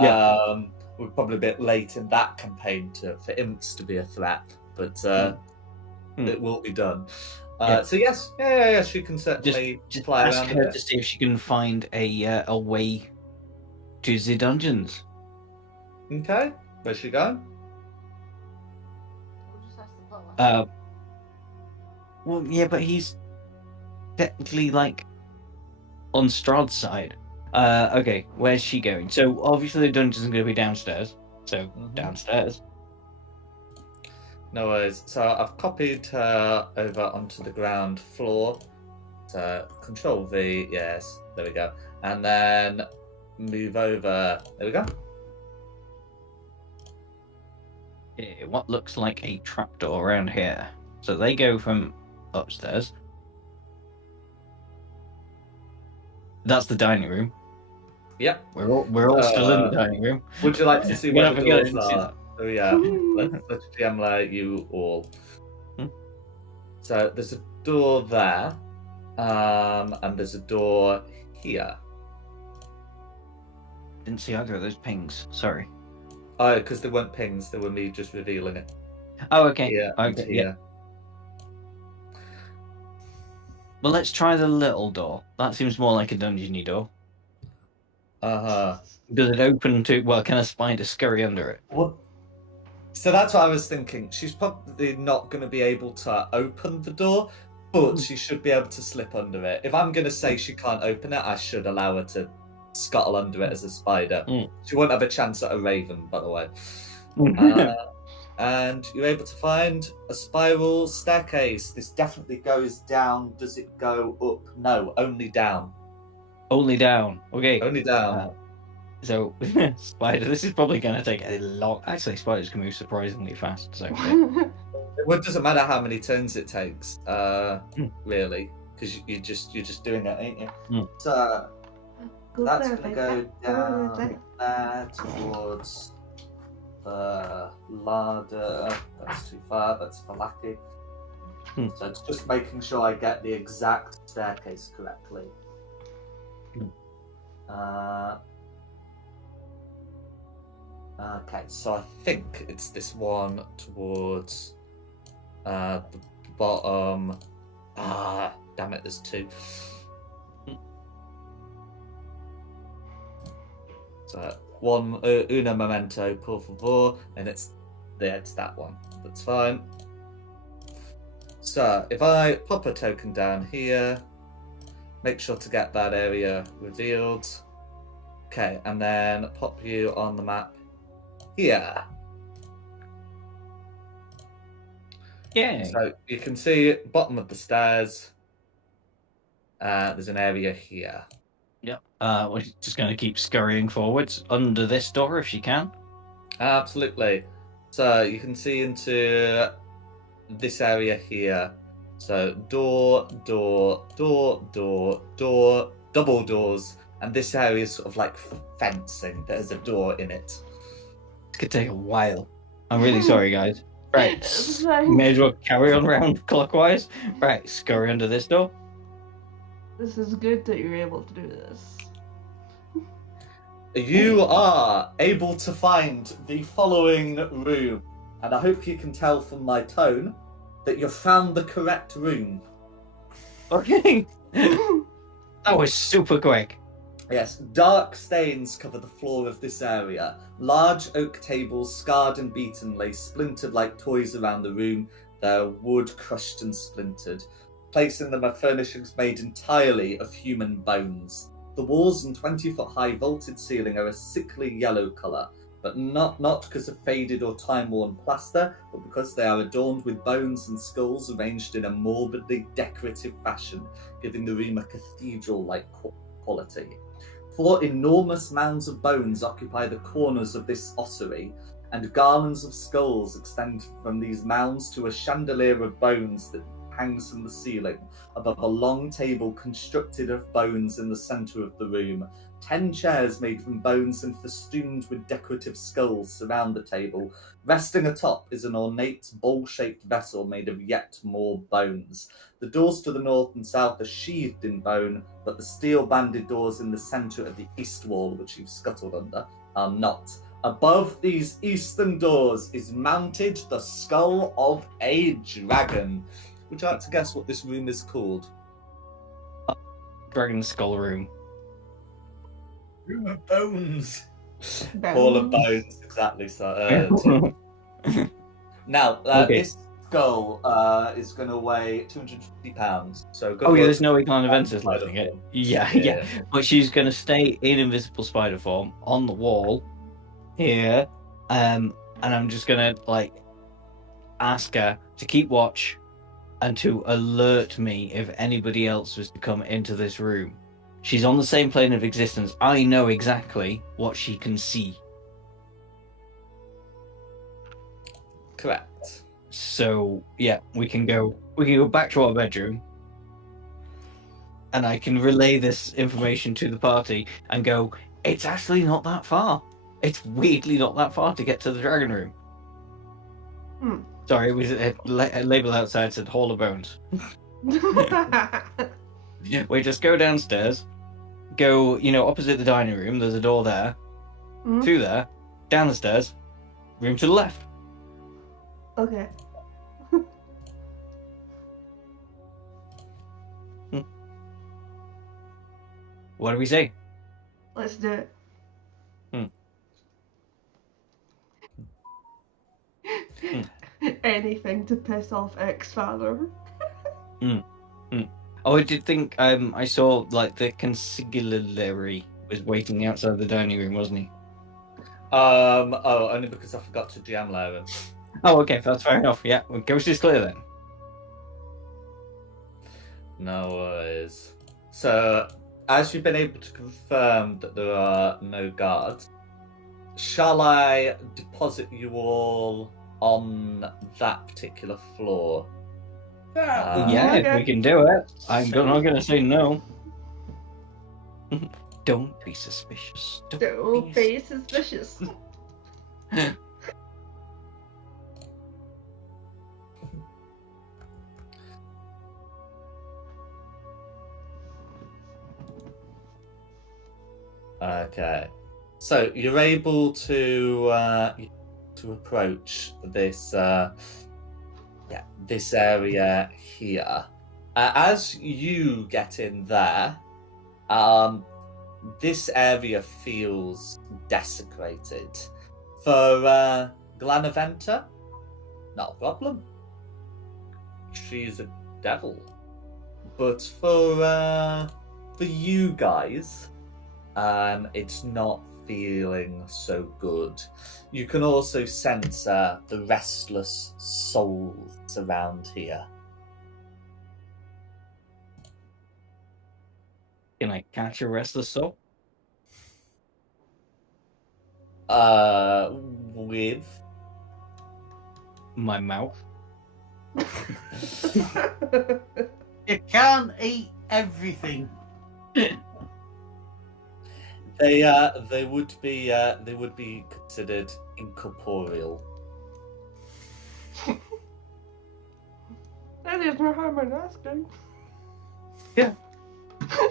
Yeah. We're probably a bit late in that campaign for imps to be a threat, but it will be done. So yes, yeah, she can certainly Just fly ask around a her bit. to see if she can find a way to the dungeons. Okay, where's she going? We'll just ask the butler. Well, yeah, but he's technically like on Straud's side. Okay, where's she going? So obviously the dungeon's going to be downstairs. So downstairs. No worries. So I've copied her over onto the ground floor. So Control V, yes, there we go. And then move over. There we go. What looks like a trapdoor around here. So they go from upstairs. That's the dining room. Yep. We're all still in the dining room. Would you like to see where the doors are? Oh yeah. Let's GM let you all. So there's a door there, and there's a door here. Didn't see either of those pings. Sorry. Oh, because they weren't pings; they were me just revealing it. Oh, okay. Yeah. Okay. Yeah. Well, let's try the little door. That seems more like a dungeony door. Does it open to? Well, can a spider scurry under it? Well, so that's what I was thinking. She's probably not going to be able to open the door, but she should be able to slip under it. If I'm going to say she can't open it, I should allow her to scuttle under it as a spider. She won't have a chance at a raven, by the way. And you're able to find a spiral staircase. This definitely goes down. Does it go up? No, only down. Only down. Okay. Only down. So, spider. This is probably going to take a long. Actually, spiders can move surprisingly fast. So. Well, it doesn't matter how many turns it takes, really, because you're just doing it, ain't you? So that's going to go down there towards the larder. That's too far. That's for Lucky. So it's just making sure I get the exact staircase correctly. Okay, so I think it's this one towards the bottom. Damn it, there's two. So one, una momento, por favor, and it's that one. That's fine. So if I pop a token down here, make sure to get that area revealed. Okay, and then pop you on the map here. Yeah. So you can see bottom of the stairs. There's an area here. Yep. We're just going to keep scurrying forwards under this door if she can. Absolutely. So you can see into this area here. So door, double doors, and this area is sort of like fencing. There's a door in it. This could take a while. I'm really sorry, guys. Right. Fine. May as well carry on round clockwise. Right, scurry under this door. This is good that you're able to do this. You are able to find the following room, and I hope you can tell from my tone that you've found the correct room. Okay. That was super quick. Yes, dark stains cover the floor of this area. Large oak tables, scarred and beaten, lay splintered like toys around the room, their wood crushed and splintered. Placing them are furnishings made entirely of human bones. The walls and 20-foot-high vaulted ceiling are a sickly yellow colour, but not because of faded or time-worn plaster, but because they are adorned with bones and skulls arranged in a morbidly decorative fashion, giving the room a cathedral-like quality. 4 enormous mounds of bones occupy the corners of this ossuary, and garlands of skulls extend from these mounds to a chandelier of bones that hangs from the ceiling above a long table constructed of bones in the centre of the room. 10 chairs made from bones and festooned with decorative skulls surround the table. Resting atop is an ornate bowl-shaped vessel made of yet more bones. The doors to the north and south are sheathed in bone, but the steel-banded doors in the centre of the east wall, which you've scuttled under, are not. Above these eastern doors is mounted the skull of a dragon. Would you like to guess what this room is called? Dragon Skull Room. Room of bones. Hall of Bones, exactly. So, now, Okay. this skull is going to weigh 250 pounds. So good Oh, yeah, luck. there's no way Clan Events is Spider lifting it. form. Yeah. But she's going to stay in invisible spider form on the wall here. And I'm just going to, ask her to keep watch and to alert me if anybody else was to come into this room. She's on the same plane of existence. I know exactly what she can see. Correct. So yeah, we can go back to our bedroom, and I can relay this information to the party and go, it's actually not that far. It's weirdly not that far to get to the dragon room. Sorry, it was a label outside said Hall of Bones. We just go downstairs, go, opposite the dining room, there's a door there, through there, down the stairs, room to the left. Okay. What do we say? Let's do it. Anything to piss off ex-father. Oh, I did think I saw the consigliere was waiting outside the dining room, wasn't he? Only because I forgot to GM layer him. Oh, okay, that's fair enough. Yeah, well, coast is clear then. No worries. So, as you've been able to confirm that there are no guards, shall I deposit you all on that particular floor? Yeah, if we can do it. I'm not going to say no. Don't be suspicious. Don't be suspicious. Okay. So you're able to approach this this area here. As you get in there, this area feels desecrated. For Glanaventa, not a problem. She's a devil. But for you guys, it's not feeling so good. You can also sense the restless souls around here. Can I catch a restless soul? With My mouth. You can't eat everything. They would be considered incorporeal. There's no harm in asking. Yeah.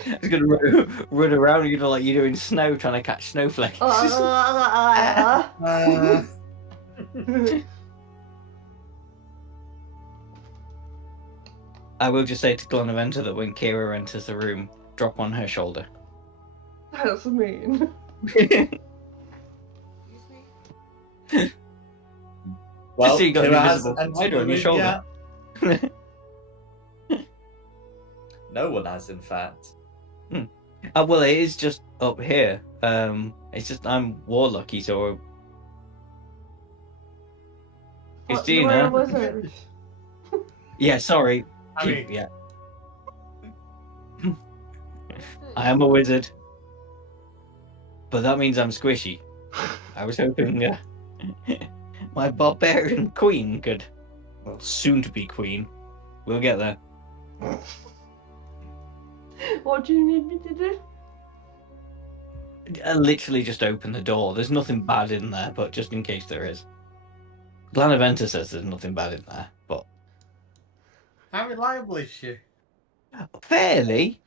It's gonna run around, like you're doing snow, trying to catch snowflakes. I will just say to Glenaventa that when Kira enters the room, drop on her shoulder. That's mean. Excuse me? Well, so you got an Kira hasn't invisible entered spider the on your room shoulder. yet. No one has, in fact. Well, it is just up here. It's just I'm warlocky, so Fuck, you are a Christina. wizard. Yeah, sorry. I mean, Yeah, I am a wizard, but that means I'm squishy. I was hoping my barbarian queen could, well, soon to be queen. We'll get there. What do you need me to do? I literally just open the door. There's nothing bad in there, but just in case there is. Glanaventa says there's nothing bad in there, but how reliable is she? fairly.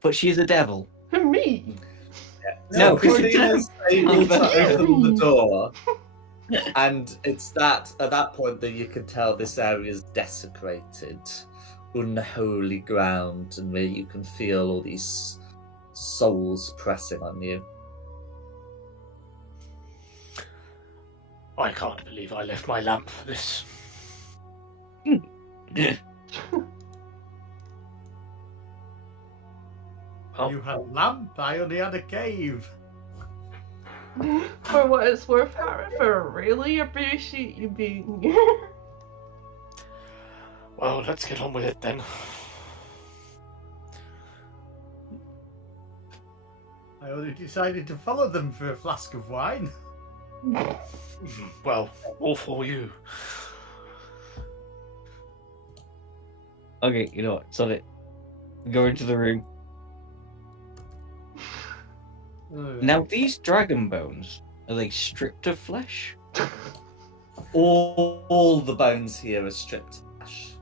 But she's a devil. Me? No, Christina's able to Yeah. open the door, and it's that at that point that you can tell this area is desecrated, unholy ground, and where you can feel all these souls pressing on you. I can't believe I left my lamp for this. Well, You had a lamp, I only had a cave. For what it's worth, Harif, I really appreciate you being here. well, let's get on with it then. I only decided to follow them for a flask of wine. Well, all for you. Okay, you know what? Sod it. Go into the room. Now, these dragon bones, are they stripped of flesh? All the bones here are stripped of flesh.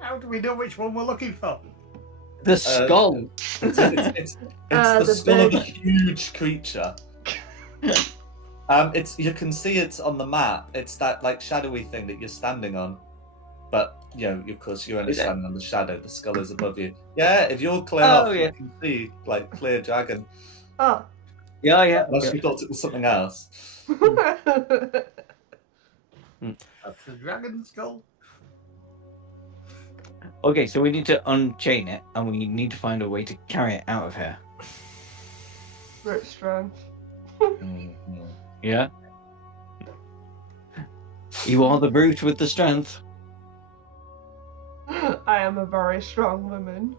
How do we know which one we're looking for? The skull. It's The the skull of a big- huge creature. It's you can see it on the map. It's that like shadowy thing that you're standing on, but you know, of course, you're only Is it? standing on the shadow. The skull is above you. Yeah, if you're clear Oh, off, yeah. you can see like clear dragon. Oh. Yeah. Unless you thought it was something else. That's the dragon skull. Okay, so we need to unchain it, and we need to find a way to carry it out of here. Root strength. Yeah? You are the brute with the strength. I am a very strong woman.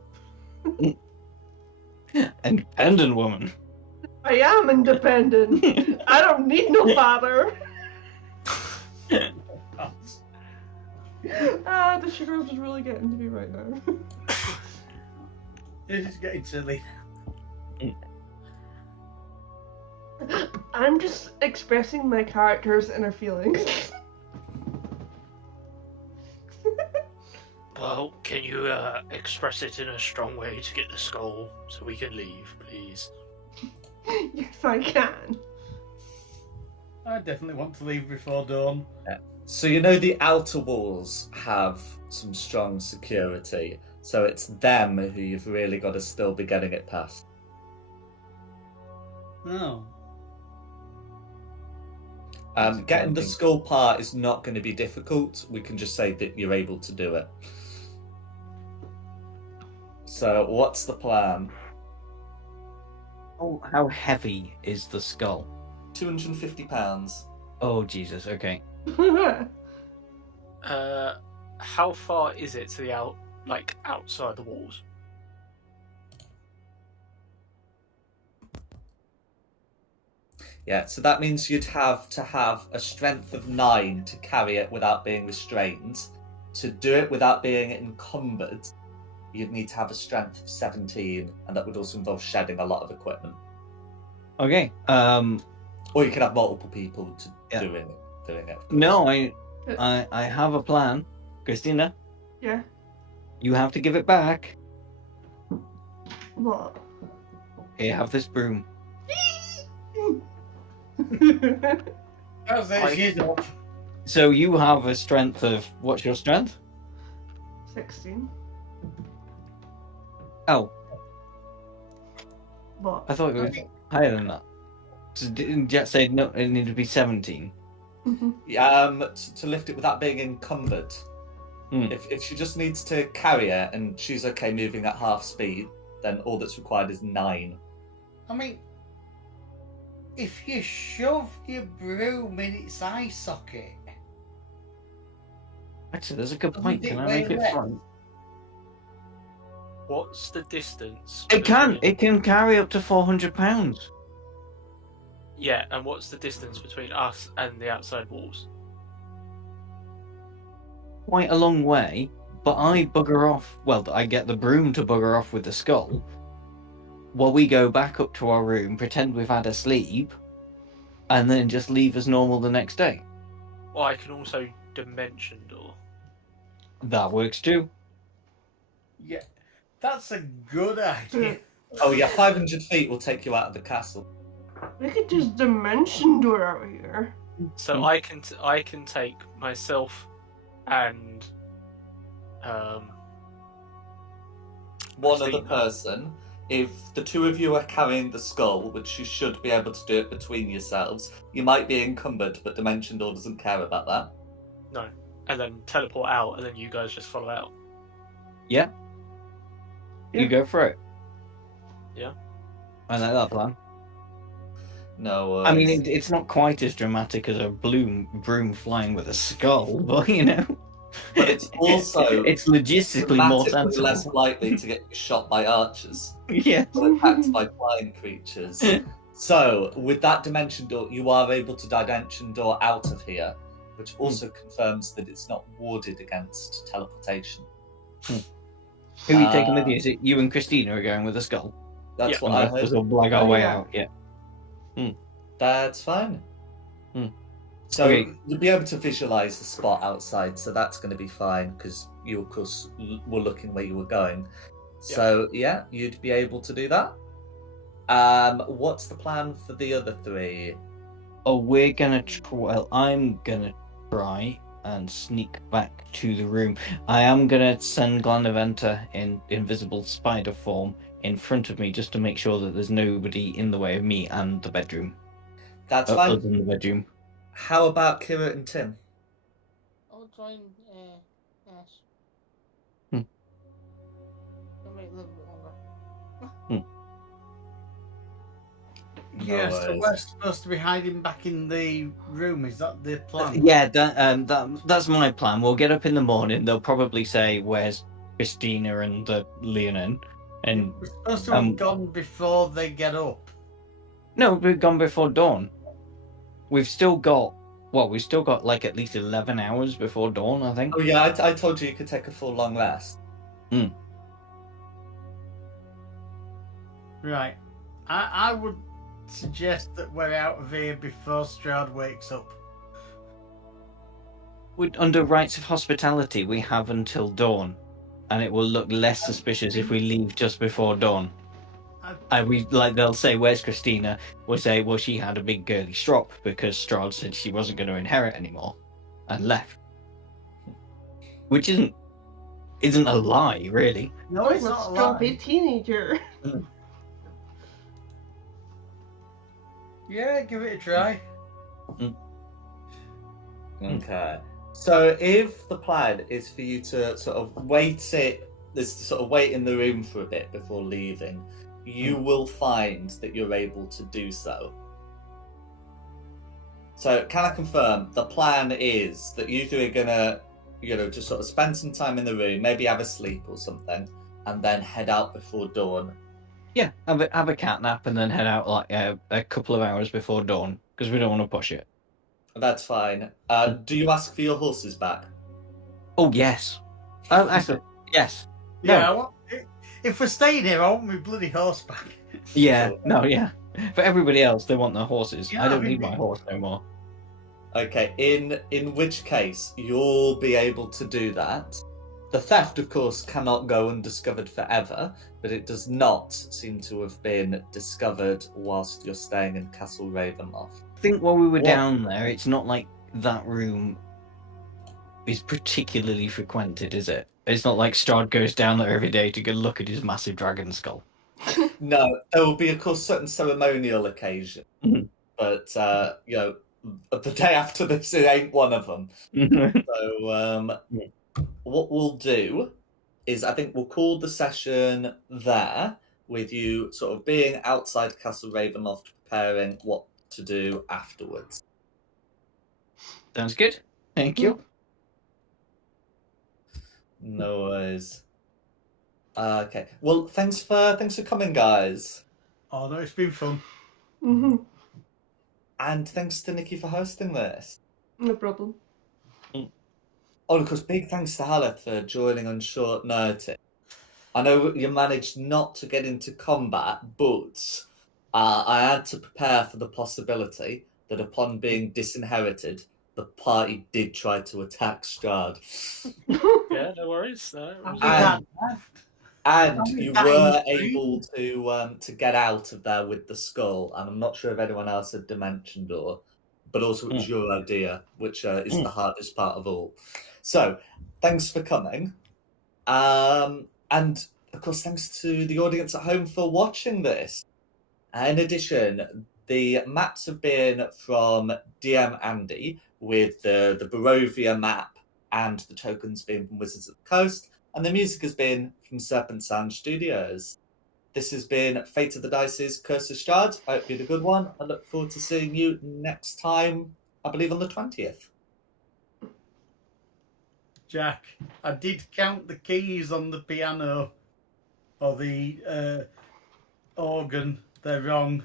Independent woman. I am independent. I don't need no father. The sugar is really getting to me right now. This is getting silly. I'm just expressing my character's inner feelings. Well, can you express it in a strong way to get the skull so we can leave, please? Yes, I can. I definitely want to leave before dawn. So you know the outer walls have some strong security. So it's them who you've really got to still be getting it past. Oh. Getting the skull part is not going to be difficult. We can just say that you're able to do it. So what's the plan? Oh, how heavy is the skull? £250. Oh, Jesus, okay. How far is it to the outside the walls? Yeah, so that means you'd have to have a strength of 9 to carry it without being restrained. To do it without being encumbered, you'd need to have a strength of 17, and that would also involve shedding a lot of equipment. Okay, Or you can have multiple people to Yeah. doing it. no, I have a plan. Christina, Yeah. you have to give it back. What? Here, have this broom. How's that shit up? So you have a strength of, what's your strength? 16. Oh. But I thought it was higher than that. So didn't Jet say no? It needed to be 17. To lift it without being encumbered. If she just needs to carry it and she's okay moving at half speed, then all that's required is 9. I mean, if you shove your broom in its eye socket, Actually, there's a good Doesn't point. it Can I weigh make it less? front? What's the distance? It can. between- It can carry up to 400 pounds. Yeah, and what's the distance between us and the outside walls? Quite a long way, but I bugger off. Well, I get the broom to bugger off with the skull. While we go back up to our room, pretend we've had a sleep, and then just leave as normal the next day. Well, I can also dimension door. That works too. yeah, that's a good idea. Oh yeah, 500 feet will take you out of the castle. we could just dimension door out here. So I can take myself and One other Christina. person. If the two of you are carrying the skull, which you should be able to do it between yourselves, you might be encumbered, but Dimension Door doesn't care about that. No, and then teleport out, and then you guys just follow out. Yeah. Yeah. You go for it. Yeah. I like that plan. No, I mean, it's not quite as dramatic as a broom flying with a skull, but you know. but it's also it's logistically more dramatically sensible. less likely to get shot by archers Yeah. or attacked by flying creatures. So, with that Dimension Door, you are able to Dimension Door out of here, which also confirms that it's not warded against teleportation. Who are you taking with you? Is it you and Christina are going with the skull? That's Yeah. what I Because heard. we'll blag our Oh, way yeah. out. Yeah. That's fine. Hmm. So Okay. you'll be able to visualize the spot outside, so that's going to be fine because you, of course, were looking where you were going. So yeah, you'd be able to do that. What's the plan for the other 3? Oh, we're gonna. Well, I'm gonna try and sneak back to the room. I am gonna send Glanaventa in invisible spider form in front of me just to make sure that there's nobody in the way of me and the bedroom. That's Other fine. than the bedroom. How about Kira and Tim? I'll join Ash. Hmm. It'll make it a little bit longer. Yeah, No so worries. we're supposed to be hiding back in the room. Is that the plan? Yeah, that's my plan. We'll get up in the morning. They'll probably say, "Where's Christina and Leonin?" And We're supposed to have gone before they get up. no, we've gone before dawn. We've still got like at least 11 hours before dawn, I think. Oh yeah, I told you could take a full long rest. Right. I would suggest that we're out of here before Straud wakes up. Under rights of hospitality, we have until dawn, and it will look less suspicious if we leave just before dawn. And they'll say, "Where's Christina?" We'll say, "Well, she had a big girly strop because Straud said she wasn't going to inherit anymore, and left." Which isn't a lie, really. No, it's I'm a not a stumpy lie. teenager. Yeah, give it a try. Okay. So if the plan is for you to sort of wait in the room for a bit before leaving, you will find that you're able to do so. So can I confirm the plan is that you two are gonna, just sort of spend some time in the room, maybe have a sleep or something, and then head out before dawn? Yeah, have a cat nap and then head out like a couple of hours before dawn because we don't want to push it. That's fine. Do you ask for your horses back? Oh yes. Oh, actually, yes. No. Yeah, if we're staying here, I want my bloody horse back. Yeah. No. Yeah. For everybody else, they want their horses. Yeah, I don't I mean, need my horse no more. Okay, in which case you'll be able to do that. The theft, of course, cannot go undiscovered forever, but it does not seem to have been discovered whilst you're staying in Castle Ravenloft. I think while we were What? down there, it's not like that room is particularly frequented, is it? It's not like Straud goes down there every day to go look at his massive dragon skull. No, there will be, of course, certain ceremonial occasion, Mhm. but the day after this, it ain't one of them. So, what we'll do is, I think we'll call the session there, with you sort of being outside Castle Ravenloft, preparing what to do afterwards. Sounds good. Thank you. No worries. Okay. Well, thanks for coming, guys, Oh no, it's been fun. Mhm. and thanks to Nikki for hosting this. No problem. Oh, of course, big thanks to Haleth for joining on short notice. I know you managed not to get into combat, but I had to prepare for the possibility that upon being disinherited, the party did try to attack Straud. Yeah, no worries. I'm Was, And- left. And I'm you dying were scream. able to get out of there with the skull, and I'm not sure if anyone else had Dimension Door, but also it was your idea, which is the hardest part of all. So, thanks for coming. And of course, thanks to the audience at home for watching this. In addition, the maps have been from DM Andy, with the Barovia map and the tokens being from Wizards of the Coast, and the music has been from Serpent Sound Studios. This has been Fate of the Dice's Curse of Strahd. I hope you had a good one. I look forward to seeing you next time, I believe on the 20th. Jack, I did count the keys on the piano or the organ. They're wrong.